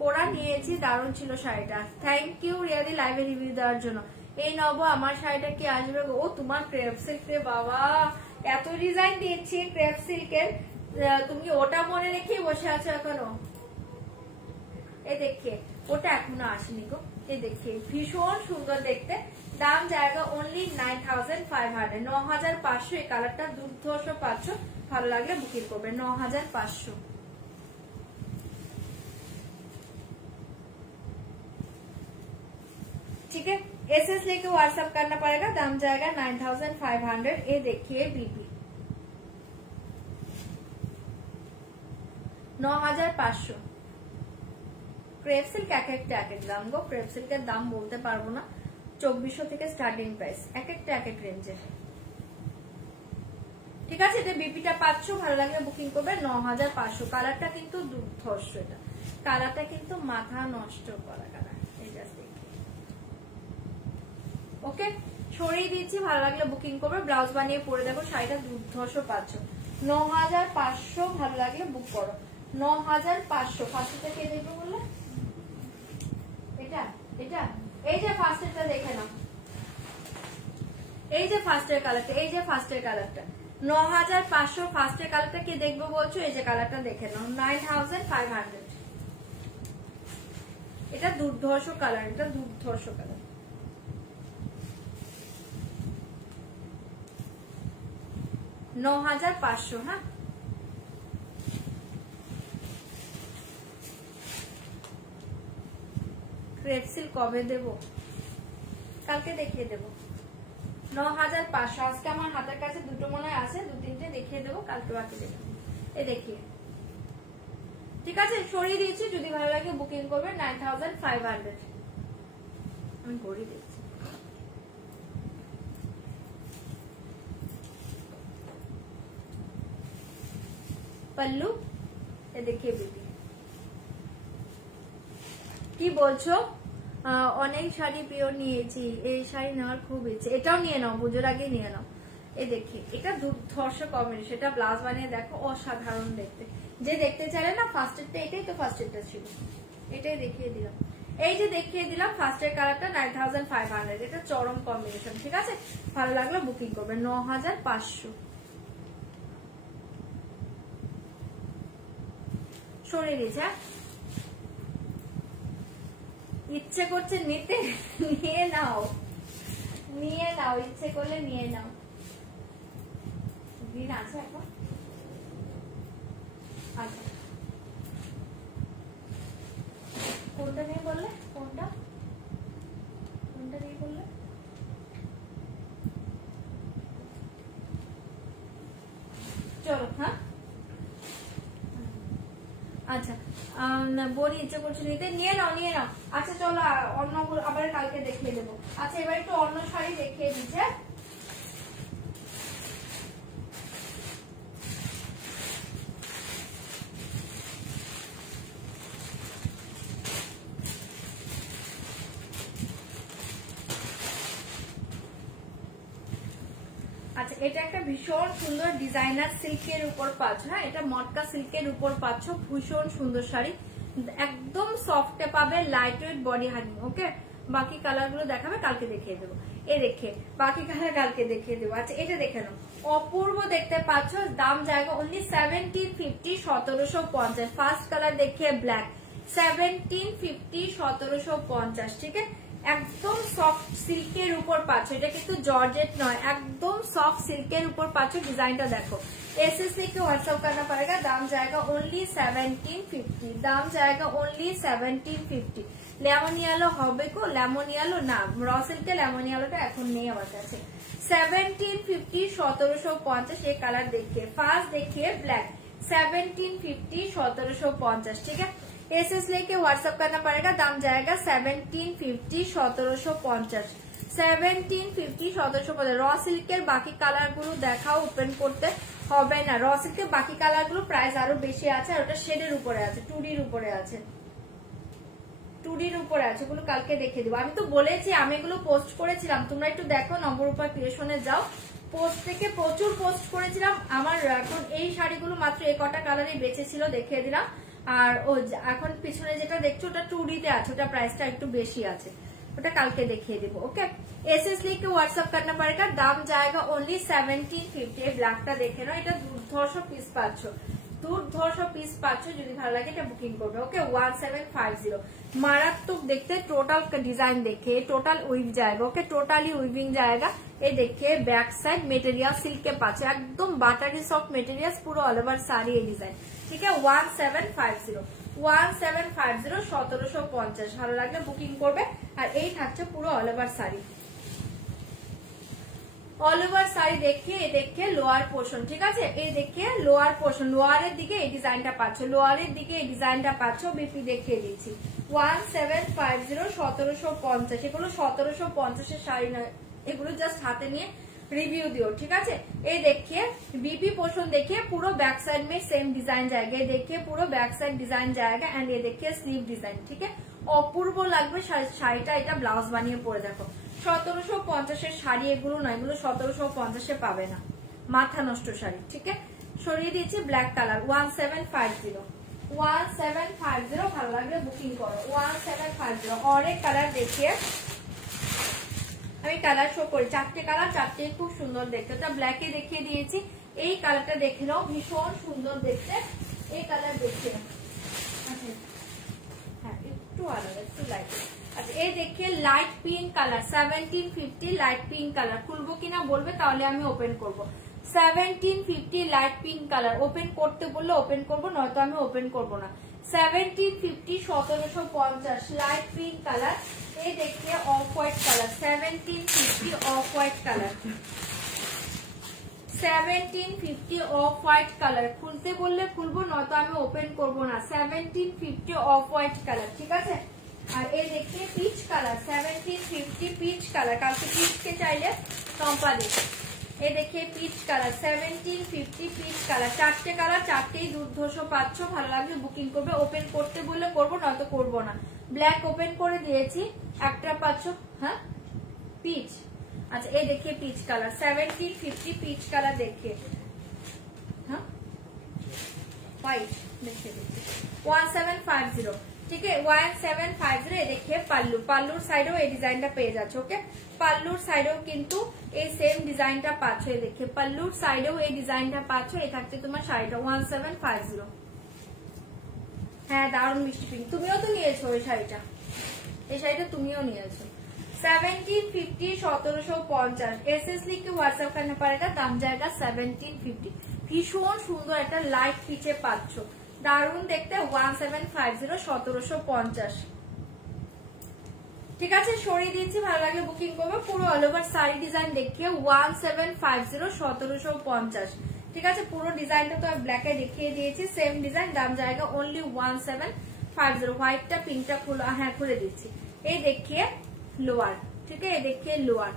কোরা নিয়েছি, দারুণ ছিল শাড়িটা। থ্যাংক ইউ রিয়াদি লাইভে রিভিউ দেওয়ার জন্য। এই নব, আমার শাড়িটা কি আসবে? ও তোমার ক্রেপ সিল্ক রে বাবা, এত ডিজাইন দিচ্ছি ক্রেপ সিল্কের, তুমি ওটা মনে রেখে বসে আছো এখনো। এই দেখে, ওটা এখনো আসেনি গো। এই দেখে ভীষণ সুন্দর দেখতে, দাম জায়গা অনলি 9500। 9500 এই কালারটা দুর্ধর্ষ পাচ্ছ, ভালো লাগলে বুকিং করবে। 9500। ठीक है, एसएस लेके व्हाट्सएप करना पड़ेगा, दाम जाएगा 9500। ये देखिए बीपी 9500। ক্রেপ সিল্ক এক একটা এক এক দাম গো, ক্রেপ সিল্কের দাম বলতে পারবো না, 2400 থেকে স্টার্টিং প্রাইস, এক একটা এক এক রেঞ্জের। ঠিক আছে, এটা বিপিটা পাচ্ছ, ভালো লাগলে বুকিং করবে। 9500। কালারটা কিন্তু দুর্ধর্ষ, এটা কালারটা কিন্তু মাথা নষ্ট করা কালার। এই জাস্ট ওকে, সরিয়ে দিচ্ছি, ভালো লাগলে বুকিং করবে, ব্লাউজ বানিয়ে পরে দেখো, শাড়িটা দুর্ধর্ষ পাচ্ছ। 9500, ভালো লাগলে বুক করো। 9500। ফার্স্ট থেকে দেখবো বললে, এটা এটা এই যে ফার্স্টেরটা দেখে নাও, এই যে ফার্স্টের কালারটা, এই যে ফার্স্টের কালারটা 9500। ফার্স্টের কালারটা কি দেখবো বলছো? এই যে কালারটা দেখে নাও, 9500। এটা দুর্ধর্ষ কালার, এটা দুর্ধর্ষ কালার। $9500। হ্যাঁ, ক্রেপ সিল্ক কবে দেবো? কালকে দেখিয়ে দেবো। 9500। আজকে আমার হাতের কাছে দুটো মনে আছে, দু তিনটে দেখিয়ে দেবো, কালকে বাকি দেখাবো। এ দেখিয়ে, ঠিক আছে, সরিয়ে দিয়েছি, যদি ভালো লাগে বুকিং করবে। 9500। আমি ঘড়ি দিচ্ছি। पल्लू, ये देखिए बेबी, কি বলছো? অনেক শাড়ি প্রিয় নিয়েছি, এই শাড়ি নেওয়ার খুব ইচ্ছে, এটাও নিয়ে নাও, পুজোর আগে নিয়ে নাও। এই দেখি, এটা দুর্ধর্ষ কম্বিনেশন, এটা ব্লাউজ বানিয়ে দেখো, অসাধারণ দেখতে। যে দেখতে চাইলে না ফার্স্টেরটা, এটাই তো ফার্স্টেরটা ছিল, এটাই দেখিয়ে দিলাম। এই যে দেখিয়ে দিলাম ফার্স্টের কালারটা 9500, এটা চরম কম্বিনেশন। ঠিক আছে, ভালো লাগলো বুকিং করবে। 9500। সরিয়ে দিয়েছে, ইচ্ছে করছে নিতে, নিয়ে নাও, নিয়ে নাও, ইচ্ছে করলে নিয়ে নাও। দিন আছে এখন। আচ্ছা, কোনটা নিয়ে বললে? কোনটা কোনটা নিয়ে বললে? বড়ি ইচ্ছে করছে নিতে, নিয়ে নাও নিয়ে নাও। আচ্ছা চলো অন্য আবার কালকে দেখিয়ে দেবো। আচ্ছা এবার একটু অন্য শাড়ি দেখিয়ে দিচ্ছে। আচ্ছা এটা একটা ভীষণ সুন্দর ডিজাইনার সিল্কের উপর পাচ্ছ, হ্যাঁ এটা মটকা সিল্কের উপর পাচ্ছ, ভীষণ সুন্দর শাড়ি, একদম সফটে পাবে, লাইট ওয়েট বডি হাগিং। ওকে বাকি কালার গুলো দেখাবে, কালকে দেখিয়ে দেবো। এ দেখে বাকি কালার কালকে দেখিয়ে দেবো। আচ্ছা এটা দেখে নাও, অপূর্ব দেখতে পাচ্ছ, দাম জায়গা অনলি 1750, 1750। ফার্স্ট কালার দেখিয়ে ব্ল্যাক, 1750, 1750। ঠিক আছে একদম সফট সিল্কের উপর পাচ্ছ, এটা কিন্তু জর্জেট নয়, একদম সফট সিল্কের উপর পাচ্ছ। ডিজাইনটা দেখো, एसएससी के व्हाट्सअप करना पड़ेगा, दाम जाएगा ओनली 1750, दाम जाएगा ओनली 1750। লেমন ইয়েলো হবে কো, লেমন ইয়েলো না, র সিল্কে লেমন ইয়েলোটা এখন নেই আমার কাছে। 1750, 1750। ये कलर देखिए, फास्ट देखिए ब्लैक, 1750, 1750। ठीक है एसएस लेके व्हाट्सएप करना पड़ेगा, दाम जाएगा 1750, 1750। 1750, 1750। র সিল্কের বাকি কালার গুলো দেখাও, ওপেন করতে হবে না। র সিল্কের বাকি কালার গুলো প্রাইস আরো বেশি আছে, আর ওটা শেডের উপরে আছে, 2Dর উপরে আছে, 2Dর উপরে আছে, ওগুলো কালকে দেখিয়ে দেবো। আমি তো বলেছি, আমি এগুলো পোস্ট করেছিলাম, তোমরা একটু দেখো, নবরূপা ক্রিয়েশনে যাও, পোস্ট থেকে প্রচুর পোস্ট করেছিলাম। আমার এখন এই শাড়িগুলো মাত্র এই কটা কালারই বেঁচে ছিল, দেখিয়ে দিলাম। আর ও এখন পিছনে যেটা দেখছো ওটা 2Dতে আছে, ওটা প্রাইসটা একটু বেশি আছে, ওটা কালকে দেখিয়ে দেবো। ওকে एसएस लेके व्हाट्सएप करना पड़ेगा, दाम जाएगा ओनली 1750। ব্ল্যাকটা দেখে নাও, এটা দুর্ধর্ষ পিস পাচ্ছ, দুর্ধর্ষ পিস পাচ্ছ, যদি ভালো লাগে এটা বুকিং করবে। ওকে 1750। মারাত্মক দেখতে, টোটাল डिजाइन देखिए, टोटल उइव जाएगा। ओके टोटली उइविंग जाएगा। ये देखिए बैक साइड मेटेरियल सिल्क के पास एकदम बाटारी सॉफ्ट मेटेरियल, पूरा ऑल ओवर साड़ी ये डिजाइन। ठीक है 1750, 1750, 1750। ভালো লাগলে বুকিং করবে। আর এই থাকছে পুরো all over sari, all over sari দেখিয়ে দেখে লোয়ার পোর্শন। ঠিক আছে এই দেখে লোয়ার পোর্শন, লোয়ারের দিকে এই ডিজাইনটা পাচ্ছ, লোয়ারের দিকে এই ডিজাইনটা পাচ্ছ, বিপি দেখিয়ে দিচ্ছি। 1750, 1750। এগুলো 1750 শাড়ি নয়, এগুলো জাস্ট হাতে নিয়ে रिव्यू दियो। ठीक है ये देखिए बीपी पोर्शन देखिए, पूरा बैक साइड में सेम डिजाइन जाएगा, ये देखिए पूरा बैक साइड डिजाइन जाएगा, एंड ये देखिए स्लीव डिजाइन। ठीक है অপূর্ব লাগবে শাড়িটা, এটা ব্লাউজ বানিয়ে পরে দেখো। 1750 শাড়ি এগুলো নয়, এগুলো 1750 পাবে না, মাথা নষ্ট শাড়ি। ঠিক আছে সরিয়ে দিয়েছি ব্ল্যাক কালার, 1750, 1750। ভালো লাগলে বুকিং করো, 1750। और एक কালার দেখিয়ে আমি কালার শো করি, 4টে কালার, 4টেই খুব সুন্দর দেখতে। এটা ব্ল্যাকে দেখিয়ে দিয়েছি, এই কালারটা দেখে নাও, ভীষণ সুন্দর দেখতে, এই কালার দেখে নাও। হ্যাঁ একটু আলাদা, একটু লাইট। আচ্ছা এই দেখে light pink colour, 1750 light pink colour. খুলবো কিনা বলবে, তাহলে আমি ওপেন করব। 1750 লাইট পিঙ্ক কালার, ওপেন করতে বললে ওপেন করবো, নয়তো আমি ওপেন করবো না। 1750, 1750 লাইট পিঙ্ক কালার। ये देखिए of white colour, 1750 of white colour, 1750 of white colour. খুলতে বললে খুলবো, নয়তো আমি ওপেন করব না। 1750 ऑफ व्हाइट कलर। ঠিক আছে আর এই देखिए পিচ কালার, 1750 পিচ কালার। কালকে পিচ কে চাইলে টম্পা দিই। ये देखिए পিচ কালার, 1750 পিচ কালার। 4টে কালার, 4টেই দুর্ধর্ষ পাচ্ছ, ভালো লাগলে বুকিং করবে। ওপেন করতে বললে করবো, নয়তো করবো না। ব্ল্যাক ওপেন করে দিয়েছি, একটা পাচ্ছ, হ্যাঁ পিচ। আচ্ছা এই देखिए পিচ কালার, 1750 পিচ কালার देखिए, হ্যাঁ হোয়াইট देखिए 1750। ठीक है 1750। ये देखिए পাল্লু, পাল্লুর সাইডেও এই ডিজাইনটা পেয়ে যাচ্ছে। ওকে পাল্লুর সাইডেও কিন্তু এই সেম ডিজাইনটা পাচ্ছ, এই দেখে পাল্লুর সাইডেও এই ডিজাইনটা পাচ্ছ। এই থাকছে তোমার শাড়িটা 1750। হ্যাঁ দারুণ মিষ্টি পিঙ্ক, তুমিও তো নিয়েছো এই শাড়িটা, এই শাড়িটা তুমিও নিয়েছো। 1750, 1750। एसएस लिख के व्हाट्सएप करना पड़ेगा, दाम जाएगा 1750। ভীষণ সুন্দর একটা লাইট পিচে পাচ্ছ, দারুণ দেখতে। 1750, 1750। ঠিক আছে সরিয়ে দিচ্ছি, ভালো লাগলে বুকিং করবে। পুরো অল ওভার শাড়ি ডিজাইন দেখিয়ে 1750, 1750। ঠিক আছে পুরো ডিজাইনটা তো ব্ল্যাকে দেখিয়ে দিয়েছি, সেম ডিজাইন, দাম জায়গা ओनली 1750। 1750 হোয়াইটটা পিঙ্কটা খুলো, হ্যাঁ খুলে দিচ্ছি। এই দেখিয়ে লোয়ার, ঠিক আছে, এই দেখিয়ে লোয়ার,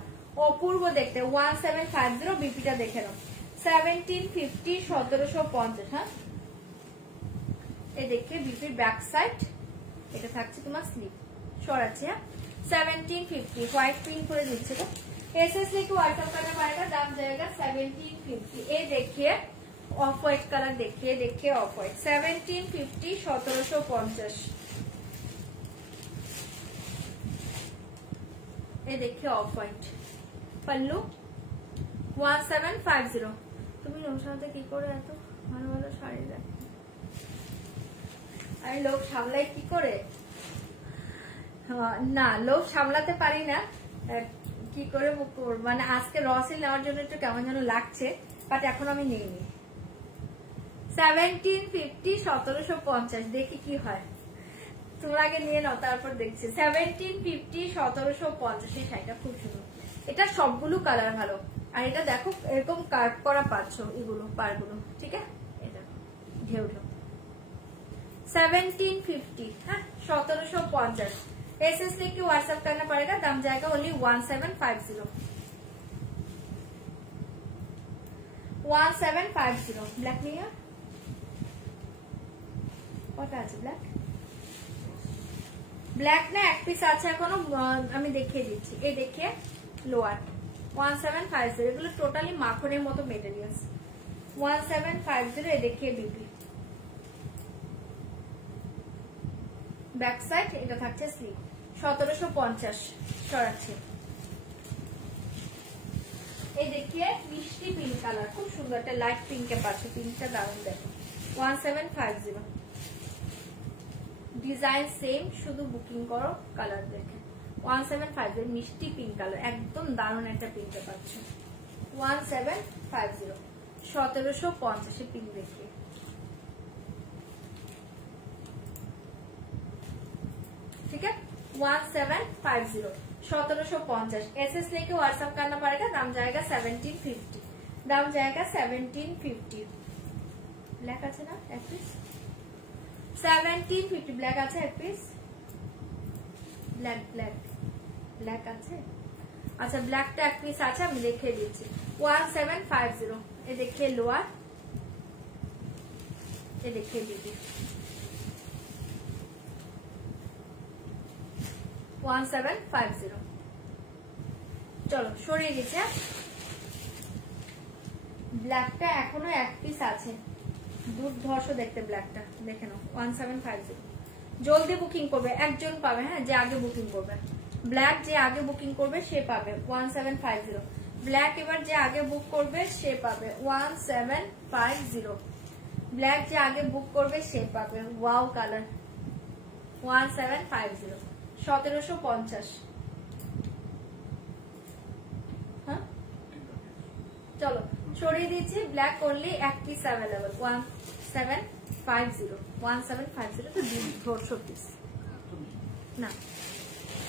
অপূর্ব দেখতে। 1750 বিপিটা দেখে নাও। 1750 1750। হ্যাঁ এই দেখিয়ে বিপির ব্যাক সাইড, এটা থাকছে তোমার স্লিভ সরাচ্ছে। হ্যাঁ 1750 হোয়াইট পিঙ্ক করে দিচ্ছে। তো एसएस लेके व्हाट्सएप करना पड़ेगा, दाम जाएगा 1750। ये देखिए ऑफ व्हाइट कलर, देखिए देखिए ऑफ व्हाइट 1750 1750। ये देखिए ऑफ व्हाइट पल्लू 1750। তুমি ওর সাথে কি করে এত ভালো ভালো শাড়ি দেখো, আমি লোক সামলাই কি করে? না লোক সামলাতে পারি না, কি করে মানে আজকে রসিল নেওয়ার জন্য একটু কেমন যেন লাগছে, বাট এখন আমি নেইনি। 1750 1750 দেখি কি হয়, তোমরা আগে নিয়ে নাও তারপর দেখছি। 1750 1750 এই শাড়িটা খুব সুন্দর, এটা সবগুলো কালার ভালো। আর এটা দেখো এরকম কার্ভ করা পাচ্ছ, এগুলো পারগুলো, ঠিক আছে, এটা ঢেউ ঢেউ। 1750 हाँ 1750। एसएस लेके व्हाट्सएप करना पड़ेगा, दाम जाएगा ओनली 1750 1750। ब्लैक नहीं है, কটা আছে ব্ল্যাক? ব্ল্যাক না এক পিস আছে এখনো, আমি দেখিয়ে দিচ্ছি। এই দেখিয়ে লোয়ার 1750, এগুলো টোটালি মাখনের মতো মেটেরিয়ালস। 1750 এই দেখিয়ে বিপি ব্যাক সাইড, এটা থাকছে স্লিভ 1750 সরাচ্ছে। এই দেখিয়ে মিষ্টি পিঙ্ক কালার, খুব সুন্দর একটা লাইট পিঙ্কে পাচ্ছে, পিঙ্কটা দারুণ দেখো। 1750 ডিজাইন সেম, শুধু বুকিং করো কালার দেখে। 1750 মিষ্টি পিঙ্ক কালার, একদম দারুণ একটা পিঙ্কে পাচ্ছ। 1750 1750 পিঙ্ক দেখিয়ে। ठीक है 1750 1750। एसएस लेके व्हाट्सएप करना पड़ेगा, दाम जाएगा 1750, दाम जाएगा 1750। ब्लैक আছে না এক পিস? 1750 ব্ল্যাক আছে এক পিস, ব্ল্যাক ব্ল্যাক ব্ল্যাক আছে। আচ্ছা ব্ল্যাকটা এক পিস আছে, আমি দেখিয়ে দিচ্ছি। 1750 এ দেখিয়ে লোয়ার, এ দেখিয়ে দিদি 1750। চলো সরিয়ে দিচ্ছে। ব্ল্যাকটা এখনো এক পিস আছে, দুর্ধর্ষ দেখতে ব্ল্যাকটা, দেখে নাও। 1750 জলদি বুকিং করবে, একজন পাবে, হ্যাঁ যে আগে বুকিং করবে। ব্ল্যাক যে আগে বুকিং করবে সে পাবে 1750। ব্ল্যাক এবার যে আগে বুক করবে সে পাবে 1750। ব্ল্যাক যে আগে বুক করবে সে পাবে। Wow colour 1750 1750। হ্যাঁ চলো সরিয়ে দিচ্ছি। ব্ল্যাক অনলি এক পিস অ্যাভেলেবল 1750 1750 তো 200 পিস না।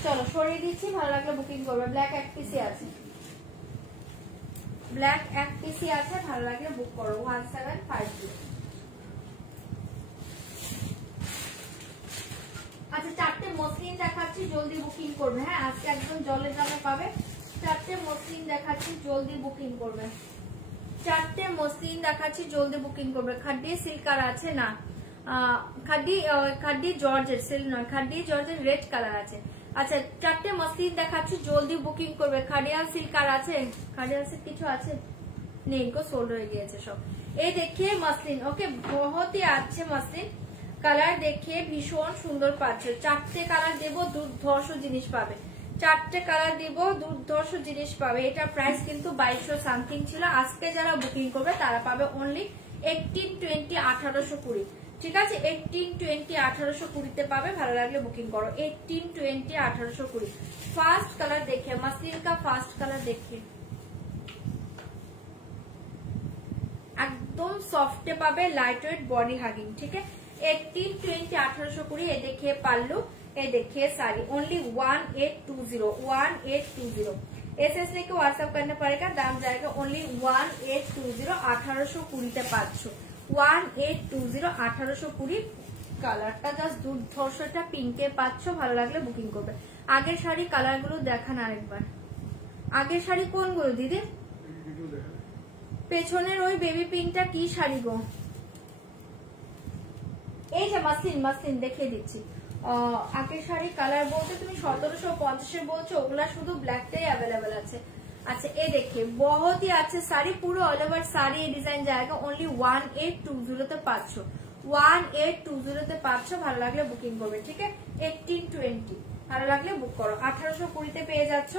চলো সরিয়ে দিচ্ছি, ভালো লাগলে বুকিং করবে। ব্ল্যাক এক পিসই আছে, ব্ল্যাক এক পিসই আছে, ভালো লাগলে বুক করো 1750। আচ্ছা চারটে মসলিন দেখাচ্ছি, জলদি বুকিং করবে। হ্যাঁ আজকে একদম জলের দামে পাবে। চারটে মসলিন দেখাচ্ছি, জলদি বুকিং করবে। চারটে মসলিন দেখাচ্ছি, জলদি বুকিং করবে। খাড্ডি সিল্ক আর আছে না, খাড্ডি জর্জের সিল্ক নয়, খাড্ডি জর্জের রেড কালার আছে। আচ্ছা চারটে মসলিন দেখাচ্ছি, জলদি বুকিং করবে। খাডিয়াল সিল্ক আর আছে, খাডিয়াল সিল্ক কিছু আছে নেই গো, সোল্ড হয়ে গিয়েছে সব। এই দেখিয়ে মসলিন, ওকে বহুতই আছে মসলিন। কালার দেখিয়ে ভীষণ সুন্দর পাচ্ছে। চারটে কালার দেবো, দুর্ধর্ষ জিনিস পাবে। চারটে কালার দিব, দুর্ধর্ষ জিনিস পাবে। এটা প্রাইস কিন্তু 2200 সামথিং ছিল। আজকে যারা বুকিং করবে তারা পাবে অনলি 18 20 1820। ঠিক আছে 18 20 1820 পাবে। ভালো লাগলে বুকিং করো 18 20 1820। ফার্স্ট কালার देखिए, मसलिन का फास्ट कलर देखिए, एकदम सॉफ्ट पाবে, लाइट वेट बॉडी हगिंग। ठीक है 18 20 1820। ये देखिए पल्लू, ये देखिए साड़ी ओनली 1820 1820। एसएस लेके व्हाट्सएप करना पड़ेगा, दाम जाएगा ओनली 1820 1820 पाচ্ছ 1820 1820। কালারটা জাস্ট দুর্ধর্ষটা পিঙ্কে পাচ্ছ, ভালো লাগলে বুকিং করবে। আগের শাড়ি কালার গুলো দেখান আরেকবার। আগের শাড়ি কোনগুলো দিদি? পেছনের ওই বেবি পিঙ্কটা কি শাড়ি গো? এই যে মাসলিন, মাসলিন দেখিয়ে দিচ্ছি। আগের শাড়ি কালার বলতে তুমি 1750 বলছো, ওগুলা শুধু ব্ল্যাকটাই অ্যাভেলেবেল আছে। अच्छा ये देखिए बहुत ही अच्छे साड़ी, पूरा ऑल ओवर साड़ी ये डिजाइन जाएगा ओनली 1820 তে পাচ্ছ, 1820 তে পাচ্ছ। ভালো লাগলে বুকিং করবে, ঠিক আছে। 1820 ভালো লাগলে বুক করো। 1820 তে পেয়ে যাচ্ছ।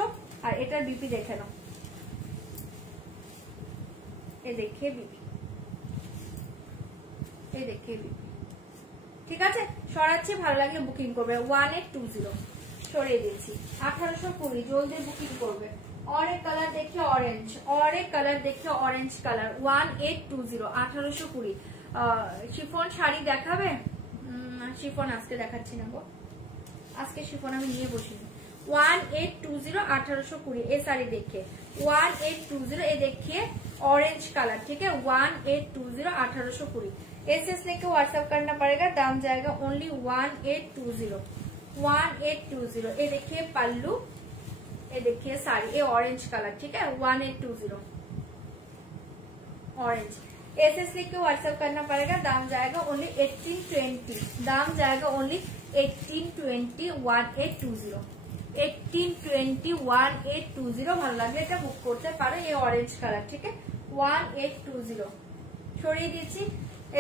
আর এটার বিপি দেখে নাও, ये देखिए বিপি, ये देखिए বিপি, ঠিক আছে। সরাচ্ছি, ভালো লাগলে বুকিং করবে। 1820 সরিয়ে দিচ্ছি। 1820 জলদি বুকিং করবে। और एक कलर देखिए ऑरेंज, और एक कलर देखिए ऑरेंज कलर 1820 1820 শিফন শাড়ি দেখাবে? শিফন আজকে দেখাচ্ছি না গো, আজকে শিফন আমি নিয়ে বসিনি। 1820 1820 ये साड़ी देखिए 1820, ये देखिए ऑरेंज कलर, ठीक है। 1820 1820 एसएस लेके व्हाट्सएप करना पड़ेगा, दाम जाएगा ओनली 1820 1820। ये देखिए पल्लू, ये देखिए साड़ी, ये ऑरेंज कलर, ठीक है। 1820 ऑरेंज एसएस लिख के व्हाट्सएप करना पड़ेगा, दाम जाएगा ओनली 1820, दाम जाएगा ओनली 1820 1820 1820 1820। ভালো লাগলে এটা বুক করতে পারো, ये ऑरेंज कलर, ठीक है। 1820 সরিয়ে দিচ্ছি।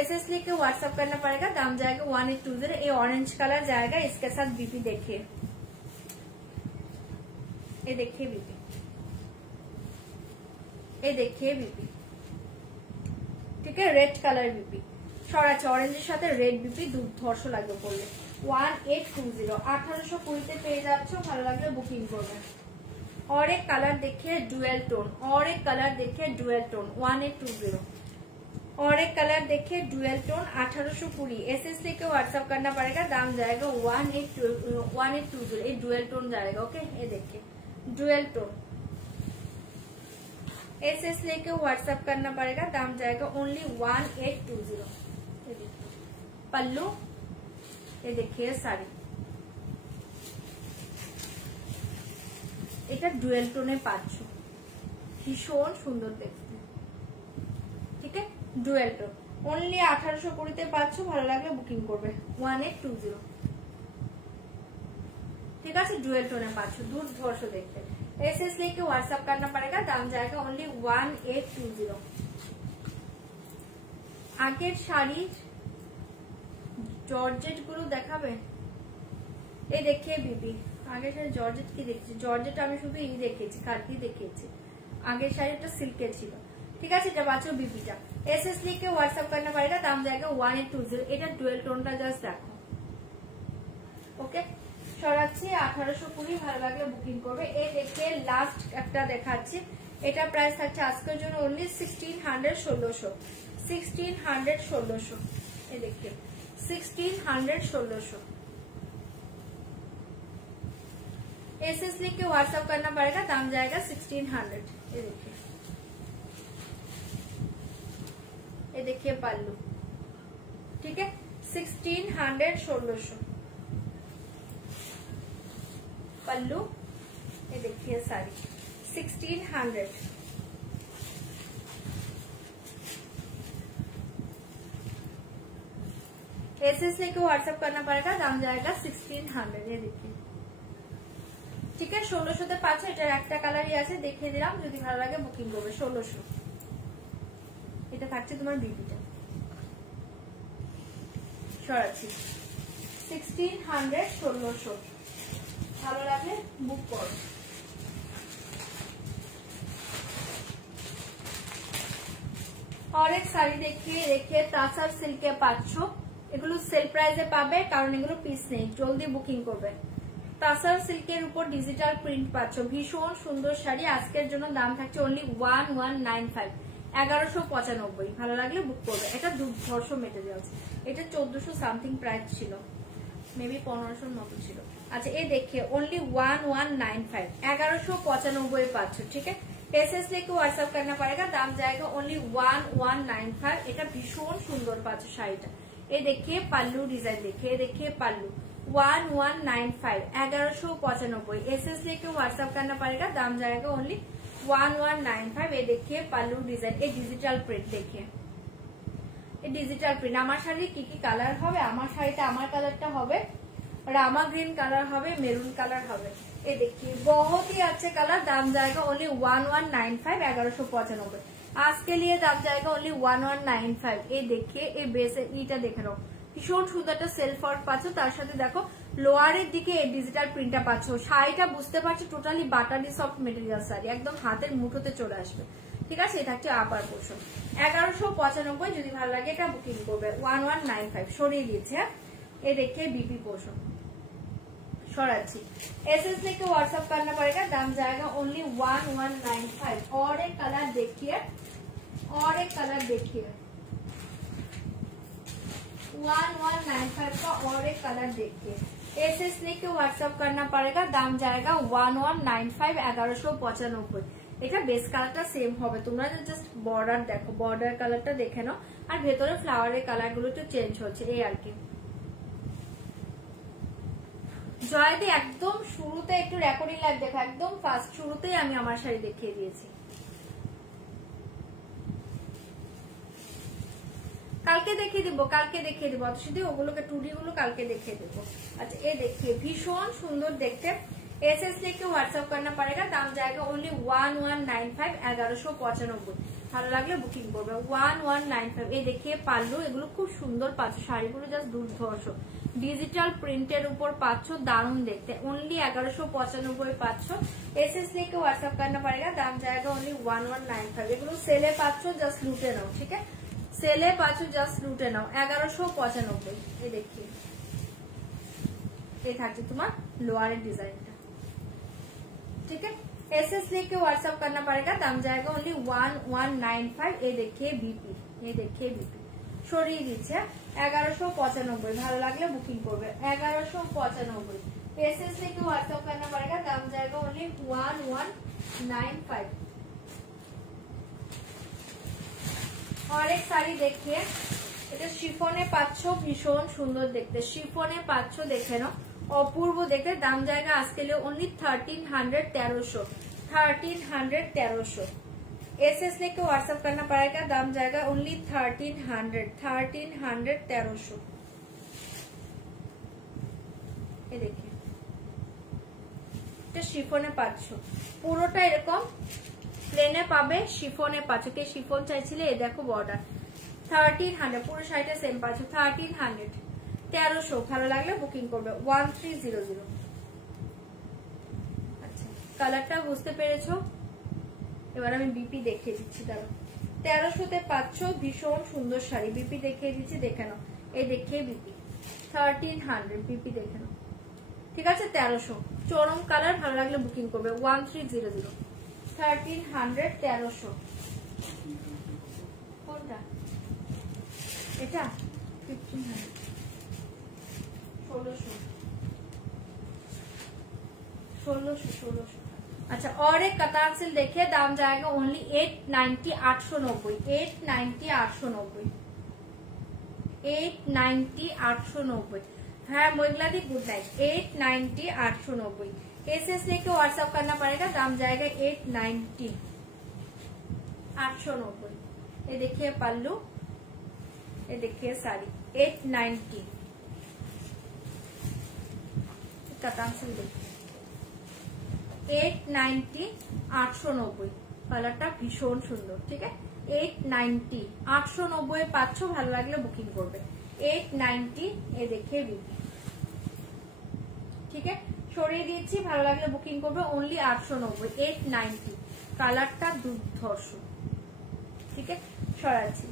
एसएस लिख के व्हाट्सएप करना पड़ेगा, दाम जाएगा 1820। ये ऑरेंज कलर जाएगा, इसके साथ बीपी देखिए, ये देखिए बीपी, ये देखिए बीपी, ठीक है। रेड कलर बीपी সরাচ্ছে, অরেঞ্জের সাথে রেড বিপি দুর্ধর্ষ লাগবে পড়লে। 1820 1820 তে পেয়ে যাচ্ছ, ভালো লাগলে বুকিং করবে। और एक कलर देखिए डुअल टोन, और एक कलर देखिए डुअल टोन 1820, और एक कलर देखिए डुअल टोन 1820। एसएस लेके व्हाट्सएप करना पड़ेगा, दाम जाएगा 1820। ये डुअल टोन जाएगा, ओके। ये देखिए डुअल टोन एसएस लेके व्हाट्सएप करना पड़ेगा, दाम जाएगा ओनली 1820। पल्लू, ये देखिए साड़ी, এটা ডুয়েল টোনে পাচ্ছ, ভীষণ সুন্দর দেখতে, ঠিক আছে। ডুয়েল টোন ওনলি 1820 তে পাচ্ছ, ভালো লাগলে বুকিং করবে। 1820, ठीक है। डुअल टोने पाँच दुर्धर्ष देखते। एसएस लेके व्हाट्सएप करना पड़ेगा, दाम जाएगा ओनली 1820। আগের শাড়ির জর্জেট গুলো দেখাবে? এই দেখিয়ে বিবি, আগের শাড়ি জর্জেট কি দেখছি? জর্জেট আমি শুধু এই দেখেছি, কার্কি দেখিয়েছি। আগের শাড়িটা সিল্কের ছিল, ঠিক আছে। এটা বাঁচো বিবিটা। एसएस लेके व्हाट्सएप करना पड़ेगा, दाम जाएगा 1820। এটা ডুয়েল টোনটা জাস্ট দেখো, ওকে। সরাচ্ছি 1820, ভালো লাগলে বুকিং করবে। এই দেখে লাস্ট একটা দেখাচ্ছি, এটা প্রাইস থাকছে আজকের জন্য অনলি 1600 1600 1600 1600। এই দেখে 1600 1600। एसएस लिख के व्हाट्सएप करना पड़ेगा, दाम जाएगा 1600। ये देखिए, ये देखिए पल्लू, ठीक है। 1600 1600 पल्लू, ये देखिए साड़ी 1600। एसएस लेके व्हाट्सएप करना पड़ेगा, दाम जाएगा 1600। ये देखिए, ঠিক আছে। 1600 তে পাচ্ছ। এটার একটা কালারই আছে, দেখিয়ে দিলাম, যদি ভালো লাগে বুকিং করবে। 1600 এটা থাকছে তোমার বিবিটা। সরাচ্ছি 1600 1600, ভালো লাগলে বুক করো। और एक শাড়ি দেখিয়ে তাসার সিল্কে পাচ্ছ। এগুলো সেল প্রাইসে পাবে, কারণ এগুলো পিস নেই, জলদি বুকিং করবে। তাসার সিল্কের উপর ডিজিটাল প্রিন্ট পাচ্ছ, ভীষণ সুন্দর শাড়ি। আজকের জন্য দাম থাকছে অনলি 1195 1195। ভালো লাগলে বুক করবে। এটা দুর্ধর্ষ মেটেরিয়াল, এটা 1400 সামথিং প্রাইস ছিল, মেবি 1500 মতো ছিল। আচ্ছা এই দেখে ओनली 1195 1195 পাচ্ছ, ঠিক আছে। एसएस लेके व्हाट्सएप करना पड़ेगा, दाम जाएगा ओनली 1195। এটা ভীষণ সুন্দর পাচ্ছ শাড়িটা, ये देखिए पल्लू डिजाइन, देखिए देखिए पल्लू 1195 1195। एसएस लेके व्हाट्सएप करना पड़ेगा, दाम जाएगा ओनली 1195। ये देखिए पल्लू डिजाइन, ये डिजिटल प्रिंट, देखिए ये डिजिटल प्रिंट। আমার শাড়ি কি কি কালার হবে, আমার শাড়িতে আমার কালারটা হবে रामा ग्रीन कलर হবে, মেরুন কালার হবে। ये देखिए बहुत ही अच्छे कलर, दाम जाएगा ओनली 1195 1195। आज के लिए दाम जाएगा ओनली 1195। ये देखिए ये बेस এইটা দেখে নাও, ভীষণ সুন্দর একটা সেলফ ওয়ার্ক পাচ্ছ, তার সাথে দেখো লোয়ারের দিকে এই ডিজিটাল প্রিন্টটা পাচ্ছ। শাড়িটা বুঝতে পারছো totally buttery soft material sari, একদম হাতের মুঠোতে চলে আসবে। ঠিক আছে, এটা হচ্ছে আপার পোর্শন 1195। যদি ভালো লাগে এটা বুকিং করবে 1195। সরিয়ে দিয়েছে। ये देखिए बीपी पोर्शन सराচ্ছি, एसएस लेके व्हाट्सएप करना पड़ेगा, दाम जाएगा ओनली 1195। और एक कलर देखिए, और एक कलर देखिए 1195 का और एक कलर देखिए। एसएस लेके व्हाट्सएप करना पड़ेगा, दाम जाएगा 1195 1195। এটা বেস কালারটা সেম হবে, তোমরা জাস্ট বর্ডার দেখো, বর্ডার কালারটা দেখে নাও, আর ভেতরে ফ্লাওয়ারের কালার গুলো একটু চেঞ্জ হচ্ছে এই আর কি। জয়দি একদম শুরুতে একটু রেকর্ডিং লাইভ দেখো, একদম ফার্স্ট শুরুতেই আমি আমার শাড়ি দেখিয়ে দিয়েছি। কালকে দেখিয়ে দিব, কালকে দেখিয়ে দিব, অত শুধু ওগুলোকে টুডি গুলো কালকে দেখিয়ে দেবো। আচ্ছা ये देखिए ভীষণ সুন্দর দেখতে, एसएस लेके व्हाट्सएप करना पड़ेगा, दाम जाएगा ओनली 1195 1195। ভালো লাগলে বুকিং করবে 1195। এই দেখিয়ে পাল্লু, এগুলো খুব সুন্দর পাচ্ছ, শাড়িগুলো জাস্ট দুর্ধর্ষ ডিজিটাল প্রিন্টের উপর পাচ্ছ, দারুণ দেখতে, ओनली 1195 পাচ্ছ। एसएस लेके व्हाट्सएप करना पड़ेगा, दाम जाएगा ओनली 1195। এগুলো সেলে পাচ্ছ, জাস্ট লুটে নাও, ঠিক আছে সেলে পাচ্ছ, জাস্ট লুটে নাও 1195। এই দেখিয়ে এই থাকছে তোমার লোয়ারের ডিজাইনটা, ठीक है। एसएस लेके व्हाट्सएप करना पड़ेगा, दाम जाएगा ओनली 1195। ये देखिए बीपी, ये देखिए बीपी সরিয়ে দিচ্ছে 1195। ভালো লাগলে বুকিং করবে 1195। एसएस लेके व्हाट्सएप करना पड़ेगा, दाम जाएगा ओनली 1195। और एक শাড়ি দেখিয়ে, এটা শিফনে পাচ্ছ, ভীষণ সুন্দর দেখতে, শিফনে পাচ্ছ, দেখে নাও অপূর্ব দেখতে, দাম জায়গা আজকে ओनली 1300 1300। एसएस लेके व्हाट्सएप करना पड़ेगा, दाम जाएगा ओनली 1300 1300। ये देखिए এটা শিফনে পাচ্ছ, পুরোটা এরকম প্লেনে পাবে, শিফনে পাচ্ছ। কে শিফন চাইছিলে, এই দেখো বর্ডার 1300, পুরো শাড়িটা সেম পাচ্ছ 1300 1300। ভালো লাগলে বুকিং করবে 1300। আচ্ছা কালারটা বুঝতে পেরেছো, এবার আমি বিপি দেখিয়ে দিচ্ছি, দাঁড়াও 1300 পাচ্ছ, ভীষণ সুন্দর শাড়ি, বিপি দেখিয়ে দিচ্ছি, দেখে নাও। এই দেখিয়ে বিপি 1300, বিপি দেখে নাও, ঠিক আছে 1300 চরম কালার। ভালো লাগলে বুকিং করবে 1300 1300 1300। কোনটা এটা 1500 1600। अच्छा और एक कतार सिल देखिए, दाम जाएगा ओनली 890 890 890 890 890 890। हाँ मोगला दी गुड नाइट 890 890। एसएस लेके व्हाट्सएप करना पड़ेगा, दाम जाएगा 890 890। ये देखिए पल्लू, ये देखिए साड़ी 890। कतार सिल देखिए 890 890। কালারটা ভীষণ সুন্দর, ঠিক আছে 890 890 পাচ্ছ। ভালো লাগলে বুকিং করবে 890। এ দেখে বিপি, ঠিক আছে সরিয়ে দিচ্ছি, ভালো লাগলে বুকিং করবে ओनली 890 890। কালারটা দুর্ধর্ষ, ঠিক আছে সরাচ্ছি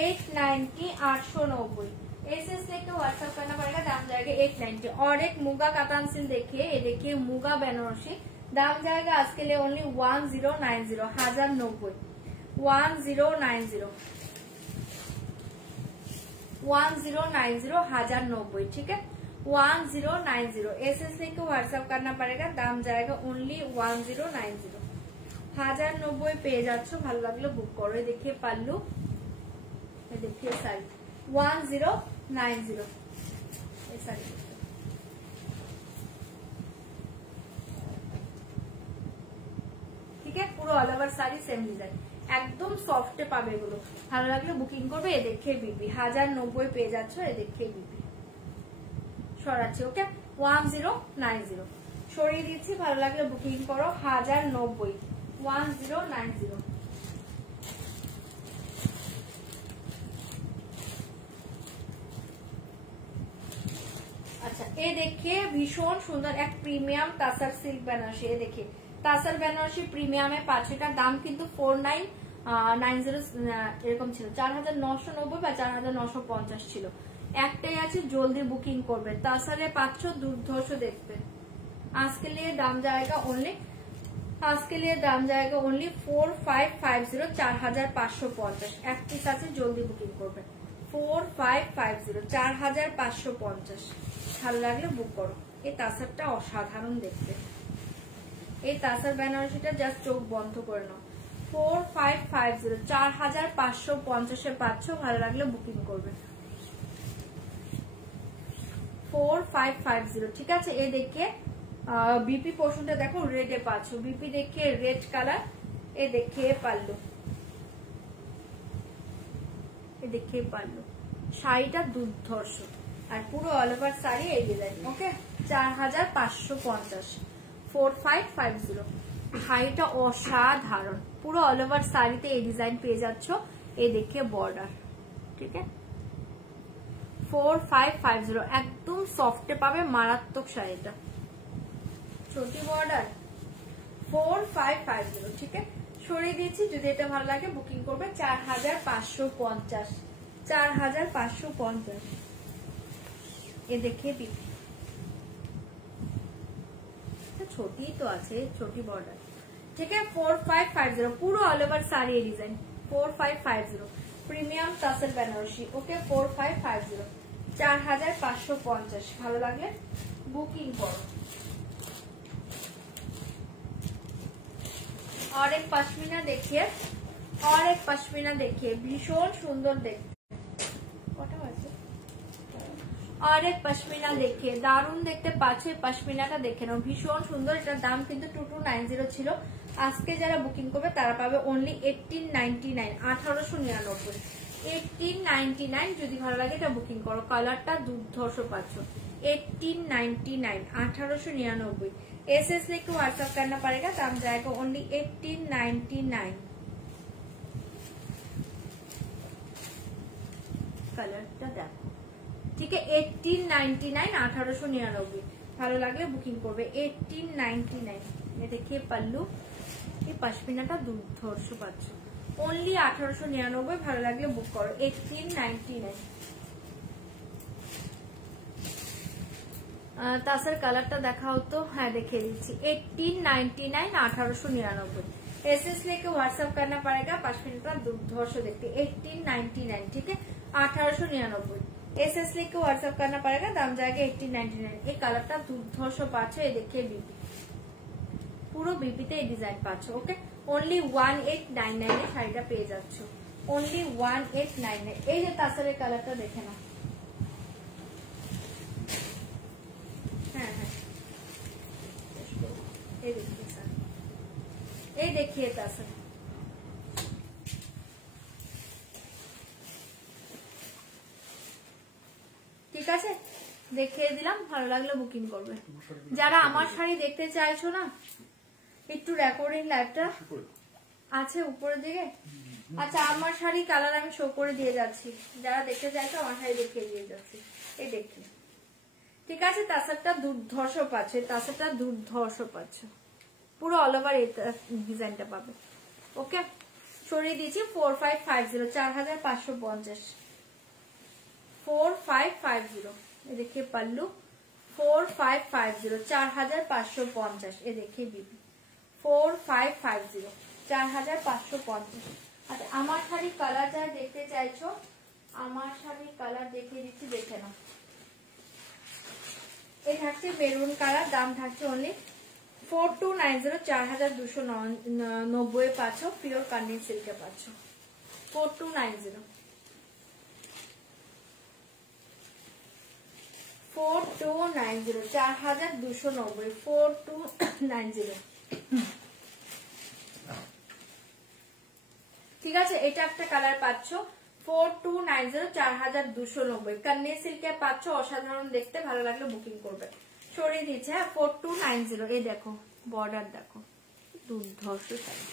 890 890। एसएस लेके व्हाट्सएप करना पड़ेगा, दाम जाएगा 890। और एक मुगा कातान सिल देखिए, ये देखिए मुगा बनारसी, दाम जाएगा आज के लिए ओनली 1090 1090 1090 1090 1090, ठीक है 1090। एसएस लेके व्हाट्सएप करना पड़ेगा, दाम जाएगा ओनली 1090 1090 পেয়ে যাচ্ছ। ভালো লাগলো বুক করো। देखिए पल्लू, देखिए साड़ी 1090 ঠিক আছে। পুরো all over sari same design, একদম সফটে পাবে এগুলো। ভালো লাগলে বুকিং করবে। এ দেখে বিপি 1090 পেয়ে যাচ্ছ। এ দেখে বিপি সরাচ্ছি। ওকে 1090 সরিয়ে দিচ্ছি। ভালো লাগলে বুকিং করো। 1090 1090। আচ্ছা এ দেখে ভীষণ সুন্দর এক প্রিমিয়াম তাসার সিল্ক বেনারসি। এ দেখে তাসার বেনারসি প্রিমিয়ামে পাচ্ছ। এটার দাম কিন্তু 4990 এরকম ছিল, 4990 বা 4950 ছিল। একটাই আছে, জলদি বুকিং করবে। তাসারে পাচ্ছ দুর্ধর্ষ দেখতে। আজকে লিয়ে দাম জায়গা অনলি, আজকে লিয়ে দাম জায়গা অনলি 4550 4550। এক পিস আছে, জলদি বুকিং করবে। 4550 4550। ভালো লাগলে বুক করো। এই তাসারটা অসাধারণ দেখতে। এই তাসার বেনারসিটা জাস্ট চোখ বন্ধ করে নাও। 4550 4550 পাচ্ছ। ভালো লাগলে বুকিং করবে। 4550 ঠিক আছে। এ দেখে বিপি পোর্শনটা দেখো রেডে পাচ্ছ। বিপি দেখে রেড কালার। এ দেখে পাল্লু, এ দেখে পাল্লু। শাড়িটা দুর্ধর্ষ আর পুরো অল ওভার শাড়ি এই ডিজাইন। ওকে 4550 4550। শাড়িটা অসাধারণ, পুরো অল ওভার শাড়িতে এই ডিজাইন পেয়ে যাচ্ছ। এই দেখে বর্ডার। ঠিক আছে 4550 একদম সফটে পাবে, মারাত্মক শাড়িটা। ছোটি বর্ডার 4550 ঠিক আছে। সরিয়ে দিয়েছি। যদি এটা ভালো লাগে বুকিং করবে। 4550 4550। এ দেখে পিপি ছোটি তো আছে, ছোটি বর্ডার। ঠিক আছে 4550 পুরো অল ওভার শাড়ি এই ডিজাইন। 4550 প্রিমিয়াম তাসের বেনারসি। ওকে 4550 4550। ভালো লাগলে বুকিং করো। और एक पश्मीना देखिए, और एक पश्मीना देखिए भीषण सुंदर देखते। और एक पश्मीना देखिए दारुण देखते पाच्छो। पश्मीनाটা দেখে নাও, ভীষণ সুন্দর। এটার দাম কিন্তু 2290 ছিল। আজকে যারা বুকিং করবে তারা পাবে অনলি 1899 1899 1899। যদি ভালো লাগে এটা বুকিং করো। কালারটা দুর্ধর্ষ পাচ্ছ। 1899 1899। एसएस लेके व्हाट्सएप करना पड़ेगा। दाम जाएगा ओनली 1899। कलरটা দেখো। ঠিক আছে 1899 1899। ভালো লাগলে বুকিং করবে। 1899। ये देखिए पल्लू, এই পশমিনাটা দুর্ধর্ষ পাচ্ছ। ओनली 1899। ভালো লাগলে বুক করো। 1899। তাসার কালারটা দেখা হতো। হ্যাঁ দেখিয়ে দিচ্ছি। 1899 1899। एसएस लेके व्हाट्सएप करना पड़ेगा। पश्मीना दुर्धर्ष देखते 1899। ठीक है 1899। एसएस लेके व्हाट्सएप करना पड़ेगा। दाम जाएगा 1899। এই কালারটা দুর্ধর্ষ পাচ্ছ। এই দেখে বিপি পুরো বিপিতে এই ডিজাইন পাচ্ছ। ওকে ओनली 1899 এ শাড়িটা পেয়ে যাচ্ছ। ओनली 1899। এই যে তাসারের কালারটা দেখে না। হ্যাঁ হ্যাঁ এই देखिए सर, এই देखिए তাসার। ঠিক আছে দেখিয়ে দিলাম। ভালো লাগলে বুকিং করবে। যারা আমার শাড়ি দেখতে চাইছো না, একটু রেকর্ডিং লাইভটা আছে উপরের দিকে। আচ্ছা আমার শাড়ি কালার আমি শো করে দিয়ে যাচ্ছি। যারা দেখতে চাইছো আমার শাড়ি দেখিয়ে দিয়ে যাচ্ছি। এই দেখি ঠিক আছে। তাসারটা দুর্ধর্ষ পাচ্ছ। তাসারটা দুর্ধর্ষ পাচ্ছ। পুরো অল ওভার এই ডিজাইনটা পাবে। ওকে সরিয়ে দিয়েছি। 4550 4550 4550। ये देखिए पल्लू 4550 4550। ये देखिए बीबी 4550 4550। আচ্ছা আমার শাড়ি কালার যারা দেখতে চাইছো, আমার শাড়ি কালার দেখিয়ে দিচ্ছি, দেখে নাও। এই থাকছে মেরুন কালার। দাম থাকছে অনলি 4290 4290 পাচ্ছ। পিওর কান্ডিং সিল্কে পাচ্ছ 4290। 4290 4290 4290 ঠিক আছে। এটা একটা কালার পাচ্ছ 4290 4290 কন্যা সিল্কে পাচ্ছ, অসাধারণ দেখতে, ভালো লাগলে বুকিং করবে। সরিয়ে দিচ্ছে হ্যাঁ 4290। এই দেখো বর্ডার দেখো, দুর্ধর্ষ শাড়ি।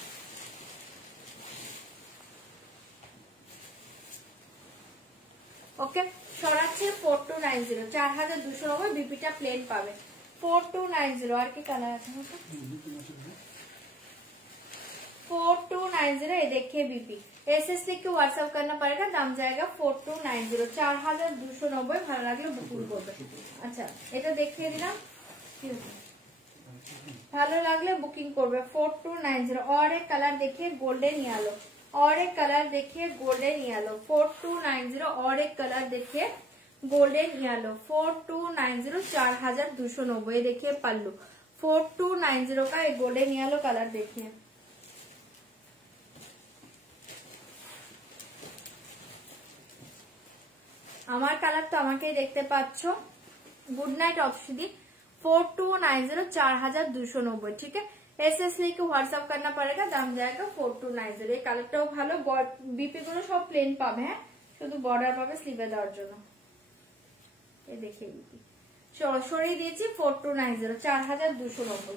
ওকে সরাচ্ছে 4290 4290 বিপিটা প্লেন পাবে 4290। আর কি কালার আছে 4290 ये देखिए बीपी एसएस लिख के व्हाट्सएप करना पड़ेगा, दाम जाएगा 4290 4290 ভালো লাগলে বুকিং করবে। আচ্ছা এটা দেখিয়ে দিলাম, ভালো লাগলে বুকিং করবে 4290। और एक कलर देखिए गोल्डन येलो, और एक कलर देखिए गोल्डन येलो 4290। और एक कलर देखिए गोल्डन येलो 4290 4290। ये देखिए पल्लू 4290 का एक गोल्डन येलो कलर देखिए। আমার কালার তো আমাকেই দেখতে পাচ্ছ। गुड नाइट ऑप्शदी 4290 4290 ठीक है। एसएस लिख के व्हाट्सएप करना पड़ेगा, दाम जाएगा 4290। এই কালারটাও ভালো, বিপি গুলো সব প্লেন পাবে হ্যাঁ, শুধু বর্ডার পাবে স্লিভে দেওয়ার জন্য। এই দেখে বিপি সরিয়ে দিয়েছি 4290 4290।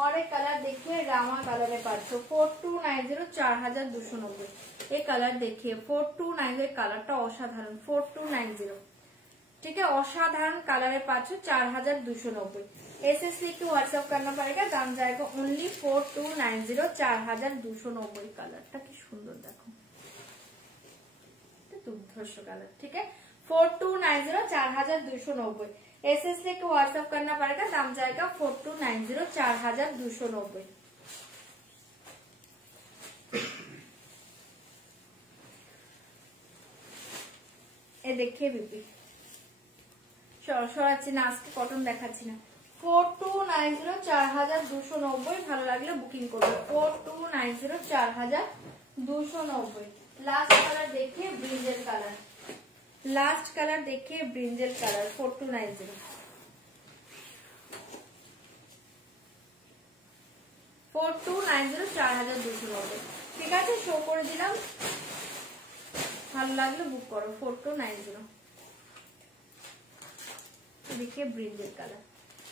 और एक कलर देखिए रामा कलर में पाচ্ছ 4290 4290। ये कलर देखिए 4290 कलरটা অসাধারণ 4290 ठीक है। असाधारण कलर में पाচ্ছ 4290। एसएस लिख के व्हाट्सएप करना पड़ेगा, दाम जाएगा ओनली 4290 4290। कलरটা কি সুন্দর দেখো, এটা দুর্ধর্ষ কালার ठीक है। 4290 4290। एसएस लिख के व्हाट्सएप करना पड़ेगा, दाम जाएगा 4290 4290। ये देखिए बीपी সরাচ্ছি না, আজকে কটন দেখাচ্ছি না। 4290 4290 ভালো লাগলে বুকিং করবে 4290 4290। लास्ट कलर देखिए ब्रिंजल कलर, लास्ट कलर देखिए ब्रिंजल कलर 4290 4290 4290 ঠিক আছে। শো করে দিলাম, ভালো লাগলে বুক করো 4290। देखिए ब्रिंजल कलर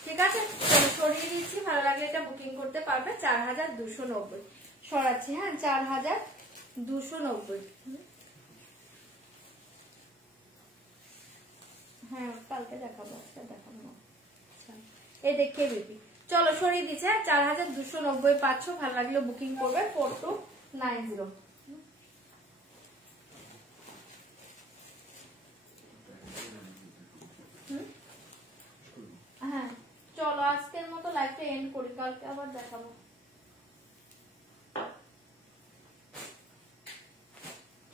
ঠিক আছে। চলো সরিয়ে দিচ্ছি, ভালো লাগলে এটা বুকিং করতে পারবে 4290। সরাচ্ছি হ্যাঁ 4290। হ্যাঁ কালকে দেখাবো, দেখাবো না। এই দেখে বেবি চলো সরিয়ে দিচ্ছে 4290 পাচ্ছ, ভালো লাগলে বুকিং করবে 4290। হ্যাঁ চলো আজকের মতো লাইভটা এন্ড করি, কালকে আবার দেখাবো।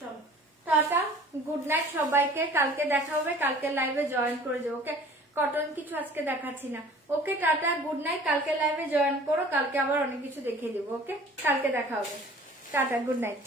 চলো টাটা, গুড নাইট সবাইকে, কালকে দেখা হবে, কালকে লাইভে জয়েন করে যাও ওকে। কটন কিছু আজকে দেখাচ্ছি না ওকে। টাটা গুড নাইট, কালকে লাইভে জয়েন করো, কালকে আবার অনেক কিছু দেখিয়ে দেবো ওকে। কালকে দেখা হবে, টাটা গুড নাইট।